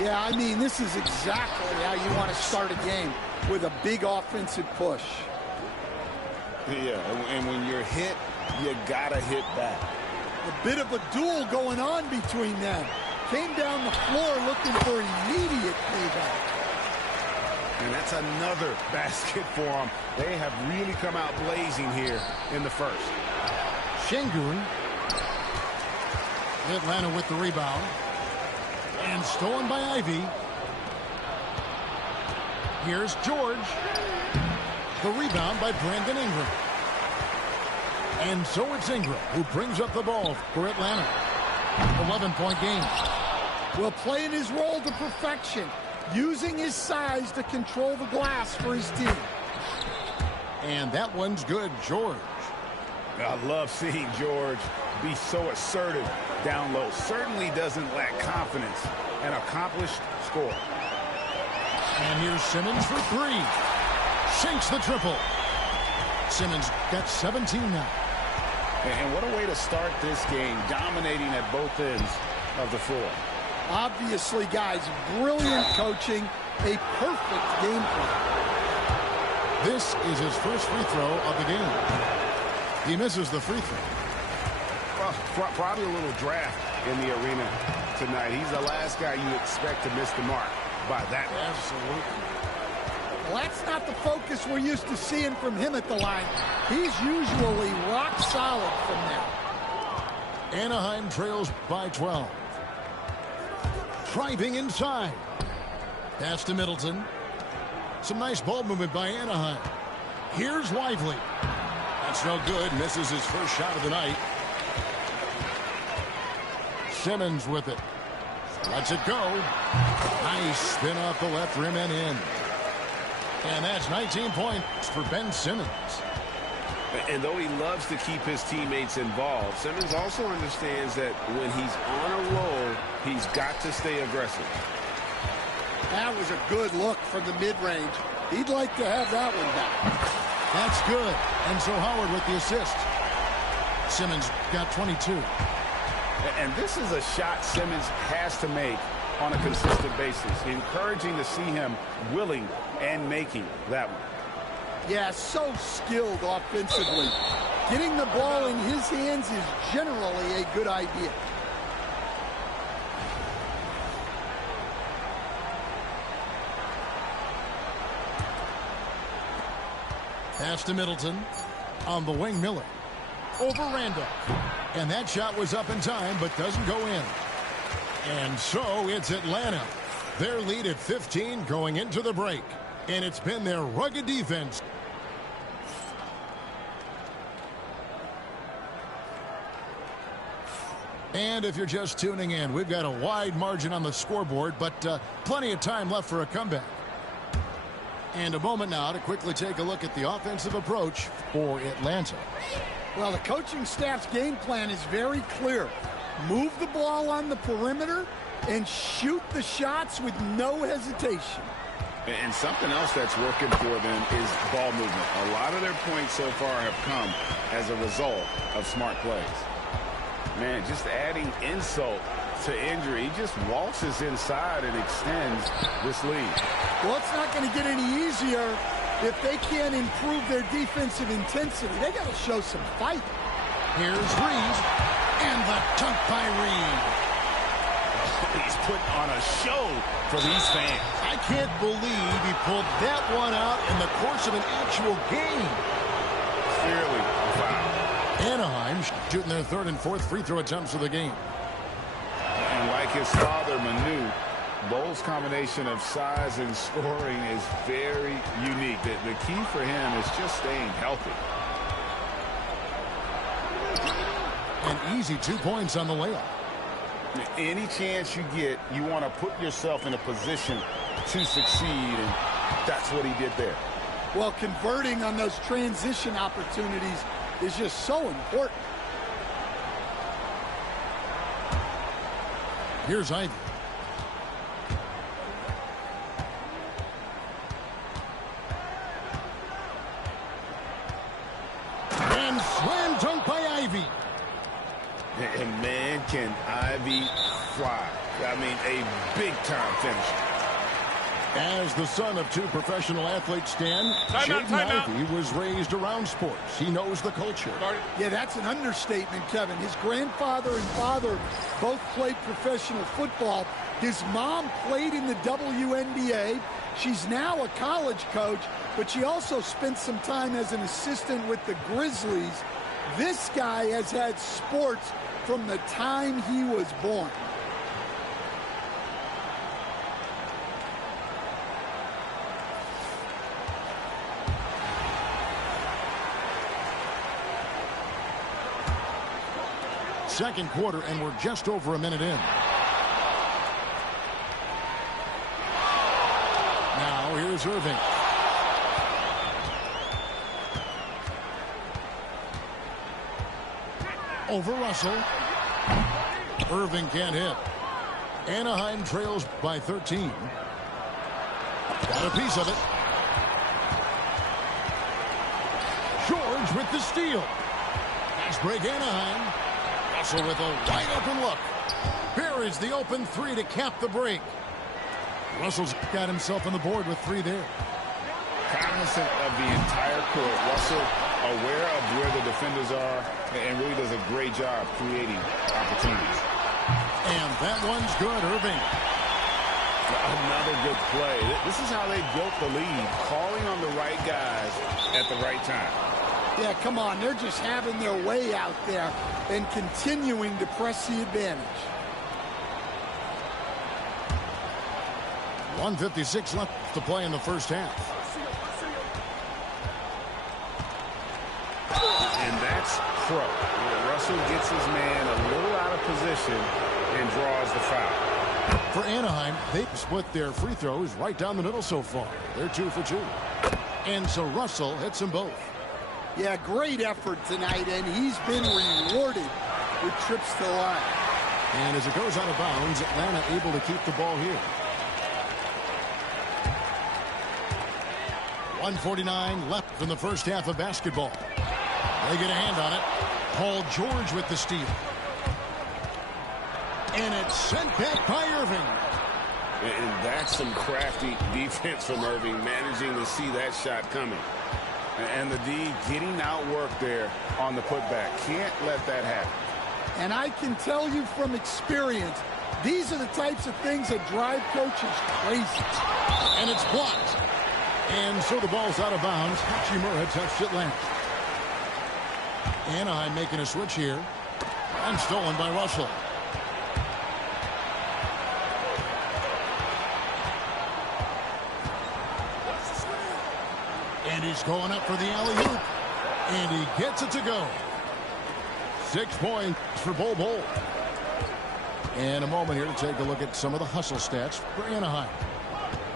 Yeah, I mean, this is exactly how you want to start a game, with a big offensive push. Yeah, and when you're hit, you gotta hit back. A bit of a duel going on between them. Came down the floor looking for immediate payback. And that's another basket for them. They have really come out blazing here in the first. Şengün. Atlanta with the rebound. And stolen by Ivy. Here's George. The rebound by Brandon Ingram. And so it's Ingram who brings up the ball for Atlanta. 11-point game. Well, playing his role to perfection. Using his size to control the glass for his team. And that one's good, George. I love seeing George be so assertive down low. Certainly doesn't lack confidence. An accomplished scorer. And here's Simmons for three. Sinks the triple. Simmons got 17 now. And what a way to start this game, dominating at both ends of the floor. Obviously, guys, brilliant coaching, a perfect game plan. This is his first free throw of the game. He misses the free throw. Well, probably a little draft in the arena tonight. He's the last guy you expect to miss the mark by that. Absolutely. Well, that's not the focus we're used to seeing from him at the line. He's usually rock solid from there. Anaheim trails by 12. Driving inside. Pass to Middleton. Some nice ball movement by Anaheim. Here's Lively. That's no good. Misses his first shot of the night. Simmons with it. Lets it go. Nice spin off the left rim and in. And that's 19 points for Ben Simmons. And though he loves to keep his teammates involved, Simmons also understands that when he's on a roll, he's got to stay aggressive. That was a good look from the mid-range. He'd like to have that one back. That's good. And so Howard with the assist. Simmons got 22. And this is a shot Simmons has to make on a consistent basis. Encouraging to see him willing and making that one. Yeah, so skilled offensively. Getting the ball in his hands is generally a good idea. Pass to Middleton. On the wing, Miller. Over Randolph. And that shot was up in time, but doesn't go in. And so it's Atlanta. Their lead at 15 going into the break. And it's been their rugged defense. And if you're just tuning in, we've got a wide margin on the scoreboard, but plenty of time left for a comeback. And a moment now to quickly take a look at the offensive approach for Atlanta. Well, the coaching staff's game plan is very clear. Move the ball on the perimeter and shoot the shots with no hesitation. And something else that's working for them is ball movement. A lot of their points so far have come as a result of smart plays. Man, just adding insult to injury. He just waltzes inside and extends this lead. Well, it's not going to get any easier if they can't improve their defensive intensity, they got to show some fight. Here's Reed, and the dunk by Reed. He's putting on a show for these fans. I can't believe he pulled that one out in the course of an actual game. Clearly a foul. Anaheim shooting their third and fourth free throw attempts of the game. And like his father, Manu, Bo's combination of size and scoring is very unique. The key for him is just staying healthy. An easy 2 points on the layup. Any chance you get, you want to put yourself in a position to succeed, and that's what he did there. Well, converting on those transition opportunities is just so important. Here's Ivy. And slam dunk by Ivy. And man, can Ivy fly. I mean, a big-time finisher. As the son of two professional athletes, Stan, Jaden Ivey was raised around sports. He knows the culture. Yeah, that's an understatement, Kevin. His grandfather and father both played professional football. His mom played in the WNBA. She's now a college coach, but she also spent some time as an assistant with the Grizzlies. This guy has had sports from the time he was born. Second quarter, and we're just over a minute in. Now here's Irving. Over Russell. Irving can't hit. Anaheim trails by 13. Got a piece of it. George with the steal. Fast break Anaheim. Russell with a wide open look. Here is the open three to cap the break. Russell's got himself on the board with three there. Cognizant of the entire court. Russell aware of where the defenders are and really does a great job creating opportunities. And that one's good, Irving. Another good play. This is how they built the lead, calling on the right guys at the right time. Yeah, come on. They're just having their way out there and continuing to press the advantage. 1:56 left to play in the first half. And that's Pro. Russell gets his man a little out of position and draws the foul. For Anaheim, they've split their free throws right down the middle so far. They're 2 for 2. And so Russell hits them both. Yeah, great effort tonight, and he's been rewarded with trips to the line. And as it goes out of bounds, Atlanta able to keep the ball here. 1:49 left from the first half of basketball. They get a hand on it. Paul George with the steal. And it's sent back by Irving. And that's some crafty defense from Irving, managing to see that shot coming. And the D getting outworked there on the putback. Can't let that happen. And I can tell you from experience, these are the types of things that drive coaches crazy. And it's blocked. And so the ball's out of bounds. Hachimura touched it last. Anaheim making a switch here. And stolen by Russell. And he's going up for the alley-oop. And he gets it to go. 6 points for Bol. And a moment here to take a look at some of the hustle stats for Anaheim.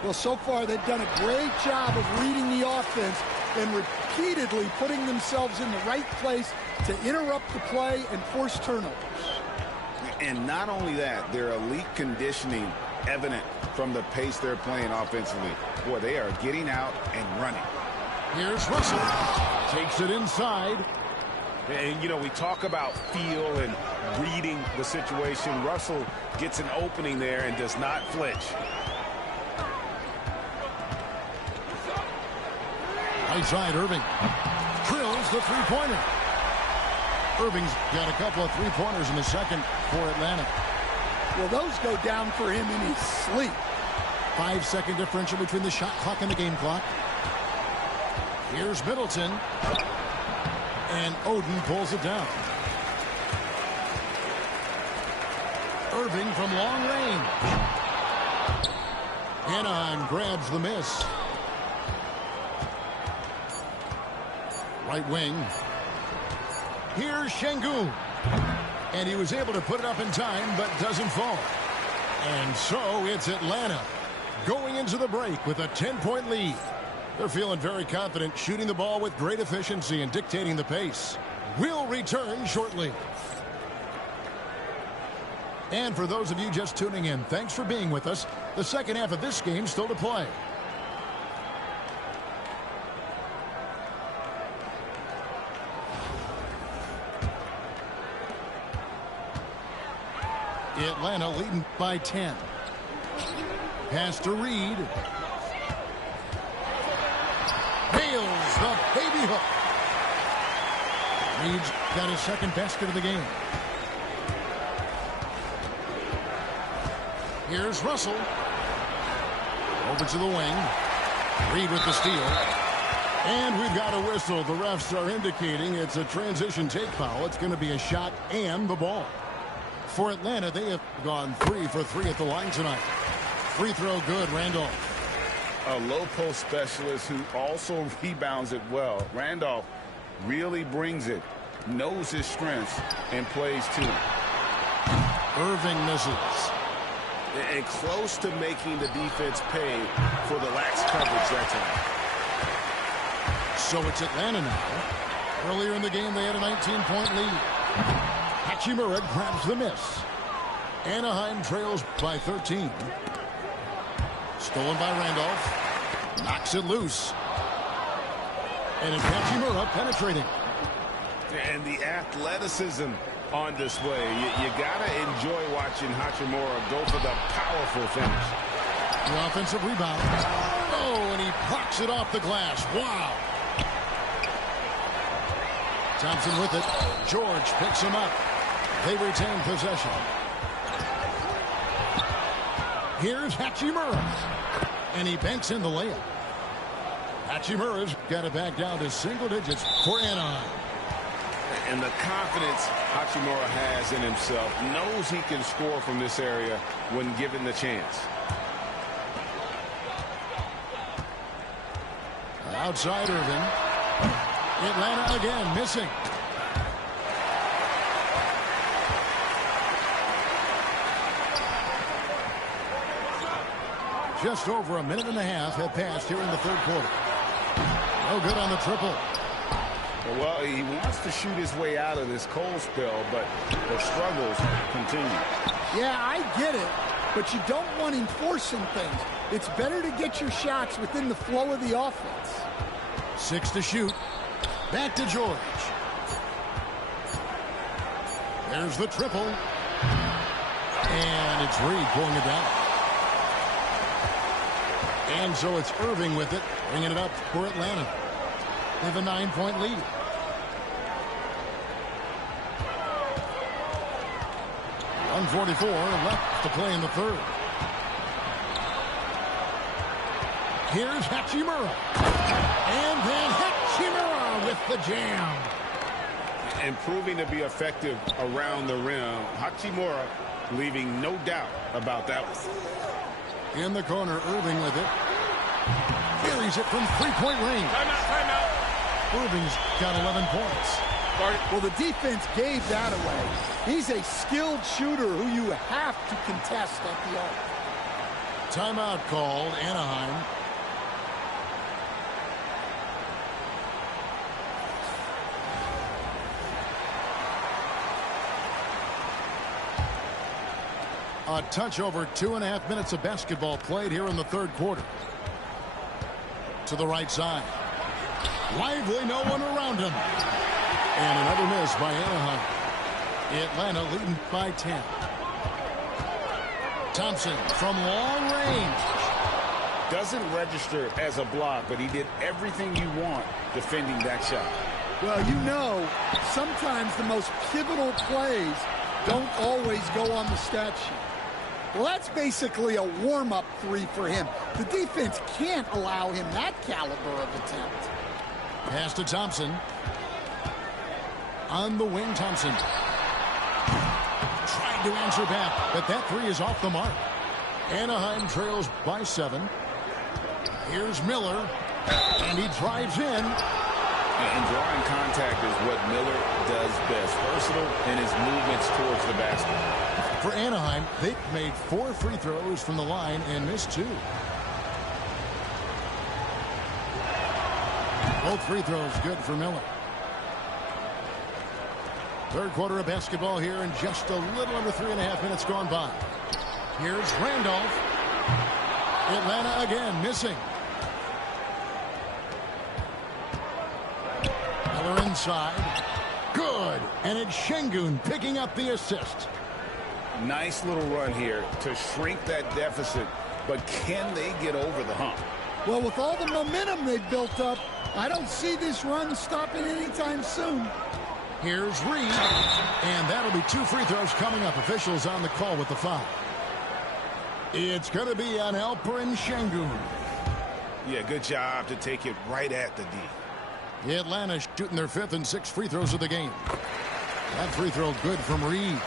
Well, so far they've done a great job of reading the offense and repeatedly putting themselves in the right place to interrupt the play and force turnovers. And not only that, their elite conditioning evident from the pace they're playing offensively. Boy, they are getting out and running. Here's Russell. Takes it inside. And, you know, we talk about feel and reading the situation. Russell gets an opening there and does not flinch. Right side, Irving. Drills the three-pointer. Irving's got a couple of three-pointers in the second for Atlanta. Well, those go down for him in his sleep. 5-second differential between the shot clock and the game clock. Here's Middleton. And Oden pulls it down. Irving from long range. Anaheim grabs the miss. Right wing. Here's Şengün. And he was able to put it up in time, but doesn't fall. And so it's Atlanta going into the break with a 10-point lead. They're feeling very confident, shooting the ball with great efficiency and dictating the pace. We'll return shortly. And for those of you just tuning in, thanks for being with us. The second half of this game still to play. Atlanta leading by 10. Pass to Reed. Nails the baby hook. Reed's got his second basket of the game. Here's Russell. Over to the wing. Reed with the steal. And we've got a whistle. The refs are indicating it's a transition take foul. It's going to be a shot and the ball. For Atlanta, they have gone 3 for 3 at the line tonight. Free throw good, Randolph. A low post specialist who also rebounds it well. Randolph really brings it, knows his strengths, and plays to it. Irving misses. And close to making the defense pay for the lax coverage that time. So it's Atlanta now. Earlier in the game, they had a 19-point lead. Hachimura grabs the miss. Anaheim trails by 13. Stolen by Randolph. Knocks it loose. And it's Hachimura penetrating. And the athleticism on display. You got to enjoy watching Hachimura go for the powerful finish. The offensive rebound. Oh, and he plucks it off the glass. Wow. Thompson with it. George picks him up. They retain possession. Here's Hachimura. And he banks in the layup. Hachimura's got it back down to single digits for Anaheim. And the confidence Hachimura has in himself, knows he can score from this area when given the chance. Outside Irving. Atlanta again missing. Just over a minute and a half have passed here in the third quarter. No good on the triple. Well, he wants to shoot his way out of this cold spell, but the struggles continue. Yeah, I get it, but you don't want him forcing things. It's better to get your shots within the flow of the offense. 6 to shoot. Back to George. There's the triple. And it's Reed pulling it down. And so it's Irving with it, bringing it up for Atlanta. They have a 9-point lead. .144 left to play in the third. Here's Hachimura. And then Hachimura with the jam. And proving to be effective around the rim. Hachimura leaving no doubt about that one. In the corner, Irving with it. Carries it from three-point range. Timeout. Irving's got 11 points. Well, the defense gave that away. He's a skilled shooter who you have to contest at the arc. Timeout called, Anaheim. A touch over 2.5 minutes of basketball played here in the third quarter. To the right side. Lively, no one around him. And another miss by Anaheim. Atlanta leading by 10. Thompson from long range. Doesn't register as a block, but he did everything you want defending that shot. Well, you know, sometimes the most pivotal plays don't always go on the stat sheet. Well, that's basically a warm-up three for him. The defense can't allow him that caliber of attempt. Pass to Thompson. On the wing, Thompson. Trying to answer back, but that three is off the mark. Anaheim trails by 7. Here's Miller, and he drives in. And drawing contact is what Miller does best. Versatile in his movements towards the basket. For Anaheim, they've made 4 free throws from the line and missed 2. Both free throws good for Miller. Third quarter of basketball here, and just a little under 3.5 minutes gone by. Here's Randolph. Atlanta again missing. Miller inside. Good. And it's Şengün picking up the assist. Nice little run here to shrink that deficit, but can they get over the hump? Well, with all the momentum they've built up, I don't see this run stopping anytime soon. Here's Reed, and that'll be 2 free throws coming up. Officials on the call with the foul. It's going to be on Alperen Şengün. Yeah, good job to take it right at the D. Atlanta shooting their 5th and 6th free throws of the game. That free throw good from Reed.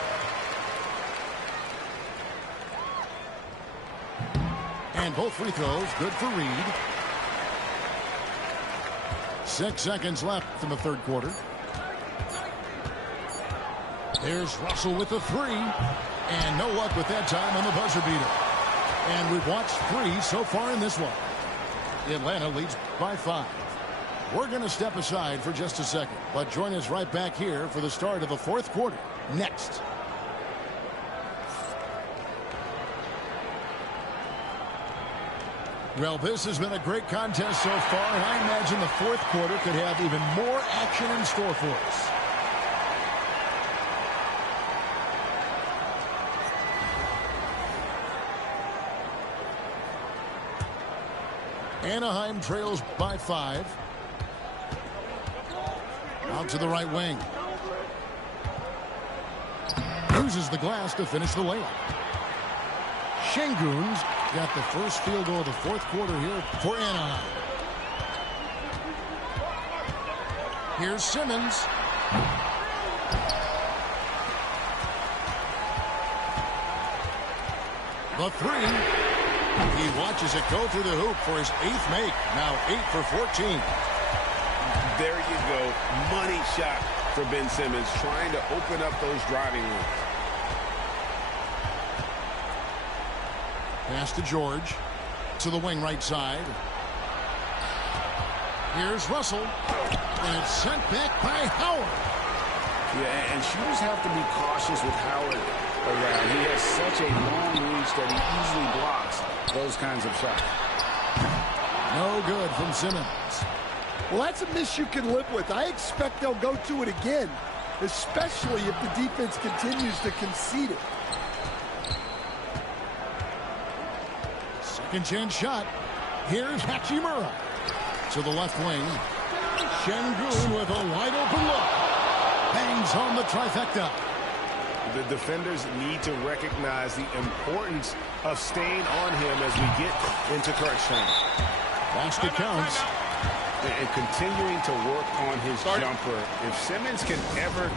And both free throws good for Reed. 6 seconds left in the third quarter. There's Russell with the 3. And no luck with that time on the buzzer beater. And we've watched 3 so far in this one. Atlanta leads by 5. We're going to step aside for just a second, but join us right back here for the start of the fourth quarter next. Well, this has been a great contest so far, and I imagine the fourth quarter could have even more action in store for us. Anaheim trails by 5. Out to the right wing. Uses the glass to finish the layup. Şengün's got the first field goal of the fourth quarter here for Anaheim. Here's Simmons. The 3. He watches it go through the hoop for his 8th make. Now 8 for 14. There you go. Money shot for Ben Simmons, trying to open up those driving lanes. Pass to George. To the wing right side. Here's Russell. And it's sent back by Howard. Yeah, and shooters have to be cautious with Howard around. He has such a long reach that he easily blocks those kinds of shots. No good from Simmons. Well, that's a miss you can live with. I expect they'll go to it again, especially if the defense continues to concede it. Second chance shot. Here's Hachimura. To the left wing. Şengün with a wide open look. Bangs home the trifecta. The defenders need to recognize the importance of staying on him as we get into crunch time. Basket counts. And continuing to work on his jumper. If Simmons can ever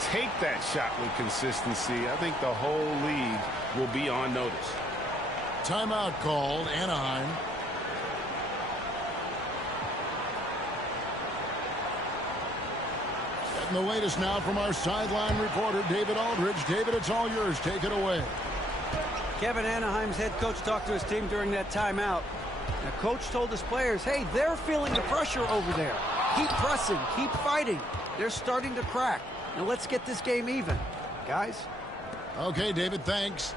take that shot with consistency, I think the whole league will be on notice. Timeout called, Anaheim. Getting the latest now from our sideline reporter, David Aldridge. David, it's all yours. Take it away. Kevin, Anaheim's head coach talked to his team during that timeout. The coach told his players, hey, they're feeling the pressure over there. Keep pressing, keep fighting. They're starting to crack. Now let's get this game even, guys. Okay, David, thanks.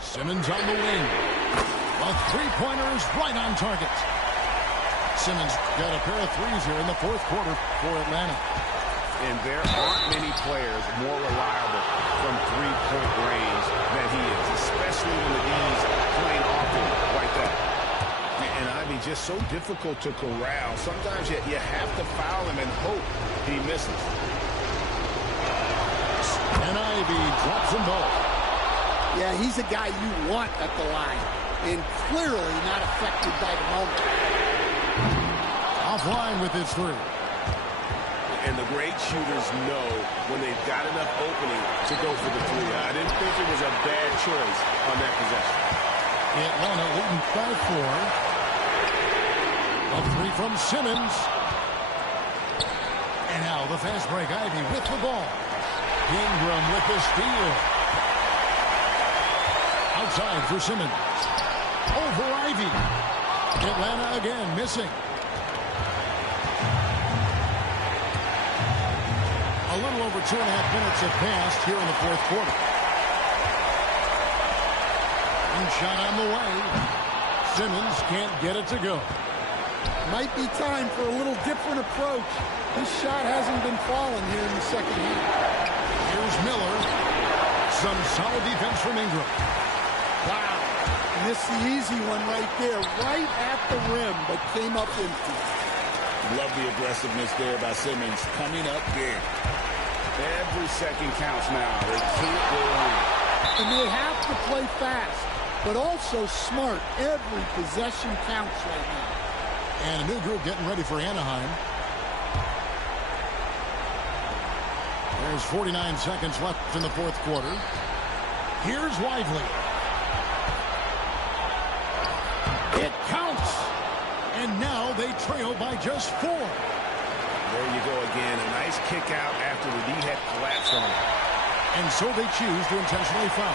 Simmons on the wing. A three-pointer is right on target. Simmons got a pair of threes here in the fourth quarter for Atlanta. And there aren't many players more reliable from three-point range than he is, especially when the D's playing often like that. And Ivy just so difficult to corral. Sometimes you have to foul him and hope he misses. And Ivy drops them both. Yeah, he's a guy you want at the line, and clearly not affected by the moment. Offline with his three. And the great shooters know when they've got enough opening to go for the three. I didn't think it was a bad choice on that possession. Atlanta leading by 4. A three from Simmons. And now the fast break. Ivy with the ball. Ingram with the steal. Outside for Simmons. Over Ivy. Atlanta again missing. A little over 2.5 minutes have passed here in the fourth quarter. And shot on the way. Simmons can't get it to go. Might be time for a little different approach. This shot hasn't been falling here in the second half. Here's Miller. Some solid defense from Ingram. Wow. Missed the easy one right there, right at the rim, but came up empty. Love the aggressiveness there by Simmons. Coming up big. Every second counts now. They can't go on. And they have to play fast, but also smart. Every possession counts right now. And a new group getting ready for Anaheim. There's 49 seconds left in the fourth quarter. Here's Lively. It counts. And now they trail by just 4. There you go again. A nice kick out after the D had collapsed on him. And so they choose to intentionally foul.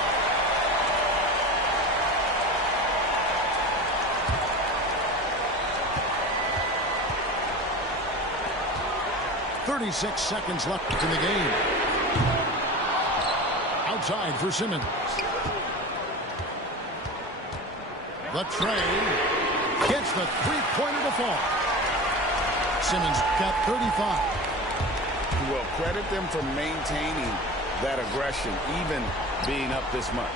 .36 seconds left in the game. Outside for Simmons. The tray gets the three-pointer to fall. Simmons got 35. Well, credit them for maintaining that aggression, even being up this much.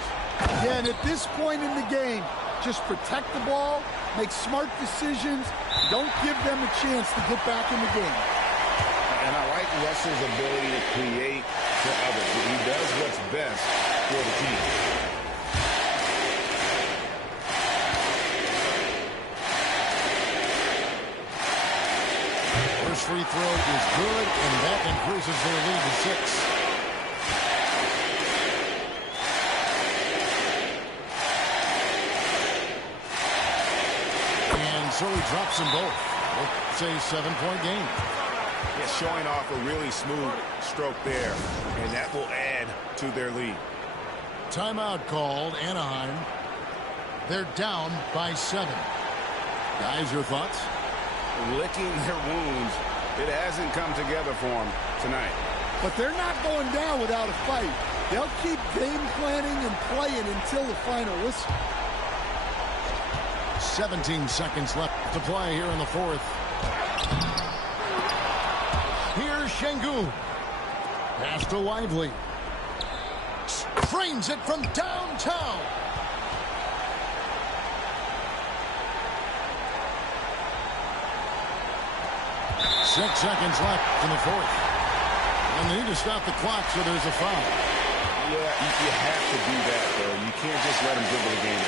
Yeah, and at this point in the game, just protect the ball, make smart decisions, don't give them a chance to get back in the game. And I like Russell's ability to create for others. He does what's best for the team. First free throw is good, and that increases their lead to 6. And so he drops them both. Let's say 7-point game. Yeah, showing off a really smooth stroke there, and that will add to their lead. Timeout called, Anaheim. They're down by 7. Guys, your thoughts? Licking their wounds. It hasn't come together for them tonight. But they're not going down without a fight. They'll keep game planning and playing until the final whistle. 17 seconds left to play here in the fourth. Here's Şengün. Pass to Lively. Frames it from downtown. Six seconds left in the fourth. And they need to stop the clock, so there's a foul. Yeah, you have to do that, though. You can't just let them dribble the game.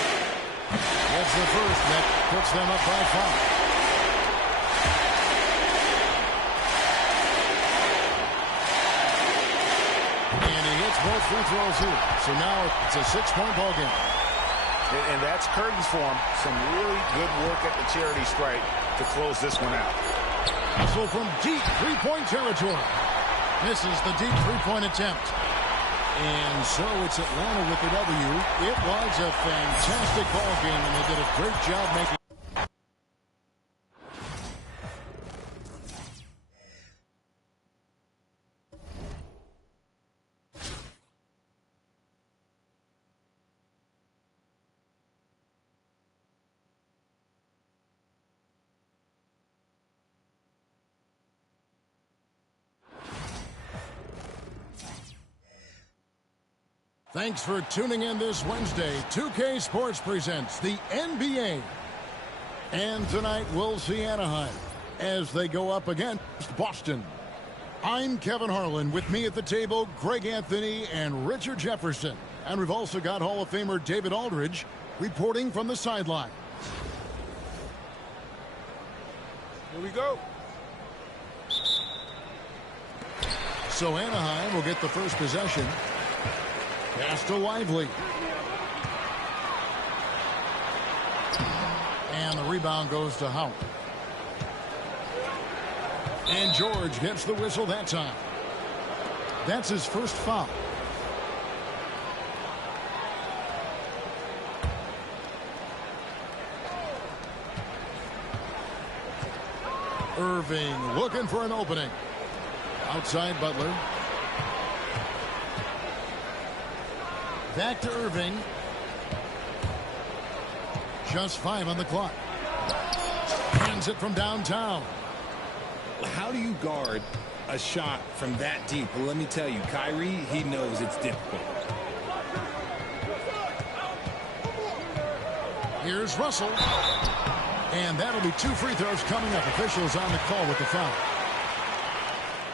That's the first. That puts them up by 5. Both free throws here. So now it's a 6-point ball game. And that's curtains for him. Some really good work at the charity stripe to close this one out. Hustle from deep three-point territory. Misses the deep three-point attempt. And so it's Atlanta with the W. It was a fantastic ball game, and they did a great job making. Thanks for tuning in this Wednesday. 2K Sports presents the NBA. And tonight we'll see Anaheim as they go up against Boston. I'm Kevin Harlan. With me at the table, Greg Anthony and Richard Jefferson. And we've also got Hall of Famer David Aldridge reporting from the sideline. Here we go. So Anaheim will get the first possession. Pass to Lively. And the rebound goes to Houck. And George gets the whistle that time. That's his first foul. Irving looking for an opening. Outside Butler. Back to Irving. Just 5 on the clock. Hands it from downtown. How do you guard a shot from that deep? Well, let me tell you, Kyrie, he knows it's difficult. Here's Russell. And that'll be 2 free throws coming up. Officials on the call with the foul.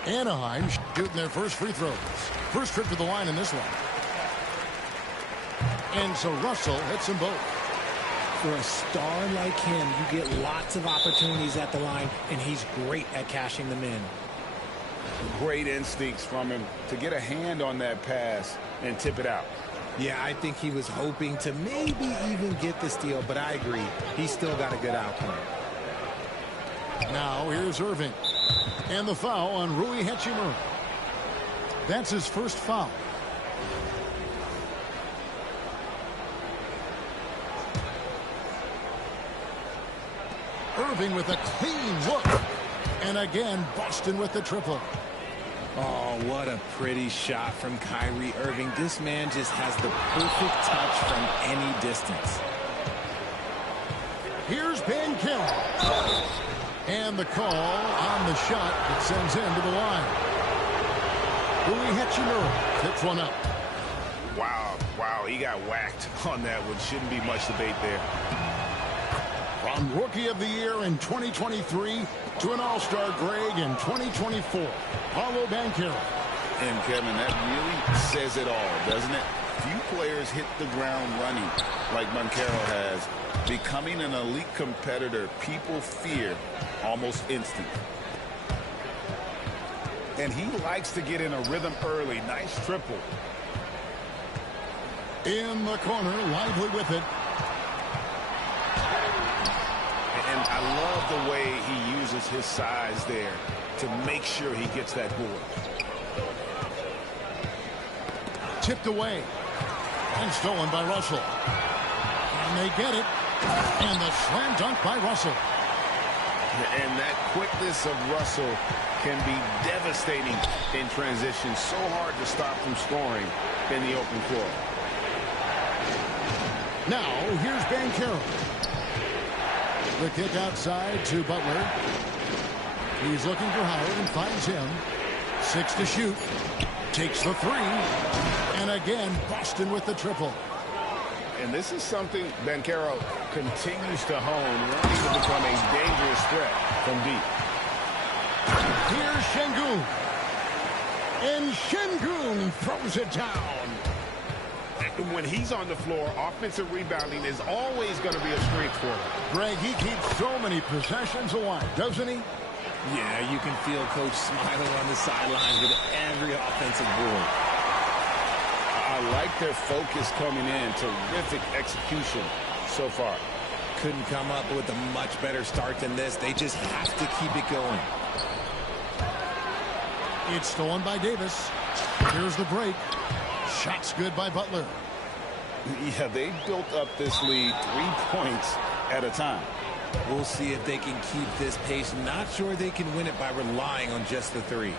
Anaheim shooting their first free throws. First trip to the line in this one. And so Russell hits them both. For a star like him, you get lots of opportunities at the line, and he's great at cashing them in. Great instincts from him to get a hand on that pass and tip it out. Yeah, I think he was hoping to maybe even get the steal, but I agree. He's still got a good outcome. Now here's Irving. And the foul on Rui Hachimura. That's his first foul. Irving with a clean look. And again, Boston with the triple. Oh, what a pretty shot from Kyrie Irving. This man just has the perfect touch from any distance. Here's Banchero. And the call on the shot that sends him to the line. Rui Hachimura picks one up. Wow, he got whacked on that one. Shouldn't be much debate there. From Rookie of the Year in 2023 to an All-Star Greg in 2024, Paolo Banchero. And, Kevin, that really says it all, doesn't it? Few players hit the ground running like Banchero has. Becoming an elite competitor, people fear almost instant. And he likes to get in a rhythm early. Nice triple. In the corner, Lively with it. And I love the way he uses his size there to make sure he gets that board. Tipped away. And stolen by Russell. And they get it. And the slam dunk by Russell. And that quickness of Russell can be devastating in transition. So hard to stop from scoring in the open floor. Now, here's Banchero. The kick outside to Butler. He's looking for Howard and finds him. 6 to shoot. Takes the 3. And again, Boston with the triple. And this is something Banchero continues to hone, wanting to become a dangerous threat from deep. Here's Şengün. And Şengün throws it down. When he's on the floor, offensive rebounding is always going to be a strength for him. Greg, he keeps so many possessions alive, doesn't he? Yeah, you can feel Coach smiling on the sidelines with every offensive board. I like their focus coming in. Terrific execution so far. Couldn't come up with a much better start than this. They just have to keep it going. It's stolen by Davis. Here's the break. Shot's good by Butler. Yeah, they built up this lead 3 points at a time. We'll see if they can keep this pace. Not sure they can win it by relying on just the 3.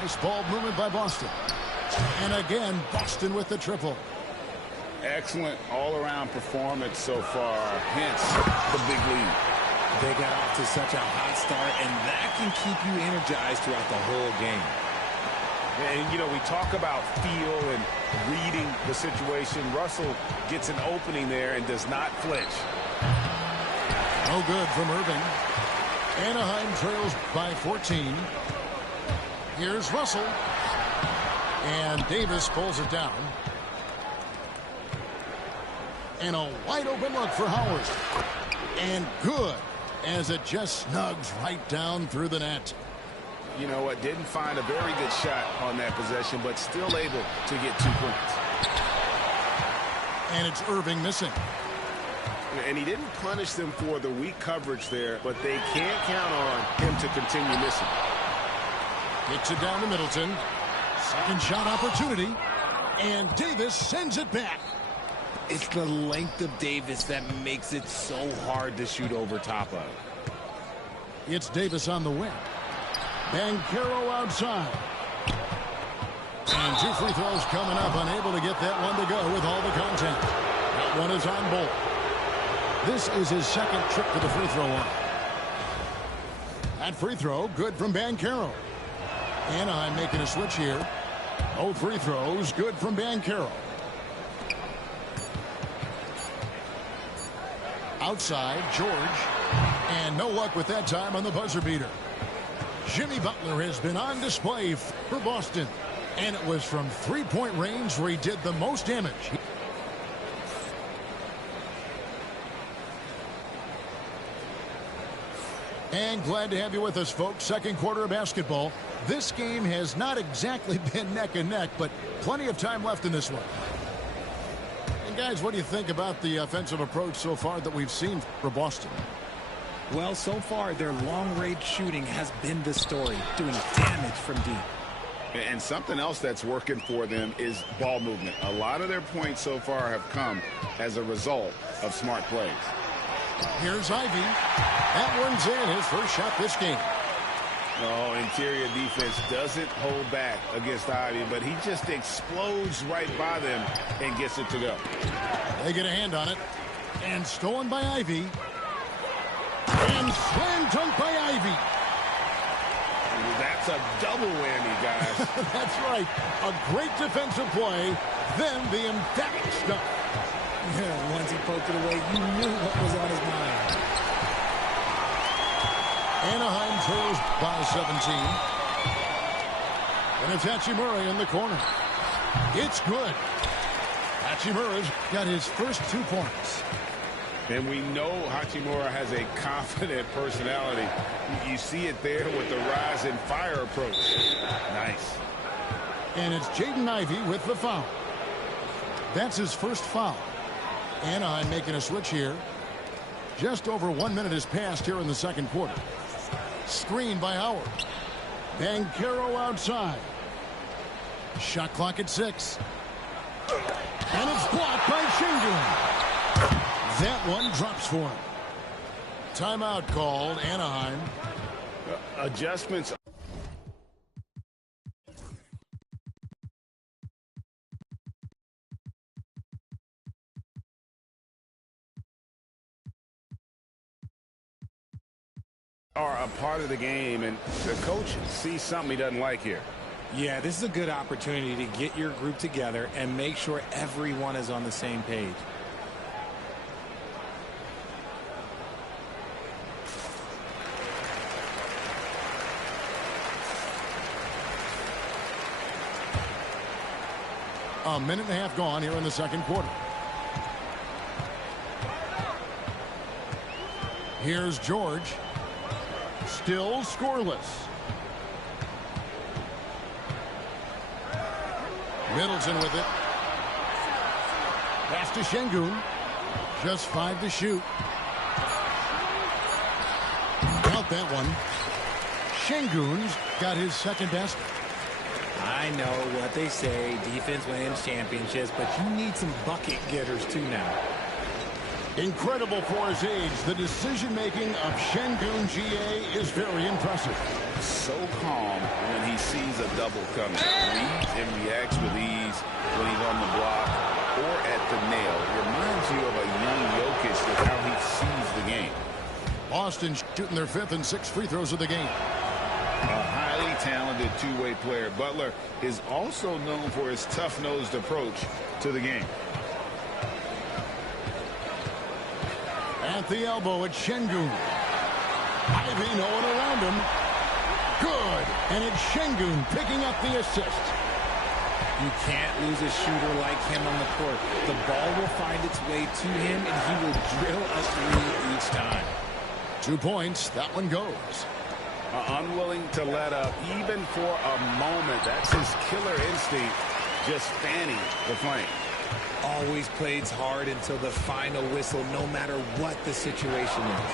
Nice ball movement by Boston. And again, Boston with the triple. Excellent all-around performance so far, hence the big lead. They got off to such a hot start, and that can keep you energized throughout the whole game. And, you know, we talk about feel and reading the situation. Russell gets an opening there and does not flinch. No good from Irving. Anaheim trails by 14. Here's Russell. And Davis pulls it down. And a wide open look for Howard. And good, as it just snugs right down through the net. You know what? Didn't find a very good shot on that possession, but still able to get 2 points. And it's Irving missing. And he didn't punish them for the weak coverage there, but they can't count on him to continue missing. Kicks it down to Middleton. Second shot opportunity. And Davis sends it back. It's the length of Davis that makes it so hard to shoot over top of. It's Davis on the wing. Banchero outside. And 2 free throws coming up, unable to get that one to go with all the contact. That one is on board. This is his second trip to the free throw line. That free throw, good from Banchero. Anaheim making a switch here. Both free throws, good from Banchero. Outside, George. And no luck with that time on the buzzer beater. Jimmy Butler has been on display for Boston. And it was from three-point range where he did the most damage. And glad to have you with us, folks. Second quarter of basketball. This game has not exactly been neck and neck, but plenty of time left in this one. And guys, what do you think about the offensive approach so far that we've seen for Boston? Well, so far, their long-range shooting has been the story, doing damage from deep. And something else that's working for them is ball movement. A lot of their points so far have come as a result of smart plays. Here's Ivy. That one's in, his first shot this game. No, interior defense doesn't hold back against Ivy, but he just explodes right by them and gets it to go. They get a hand on it. And stolen by Ivy. And slam dunk by Ivy. That's a double whammy, guys. That's right. A great defensive play, then the emphatic stuff. Yeah, once he poked it away, you knew what was on his mind. Anaheim trails by 17. And it's Hachimura in the corner. It's good. Hachimura's got his first 2 points. And we know Hachimura has a confident personality. You see it there with the rise and fire approach. Nice. And it's Jaden Ivey with the foul. That's his first foul. Anaheim making a switch here. Just over 1 minute has passed here in the second quarter. Screen by Howard. Banchero outside. Shot clock at 6. And it's blocked by Shingun. That one drops for him. Timeout called, Anaheim. Adjustments. Are a part of the game, and the coach sees something he doesn't like here. Yeah, this is a good opportunity to get your group together and make sure everyone is on the same page. A minute and a half gone here in the second quarter. Here's George. Still scoreless. Middleton with it. Pass to Şengün. Just 5 to shoot. Count that one. Şengün's got his second basket. I know what they say, defense wins championships, but you need some bucket getters too now. Incredible for his age. The decision-making of Şengün GA is very impressive. So calm when he sees a double coming. Reads and reacts with ease when he's on the block or at the nail. Reminds you of a young Jokic with how he sees the game. Boston shooting their 5th and 6th free throws of the game. A highly talented two-way player. Butler is also known for his tough-nosed approach to the game. At the elbow, it's Şengün. Ivy, no one around him. Good. And it's Şengün picking up the assist. You can't lose a shooter like him on the court. The ball will find its way to him, and he will drill a three each time. 2 points. That one goes. Unwilling to let up even for a moment. That's his killer instinct, just fanning the flame. Always plays hard until the final whistle, no matter what the situation is.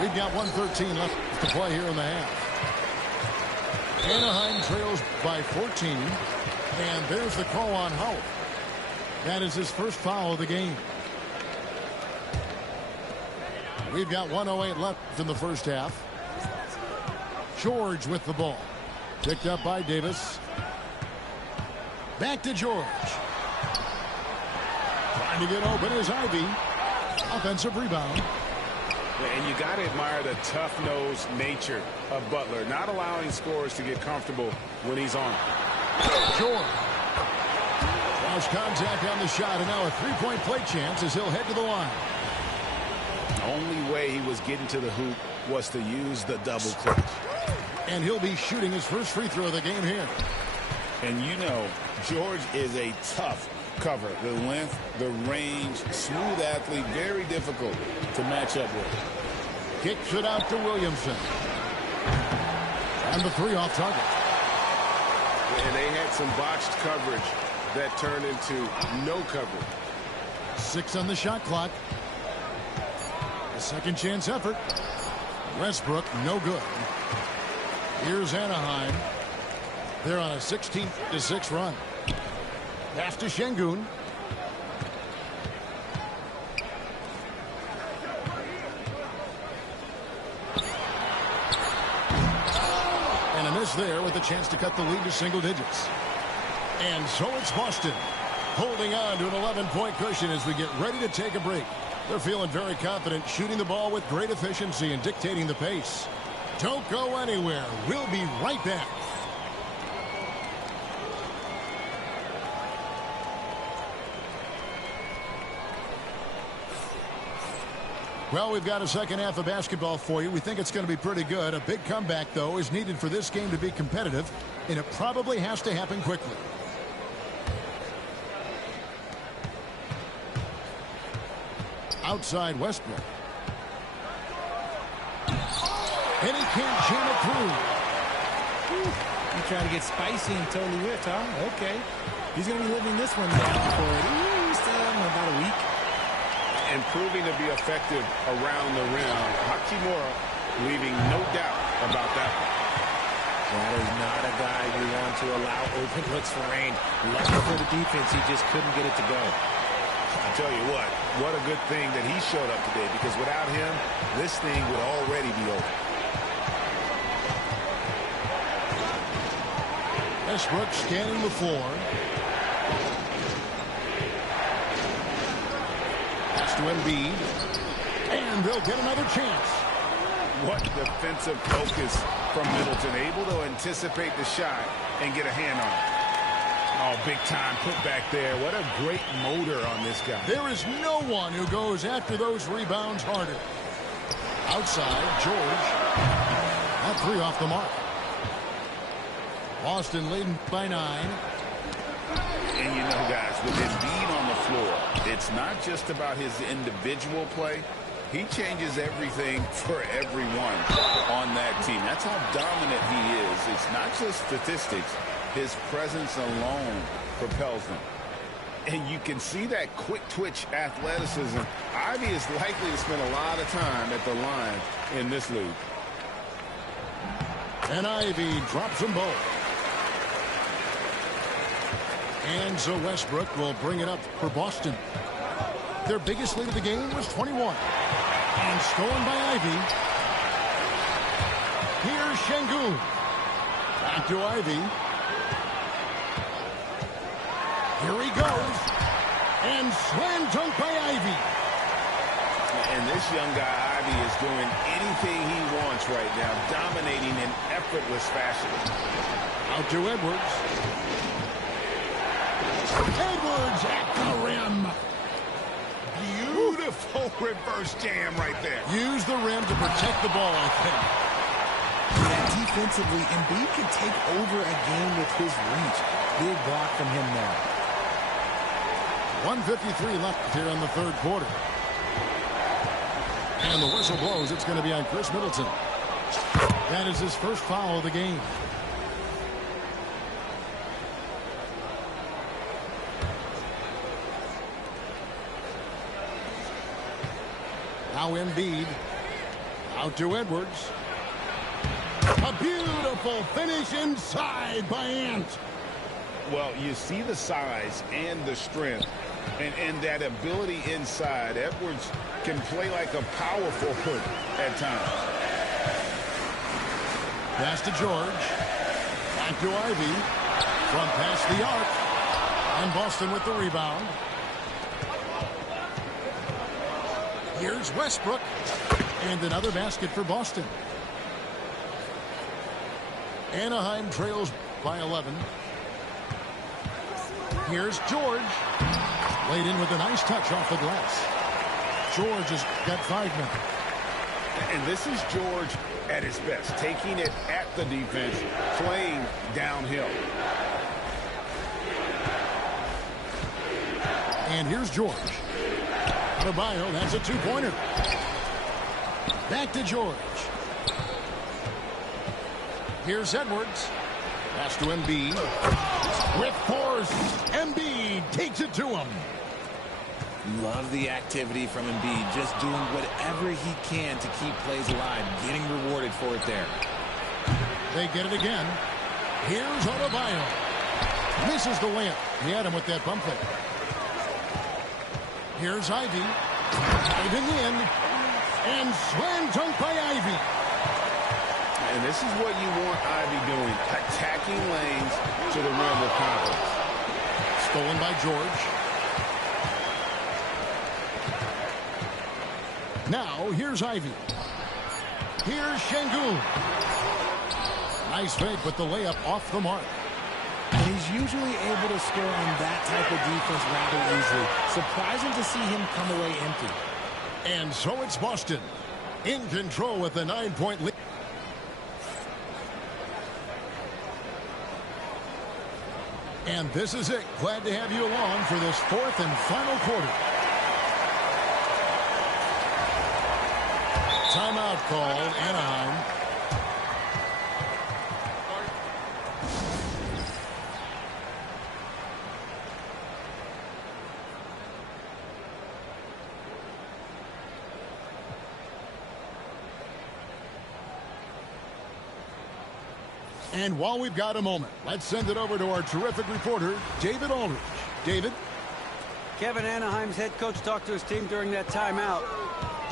We've got 1:13 left to play here in the half. Anaheim trails by 14. And there's the call on Howard. That is his first foul of the game. We've got 1:08 left in the first half. George with the ball. Picked up by Davis. Back to George. Trying to get open is Ivy. Offensive rebound. And you got to admire the tough-nosed nature of Butler, not allowing scorers to get comfortable when he's on. George. Cross contact on the shot, and now a three-point play chance as he'll head to the line. The only way he was getting to the hoop was to use the double clutch. And he'll be shooting his first free throw of the game here. And you know, George is a tough cover. The length, the range, smooth athlete, very difficult to match up with. Kicks it out to Williamson. And the three off target. And they had some botched coverage that turned into no coverage. 6 on the shot clock. A second chance effort. Westbrook, no good. Here's Anaheim. They're on a 16-6 run. Pass to Şengün. And a miss there with a chance to cut the lead to single digits. And so it's Boston holding on to an 11-point cushion as we get ready to take a break. They're feeling very confident, shooting the ball with great efficiency and dictating the pace. Don't go anywhere. We'll be right back. Well, we've got a second half of basketball for you. We think it's going to be pretty good. A big comeback, though, is needed for this game to be competitive, and it probably has to happen quickly. Outside Westbrook. And he can't jam it through. You trying to get spicy and totally whipped, huh? Okay. He's going to be living this one down for still about a week. And proving to be effective around the rim. Hachimura leaving no doubt about that one. That is not a guy you want to allow open looks for rain. Lucky for the defense, he just couldn't get it to go. I tell you what a good thing that he showed up today, because without him, this thing would already be over. Westbrook scanning the floor. Pass to Embiid. And they'll get another chance. What defensive focus from Middleton, able to anticipate the shot and get a hand on it. Oh, big time put back there. What a great motor on this guy. There is no one who goes after those rebounds harder. Outside, George. That three off the mark. Boston leading by 9. And you know, guys, with Embiid on the floor, it's not just about his individual play. He changes everything for everyone on that team. That's how dominant he is. It's not just statistics. His presence alone propels them. And you can see that quick twitch athleticism. Ivy is likely to spend a lot of time at the line in this league. And Ivy drops them both. And so Westbrook will bring it up for Boston. Their biggest lead of the game was 21. And stolen by Ivy. Here's Şengün. Back to Ivy. Here he goes. And slam dunk by Ivy. And this young guy, Ivy, is doing anything he wants right now, dominating in effortless fashion. Out to Edwards. Edwards at the rim. Beautiful reverse jam right there. Use the rim to protect the ball, I think. Yeah, defensively, Embiid can take over a game with his reach. Big block from him there. 1:53 left here in the third quarter. And the whistle blows. It's going to be on Chris Middleton. That is his first foul of the game. Now Embiid. Out to Edwards. A beautiful finish inside by Ant. Well, you see the size and the strength and that ability inside. Edwards can play like a power forward at times. Pass to George. Back to Ivy. From past the arc. And Boston with the rebound. Here's Westbrook. And another basket for Boston. Anaheim trails by 11. Here's George. Laid in with a nice touch off the glass. George has got 5 minutes. And this is George at his best, taking it at the defense, playing downhill. And here's George. Adebayo, that's a 2-pointer. Back to George. Here's Edwards. Pass to Embiid. With force, Embiid takes it to him. Love the activity from Embiid, just doing whatever he can to keep plays alive, getting rewarded for it there. They get it again. Here's Adebayo. Misses the layup. He had him with that bump fake. Here's Ivy. Diving in. And slam dunk by Ivy. And this is what you want Ivy doing, attacking lanes to the rim with confidence. Stolen by George. Now, here's Ivy. Here's Şengün. Nice fake, but the layup off the mark. And he's usually able to score on that type of defense rather easily. Surprising to see him come away empty. And so it's Boston in control with the 9-point lead. And this is it. Glad to have you along for this fourth and final quarter. Timeout called, Anaheim. And while we've got a moment, let's send it over to our terrific reporter, David Aldridge. David? Kevin, Anaheim's head coach talked to his team during that timeout.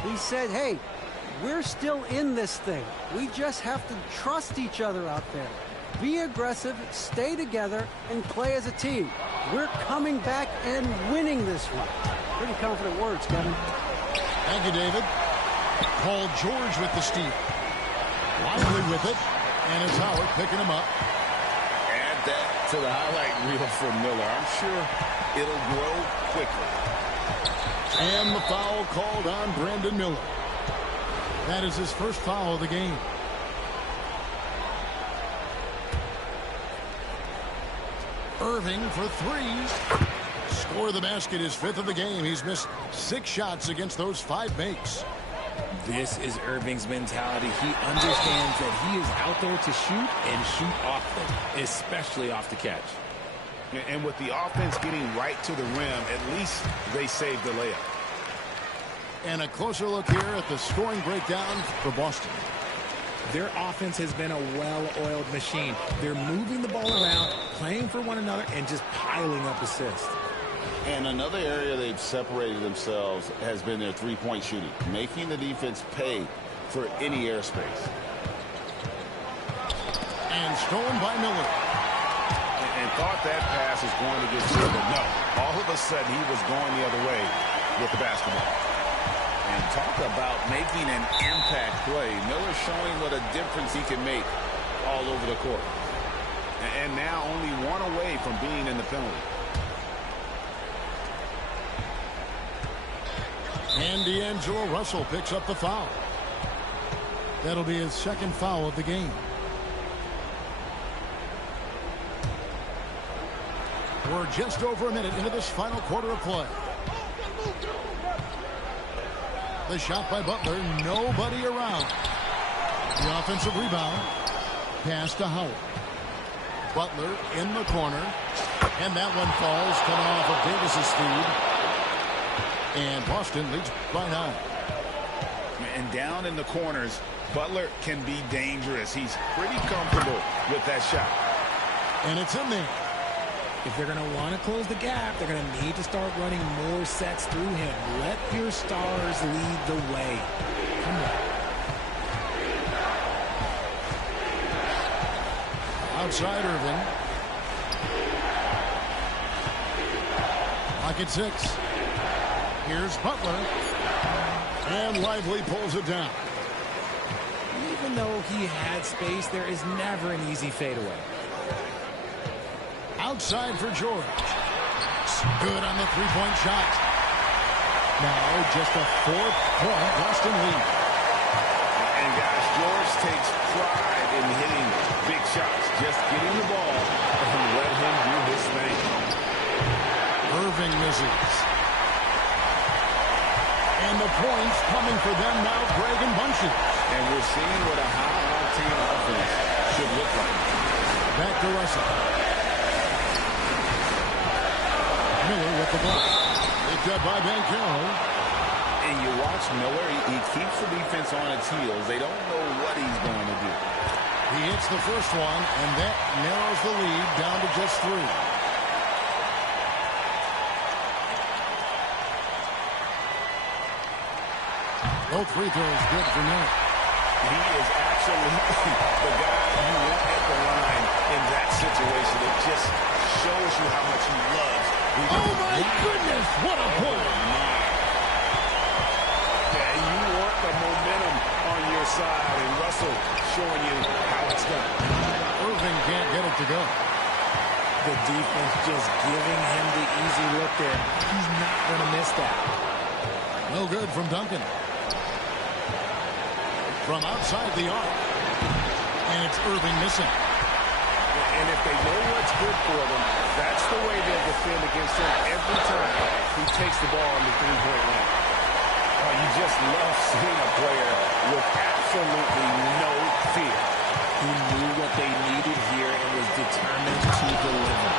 He said, hey, we're still in this thing. We just have to trust each other out there. Be aggressive, stay together, and play as a team. We're coming back and winning this one. Pretty confident words, Kevin. Thank you, David. Paul George with the steal. Lively with it. And it's Howard picking him up. Add that to the highlight reel for Miller. I'm sure it'll grow quickly. And the foul called on Brandon Miller. That is his first foul of the game. Irving for 3. Score the basket, his 5th of the game. He's missed 6 shots against those 5 makes. This is Irving's mentality. He understands that he is out there to shoot and shoot often, especially off the catch. And with the offense getting right to the rim, at least they saved the layup. And a closer look here at the scoring breakdown for Boston. Their offense has been a well-oiled machine. They're moving the ball around, playing for one another, and just piling up assists. And another area they've separated themselves has been their three-point shooting, making the defense pay for any airspace. And stolen by Miller. And thought that pass was going to get through, but no. All of a sudden, he was going the other way with the basketball. And talk about making an impact play. Miller showing what a difference he can make all over the court. And now only one away from being in the penalty. And D'Angelo Russell picks up the foul. That'll be his second foul of the game. We're just over a minute into this final quarter of play. The shot by Butler, nobody around. The offensive rebound, pass to Howard. Butler in the corner, and that one falls, coming off of Davis's feed. And Boston leads by 9. And down in the corners, Butler can be dangerous. He's pretty comfortable with that shot. And it's in there. If they're going to want to close the gap, they're going to need to start running more sets through him. Let your stars lead the way. Come on. Outside Irving. Pocket 6. Here's Butler. And Lively pulls it down. Even though he had space, there is never an easy fadeaway. Outside for George. Good on the three-point shot. Now just a 4-point Boston lead. And guys, George takes pride in hitting big shots. Just getting the ball and let him do his thing. Irving misses. And the points coming for them now, Greg and Bunches. And we're seeing what a high-octane offense should look like. Back to Russell. Miller with the block. Picked up by Banchero. And you watch Miller, he keeps the defense on its heels. They don't know what he's going to do. He hits the first one, and that narrows the lead down to just 3. Both free throws good for Miller. He is absolutely the guy you want at the line in that situation. It just shows you how much he loves. Oh, my goodness. What a play. Yeah, you want the momentum on your side, and Russell showing you how it's done. Irving can't get it to go. The defense just giving him the easy look there. He's not going to miss that. No good from Duncan. From outside the arc. And it's Irving missing. And if they know what's good for them, that's the way they'll defend against him every time he takes the ball on the three-point line. Oh, you just love seeing a player with absolutely no fear. He knew what they needed here and was determined to deliver.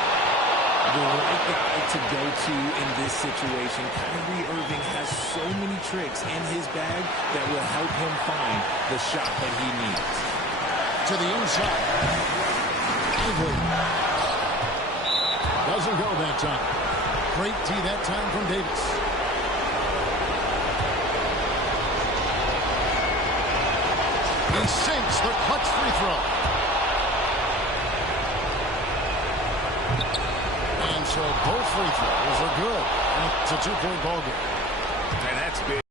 The right guy to go to in this situation. Kyrie Irving has so many tricks in his bag that will help him find the shot that he needs. To the inside. Doesn't go that time. Great D that time from Davis. He sinks the clutch free throw. And so both free throws are good. And it's a 2-point ball game. And that's big.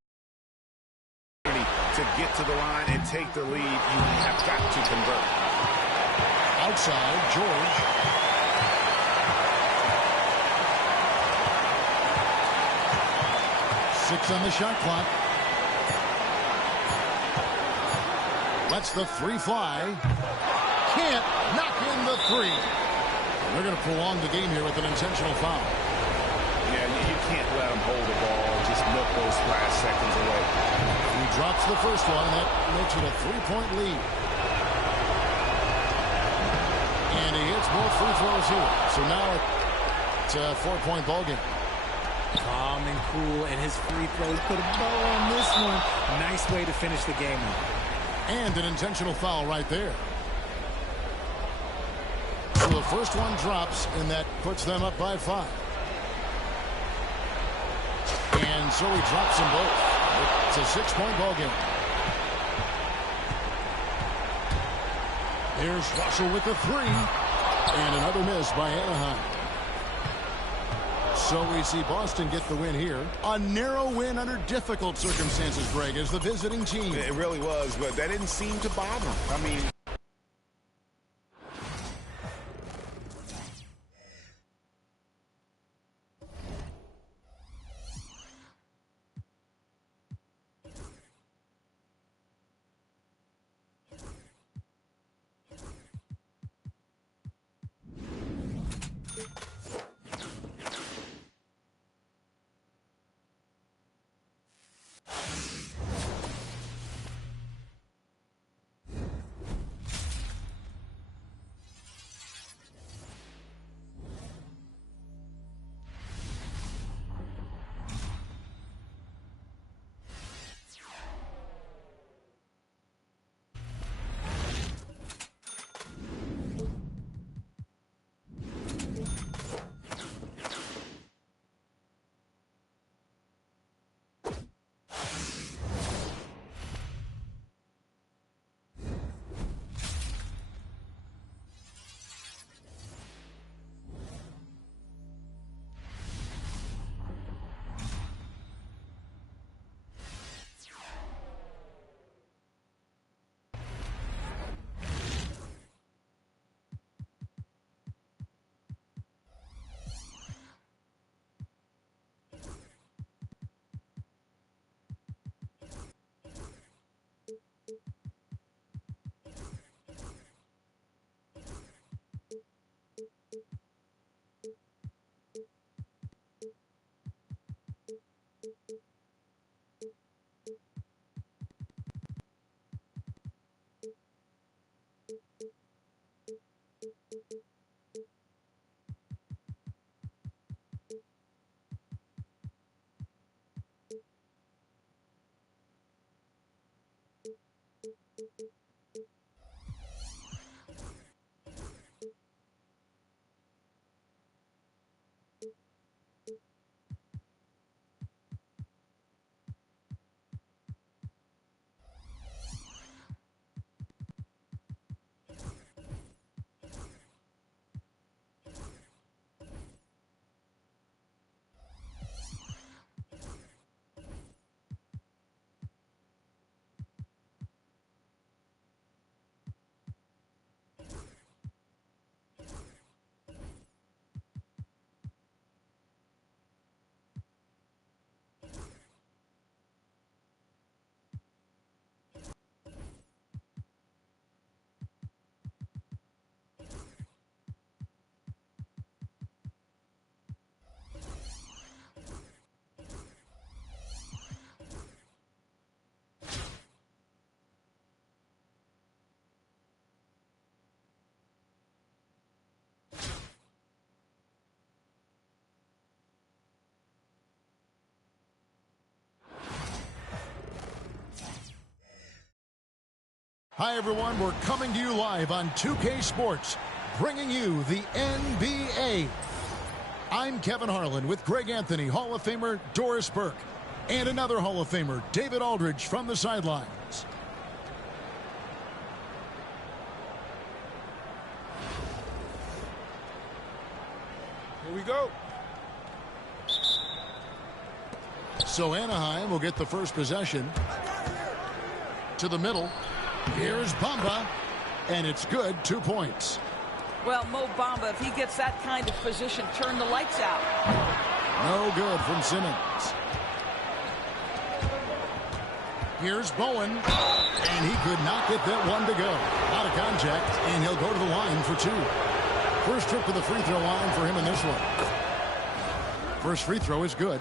To get to the line and take the lead, you have got to convert. Outside, George. Six on the shot clock. Lets the 3 fly. Can't knock in the 3. They're going to prolong the game here with an intentional foul. Yeah, you can't let him hold the ball. Just milk those last seconds away. He drops the first one. That makes it a 3-point lead. And he hits both free throws here. So now it's a 4-point ball game. Calm and cool, and his free throws put a bow on this one. Nice way to finish the game off. And an intentional foul right there. So the first one drops, and that puts them up by 5. And so he drops them both. It's a 6-point ball game. Here's Russell with the 3. And another miss by Anaheim. So we see Boston get the win here. A narrow win under difficult circumstances, Greg, as the visiting team. It really was, but that didn't seem to bother him. I mean... Hi, everyone. We're coming to you live on 2K Sports, bringing you the NBA. I'm Kevin Harlan with Greg Anthony, Hall of Famer Doris Burke, and another Hall of Famer, David Aldridge, from the sidelines. Here we go. So Anaheim will get the first possession. To the middle. Here's Bamba, and it's good, 2 points. Well, Mo Bamba, if he gets that kind of position, turn the lights out. No good from Simmons. Here's Bowen, and he could not get that one to go. Out of contact, and he'll go to the line for 2. First trip to the free throw line for him in this one. First free throw is good.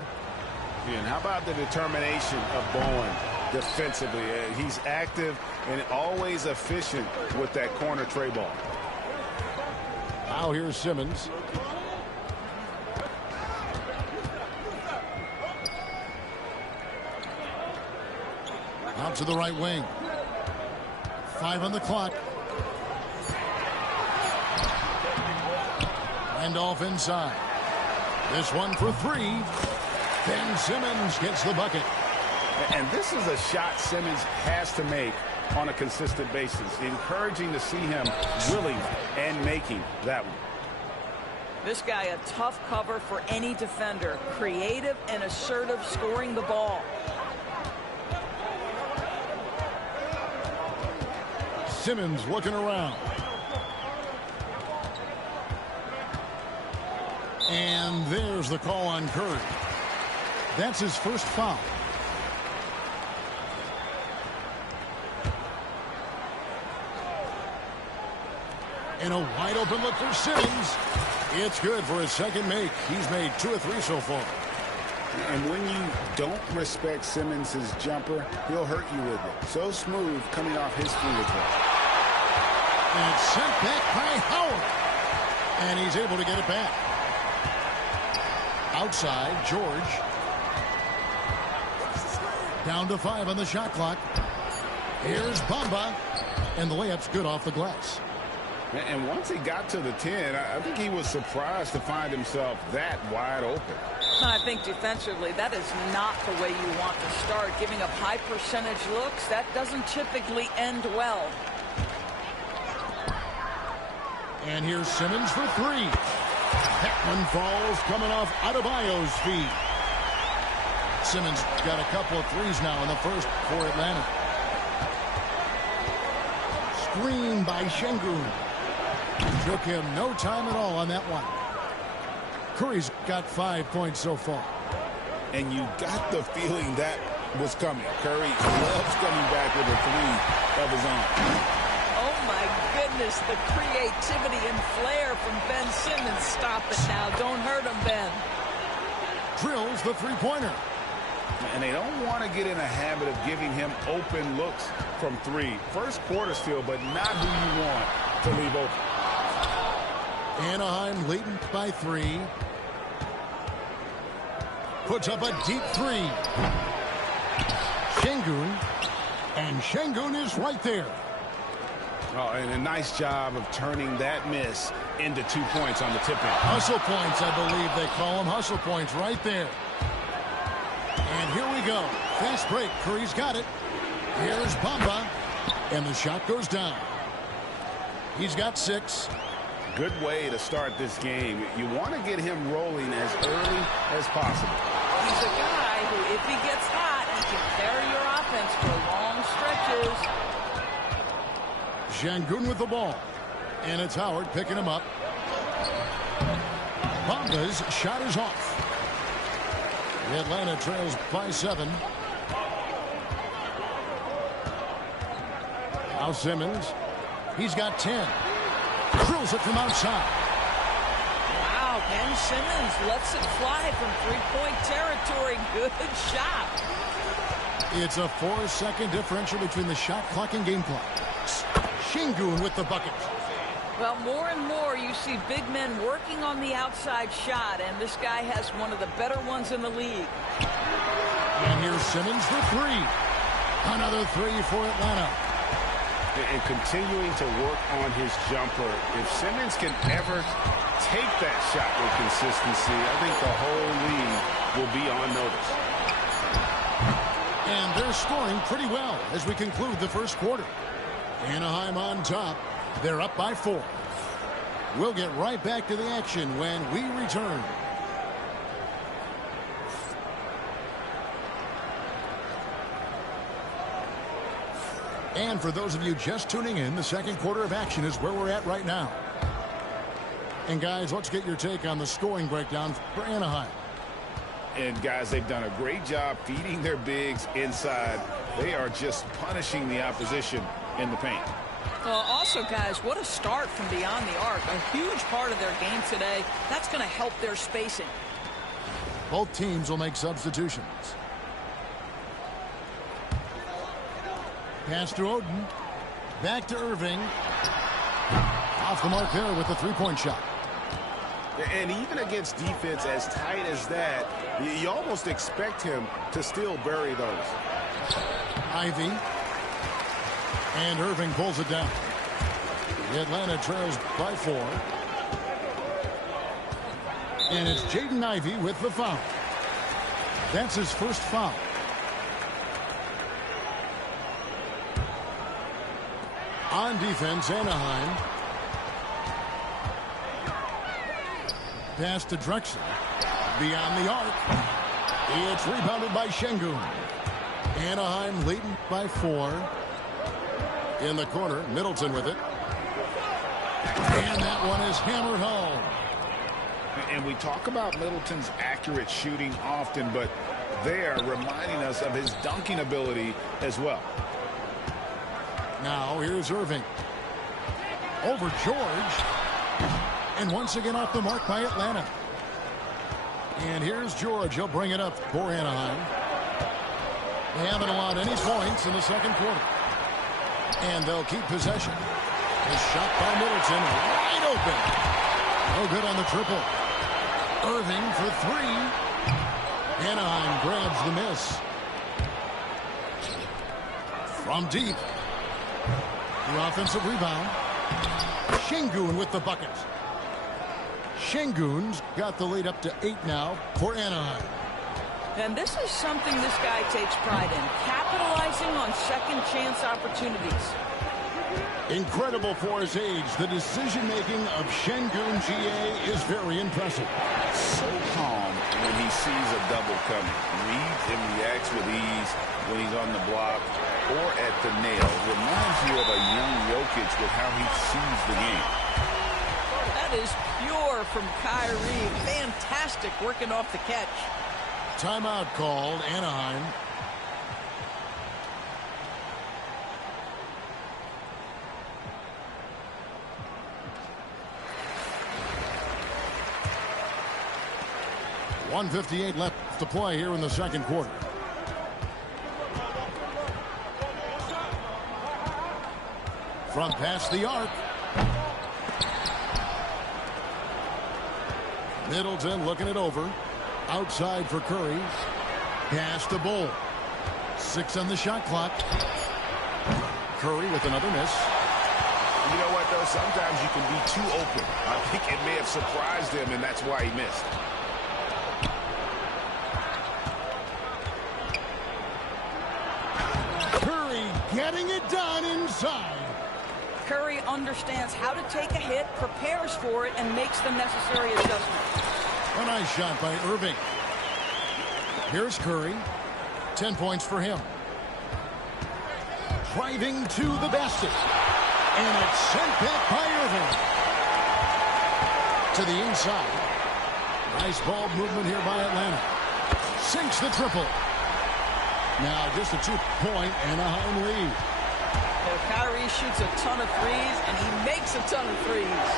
Yeah, and how about the determination of Bowen defensively? He's active and always efficient with that corner tray ball. Now here's Simmons. Out to the right wing. 5 on the clock. And off inside. This one for 3. Ben Simmons gets the bucket. And this is a shot Simmons has to make on a consistent basis. Encouraging to see him willing and making that one. This guy, a tough cover for any defender. Creative and assertive scoring the ball. Simmons looking around. And there's the call on Curry. That's his first foul. And a wide open look for Simmons. It's good for his second make. He's made 2 of 3 so far. And when you don't respect Simmons' jumper, he'll hurt you with it. So smooth coming off his fingertip. And it's sent back by Howard. And he's able to get it back. Outside, George. Down to 5 on the shot clock. Here's Bamba. And the layup's good off the glass. And once he got to the 10, I think he was surprised to find himself that wide open. I think defensively, that is not the way you want to start. Giving up high percentage looks, that doesn't typically end well. And here's Simmons for 3. That one falls coming off Adebayo's feet. Simmons got a couple of threes now in the first for Atlanta. Screen by Şengün. Took him no time at all on that one. Curry's got 5 points so far. And you got the feeling that was coming. Curry loves coming back with a 3 of his own. Oh my goodness, the creativity and flair from Ben Simmons. Stop it now. Don't hurt him, Ben. Drills the three-pointer. And they don't want to get in a habit of giving him open looks from 3. First quarter still, but not who you want to leave open. Anaheim leading by 3. Puts up a deep 3. Şengün. And Şengün is right there. Oh, and a nice job of turning that miss into 2 points on the tip-in. Hustle points, I believe they call them. Hustle points right there. And here we go. Fast break. Curry's got it. Here's Bamba. And the shot goes down. He's got 6. Good way to start this game. You want to get him rolling as early as possible. He's a guy who, if he gets hot, he can carry your offense for long stretches. Şengün with the ball. And it's Howard picking him up. Bamba's shot is off. Atlanta trails by 7. Now Simmons. He's got 10. Drills it from outside. Wow, Ben Simmons lets it fly from 3-point territory. Good shot. It's a 4-second differential between the shot clock and game clock. Şengün with the bucket. Well, more and more you see big men working on the outside shot, and this guy has one of the better ones in the league. And here's Simmons for 3. Another 3 for Atlanta. And continuing to work on his jumper. If Simmons can ever take that shot with consistency, I think the whole league will be on notice. And they're scoring pretty well as we conclude the first quarter. Anaheim on top. They're up by 4. We'll get right back to the action when we return. And for those of you just tuning in, the second quarter of action is where we're at right now. And guys, let's get your take on the scoring breakdown for Anaheim. And guys, they've done a great job feeding their bigs inside. They are just punishing the opposition in the paint. Well, also, guys, what a start from beyond the arc. A huge part of their game today. That's going to help their spacing. Both teams will make substitutions. Pass to Oden. Back to Irving. Off the mark there with the three-point shot. And even against defense as tight as that, you almost expect him to still bury those. Ivy. And Irving pulls it down. Atlanta trails by 4. And it's Jaden Ivey with the foul. That's his first foul. On defense, Anaheim. Pass to Drexler. Beyond the arc. It's rebounded by Şengün. Anaheim leading by 4. In the corner, Middleton with it. And that one is hammered home. And we talk about Middleton's accurate shooting often, but they're reminding us of his dunking ability as well. Now here's Irving. Over George. And once again off the mark by Atlanta. And here's George. He'll bring it up for Anaheim. They haven't allowed any points in the second quarter. And they'll keep possession. A shot by Middleton. Wide open. No good on the triple. Irving for 3. Anaheim grabs the miss. From deep. The offensive rebound. Şengün with the bucket. Şengün's got the lead up to 8 now for Anaheim. And this is something this guy takes pride in, capitalizing on second chance opportunities. Incredible for his age. The decision-making of Şengün GA is very impressive. So calm when he sees a double coming. Reads and reacts with ease when he's on the block or at the nail. Reminds you of a young Jokic with how he sees the game. That is pure from Kyrie. Fantastic working off the catch. Timeout called, Anaheim. .158 left to play here in the second quarter. Front past the arc. Middleton looking it over. Outside for Curry. Pass to Bull. 6 on the shot clock. Curry with another miss. You know what, though? Sometimes you can be too open. I think it may have surprised him, and that's why he missed. Curry getting it done inside. Curry understands how to take a hit, prepares for it, and makes the necessary adjustments. A nice shot by Irving. Here's Curry. 10 points for him. Driving to the basket. And it's sent back by Irving. To the inside. Nice ball movement here by Atlanta. Sinks the triple. Now just a 2-point Anaheim lead. Well, Kyrie shoots a ton of threes, and he makes a ton of threes.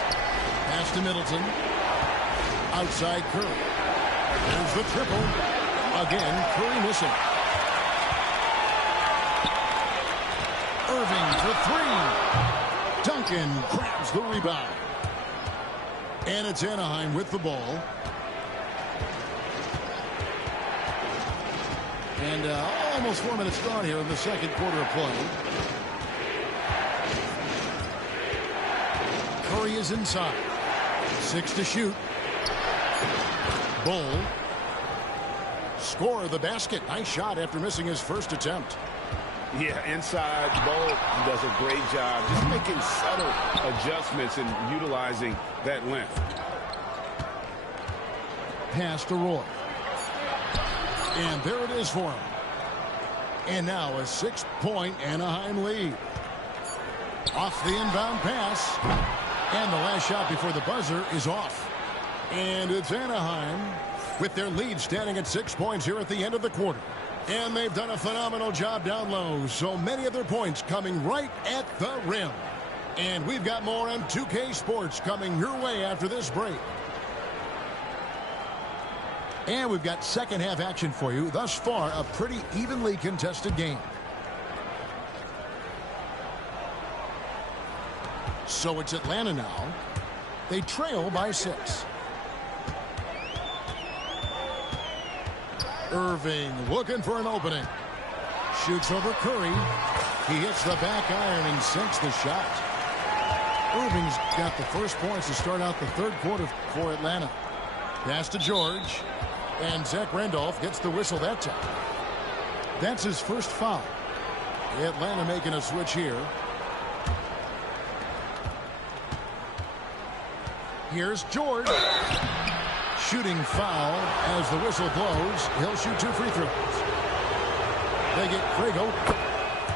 Pass to Middleton. Outside Curry. There's the triple. Again, Curry missing. Irving for 3. Duncan grabs the rebound. And it's Anaheim with the ball. And almost 4 minutes gone here in the second quarter of play. Curry is inside. 6 to shoot. Bull. Score the basket. Nice shot after missing his first attempt. Yeah, inside, Bull does a great job just making subtle adjustments and utilizing that length. Pass to Roy. And there it is for him. And now a 6-point Anaheim lead. Off the inbound pass. And the last shot before the buzzer is off. And it's Anaheim with their lead standing at 6 points here at the end of the quarter. And they've done a phenomenal job down low. So many of their points coming right at the rim. And we've got more on 2K Sports coming your way after this break. And we've got second half action for you. Thus far, a pretty evenly contested game. So it's Atlanta now. They trail by 6. Irving looking for an opening. Shoots over Curry. He hits the back iron and sinks the shot. Irving's got the first points to start out the third quarter for Atlanta. Pass to George. And Zach Randolph gets the whistle that time. That's his first foul. Atlanta making a switch here. Here's George. Shooting foul as the whistle blows. He'll shoot 2 free throws. They get Craig open.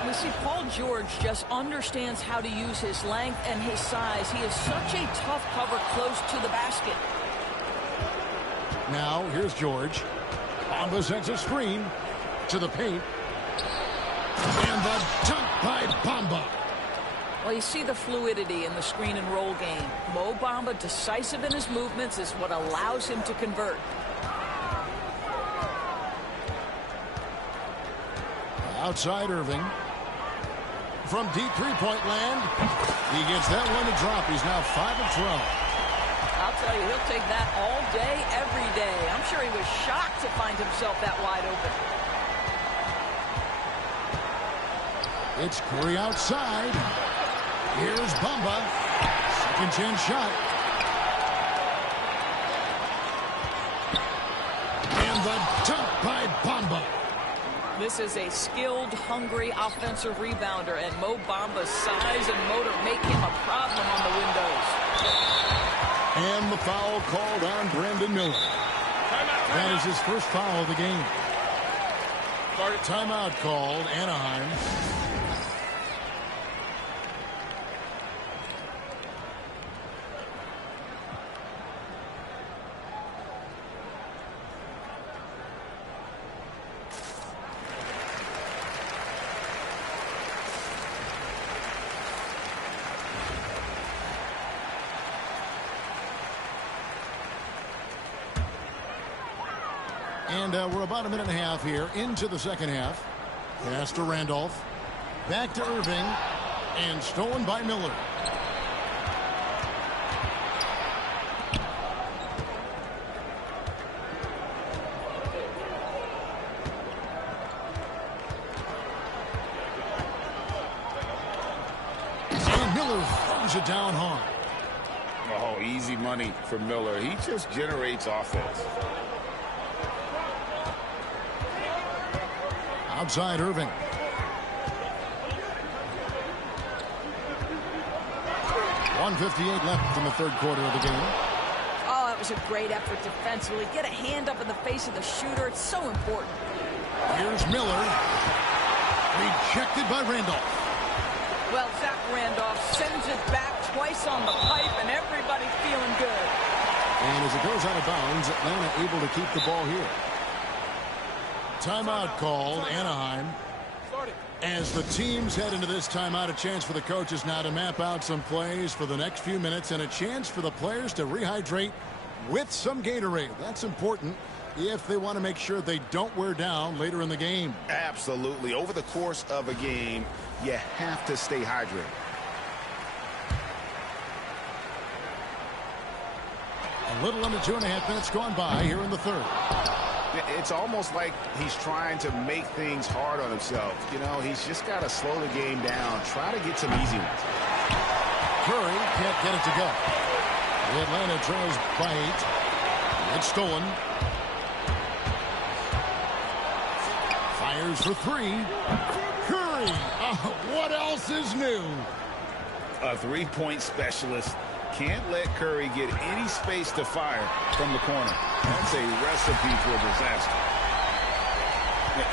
You see, Paul George just understands how to use his length and his size. He is such a tough cover close to the basket. Now, here's George. Bamba sends a screen to the paint. And the dunk by Bamba. Well, you see the fluidity in the screen and roll game. Mo Bamba, decisive in his movements, is what allows him to convert. Outside Irving. From deep three-point land. He gets that one to drop. He's now 5 of 12. I'll tell you, he'll take that all day, every day. I'm sure he was shocked to find himself that wide open. It's Curry outside. Here's Bamba. Second chance shot. And the dunk by Bamba. This is a skilled, hungry offensive rebounder, and Mo Bamba's size and motor make him a problem on the windows. And the foul called on Brandon Miller. That is his first foul of the game. Timeout called, Anaheim. And we're about a minute and a half here into the second half. Pass to Randolph. Back to Irving. And stolen by Miller. And Miller throws it down hard. Oh, easy money for Miller. He just generates offense. Outside Irving. .158 left in the third quarter of the game. Oh, that was a great effort defensively. Get a hand up in the face of the shooter. It's so important. Here's Miller. Rejected by Randolph. Well, Zach Randolph sends it back twice on the pipe, and everybody's feeling good. And as it goes out of bounds, Atlanta able to keep the ball here. Timeout called, Anaheim. As the teams head into this timeout, a chance for the coaches now to map out some plays for the next few minutes and a chance for the players to rehydrate with some Gatorade. That's important if they want to make sure they don't wear down later in the game. Absolutely. Over the course of a game, you have to stay hydrated. A little under 2.5 minutes gone by here in the third. It's almost like he's trying to make things hard on himself. You know, he's just got to slow the game down. Try to get some easy ones. Curry can't get it to go. The Atlanta trails by 8. It's stolen. Fires for 3. Curry. What else is new? A three-point specialist. Can't let Curry get any space to fire from the corner. That's a recipe for disaster.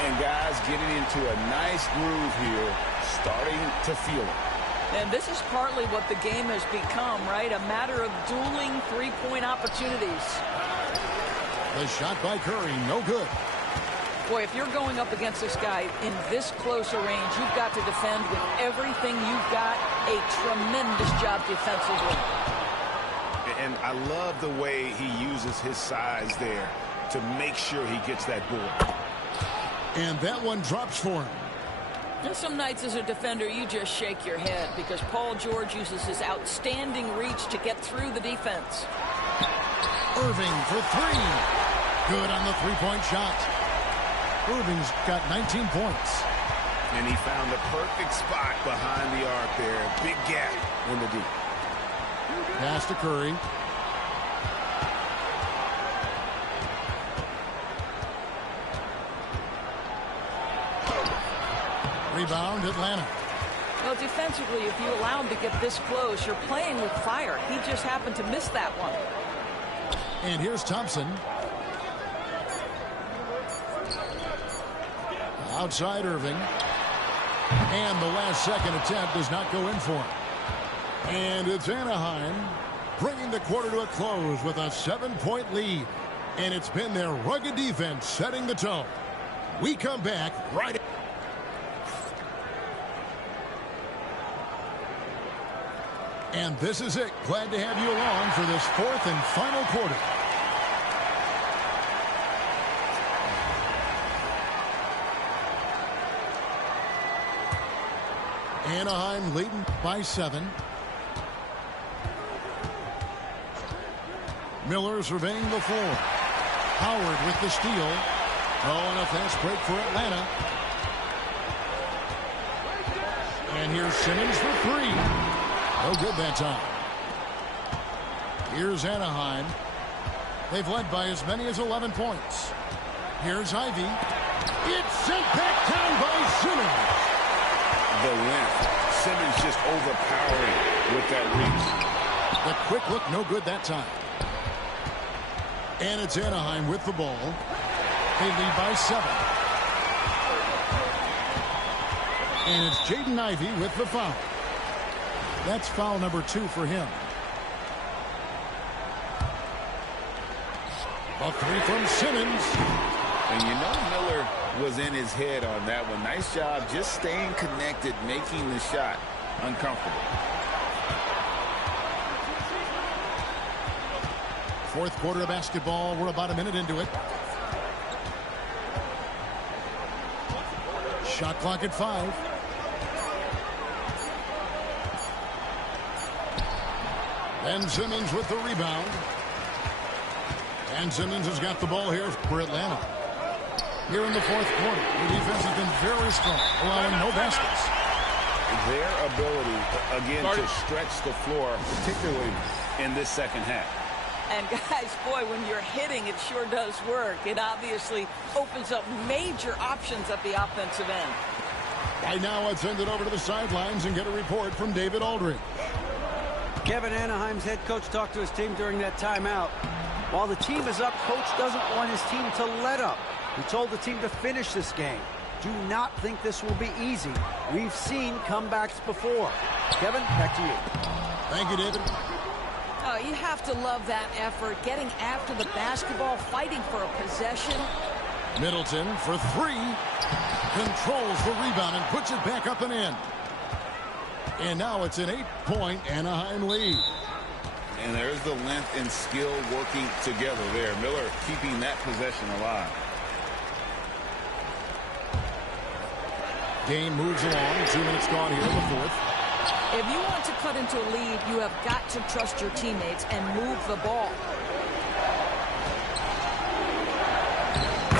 And guys getting into a nice groove here, starting to feel it. And this is partly what the game has become, right? A matter of dueling three-point opportunities. The shot by Curry, no good. Boy, if you're going up against this guy in this close a range, you've got to defend with everything you've got. A tremendous job defensively. And I love the way he uses his size there to make sure he gets that board. And that one drops for him. And some nights as a defender, you just shake your head because Paul George uses his outstanding reach to get through the defense. Irving for 3. Good on the three-point shot. Irving's got 19 points. And he found the perfect spot behind the arc there. Big gap in the deep. Pass to Curry. Rebound, Atlanta. Well, defensively, if you allow him to get this close, you're playing with fire. He just happened to miss that one. And here's Thompson. Outside Irving. And the last second attempt does not go in for him. And it's Anaheim bringing the quarter to a close with a 7-point lead. And it's been their rugged defense setting the tone. We come back right. And this is it. Glad to have you along for this fourth and final quarter. Anaheim leading by 7. Miller surveying the floor. Howard with the steal. Oh, and a fast break for Atlanta. And here's Simmons for 3. No good that time. Here's Anaheim. They've led by as many as 11 points. Here's Ivy. It's sent back down by Simmons. The length. Simmons just overpowering with that reach. The quick look, no good that time. And it's Anaheim with the ball. They lead by 7. And it's Jaden Ivey with the foul. That's foul number 2 for him. A 3 from Simmons. And you know Miller was in his head on that one. Nice job just staying connected, making the shot uncomfortable. Fourth quarter of basketball. We're about a minute into it. Shot clock at 5. Ben Simmons with the rebound. And Simmons has got the ball here for Atlanta. Here in the fourth quarter, the defense has been very strong, allowing no baskets. Their ability, again, to stretch the floor, particularly in this second half. And guys, boy, when you're hitting, it sure does work. It obviously opens up major options at the offensive end. Right now, let's send it over to the sidelines and get a report from David Aldridge. Kevin, Anaheim's head coach talked to his team during that timeout. While the team is up, coach doesn't want his team to let up. He told the team to finish this game. Do not think this will be easy. We've seen comebacks before. Kevin, back to you. Thank you, David. Oh, you have to love that effort, getting after the basketball, fighting for a possession. Middleton for 3. Controls the rebound and puts it back up and in. And now it's an 8-point Anaheim lead. And there's the length and skill working together there. Miller keeping that possession alive. Game moves along. 2 minutes gone here in the fourth. If you want to cut into a lead, you have got to trust your teammates and move the ball.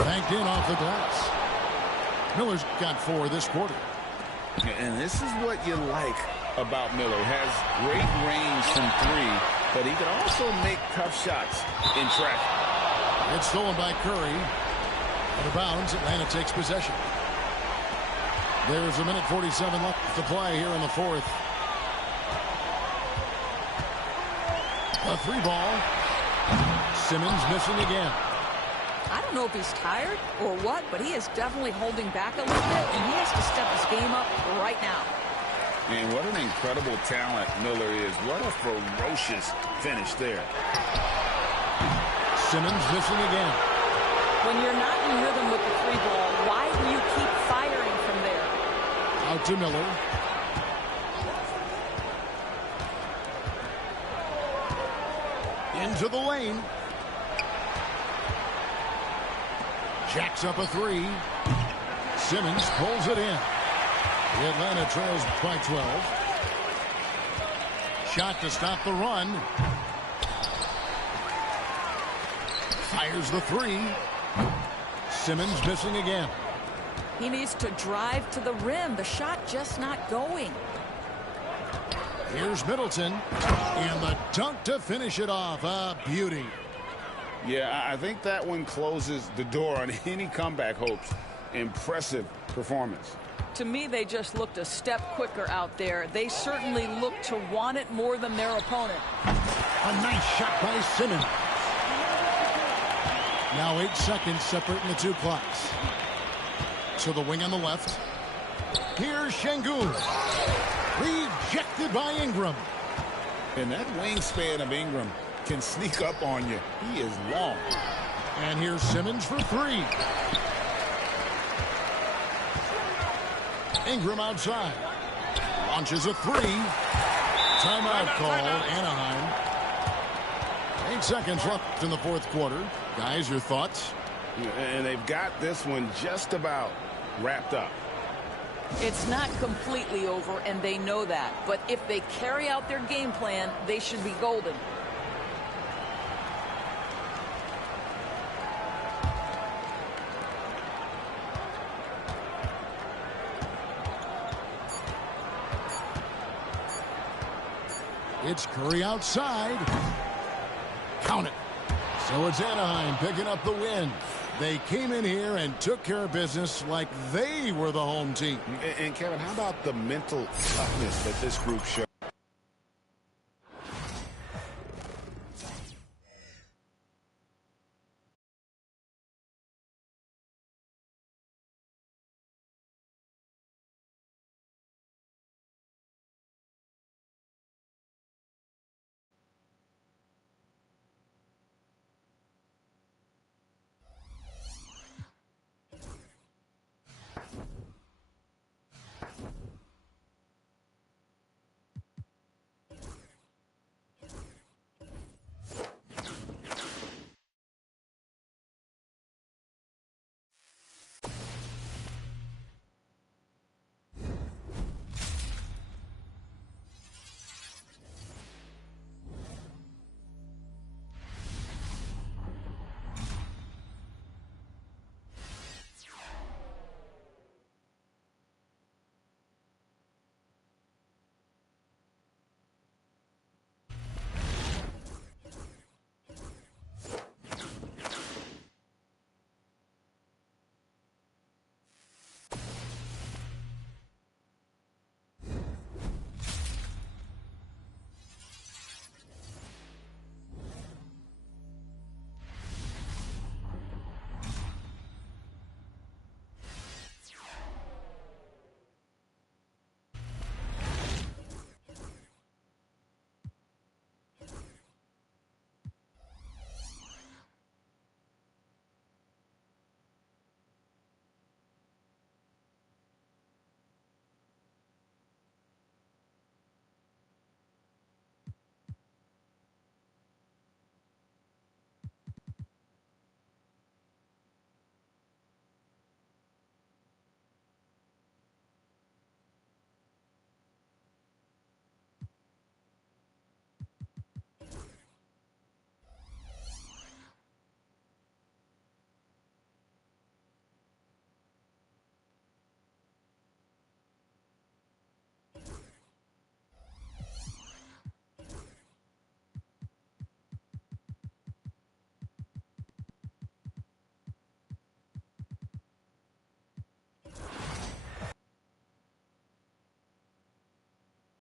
Banked in off the glass. Miller's got 4 this quarter. And this is what you like about Miller. Has great range from 3, but he can also make tough shots in traffic. It's stolen by Curry. Out of bounds, Atlanta takes possession. There's a minute 47 left to play here in the fourth. A 3 ball. Simmons missing again. I don't know if he's tired or what, but he is definitely holding back a little bit, and he has to step his game up right now. And what an incredible talent Miller is. What a ferocious finish there. Simmons missing again. When you're not in rhythm with the 3 ball, why do you keep firing from there? Out to Miller. Into the lane. Jacks up a 3. Simmons pulls it in. The Atlanta trails by 12. Shot to stop the run. Fires the 3. Simmons missing again. He needs to drive to the rim. The shot just not going. Here's Middleton. And the dunk to finish it off. A beauty. Yeah, I think that one closes the door on any comeback hopes. Impressive performance. To me, they just looked a step quicker out there. They certainly looked to want it more than their opponent. A nice shot by Simmons. Now 8 seconds separating the two clocks. To the wing on the left. Here's Şengün. Rejected by Ingram. And that wingspan of Ingram can sneak up on you. He is long. And here's Simmons for 3. Ingram outside. Launches a 3. Timeout called, Anaheim. 8 seconds left in the fourth quarter. Guys, your thoughts? And they've got this one just about wrapped up. It's not completely over, and they know that. But if they carry out their game plan, they should be golden. It's Curry outside. Count it. So it's Anaheim picking up the win. They came in here and took care of business like they were the home team. And Kevin, how about the mental toughness that this group showed?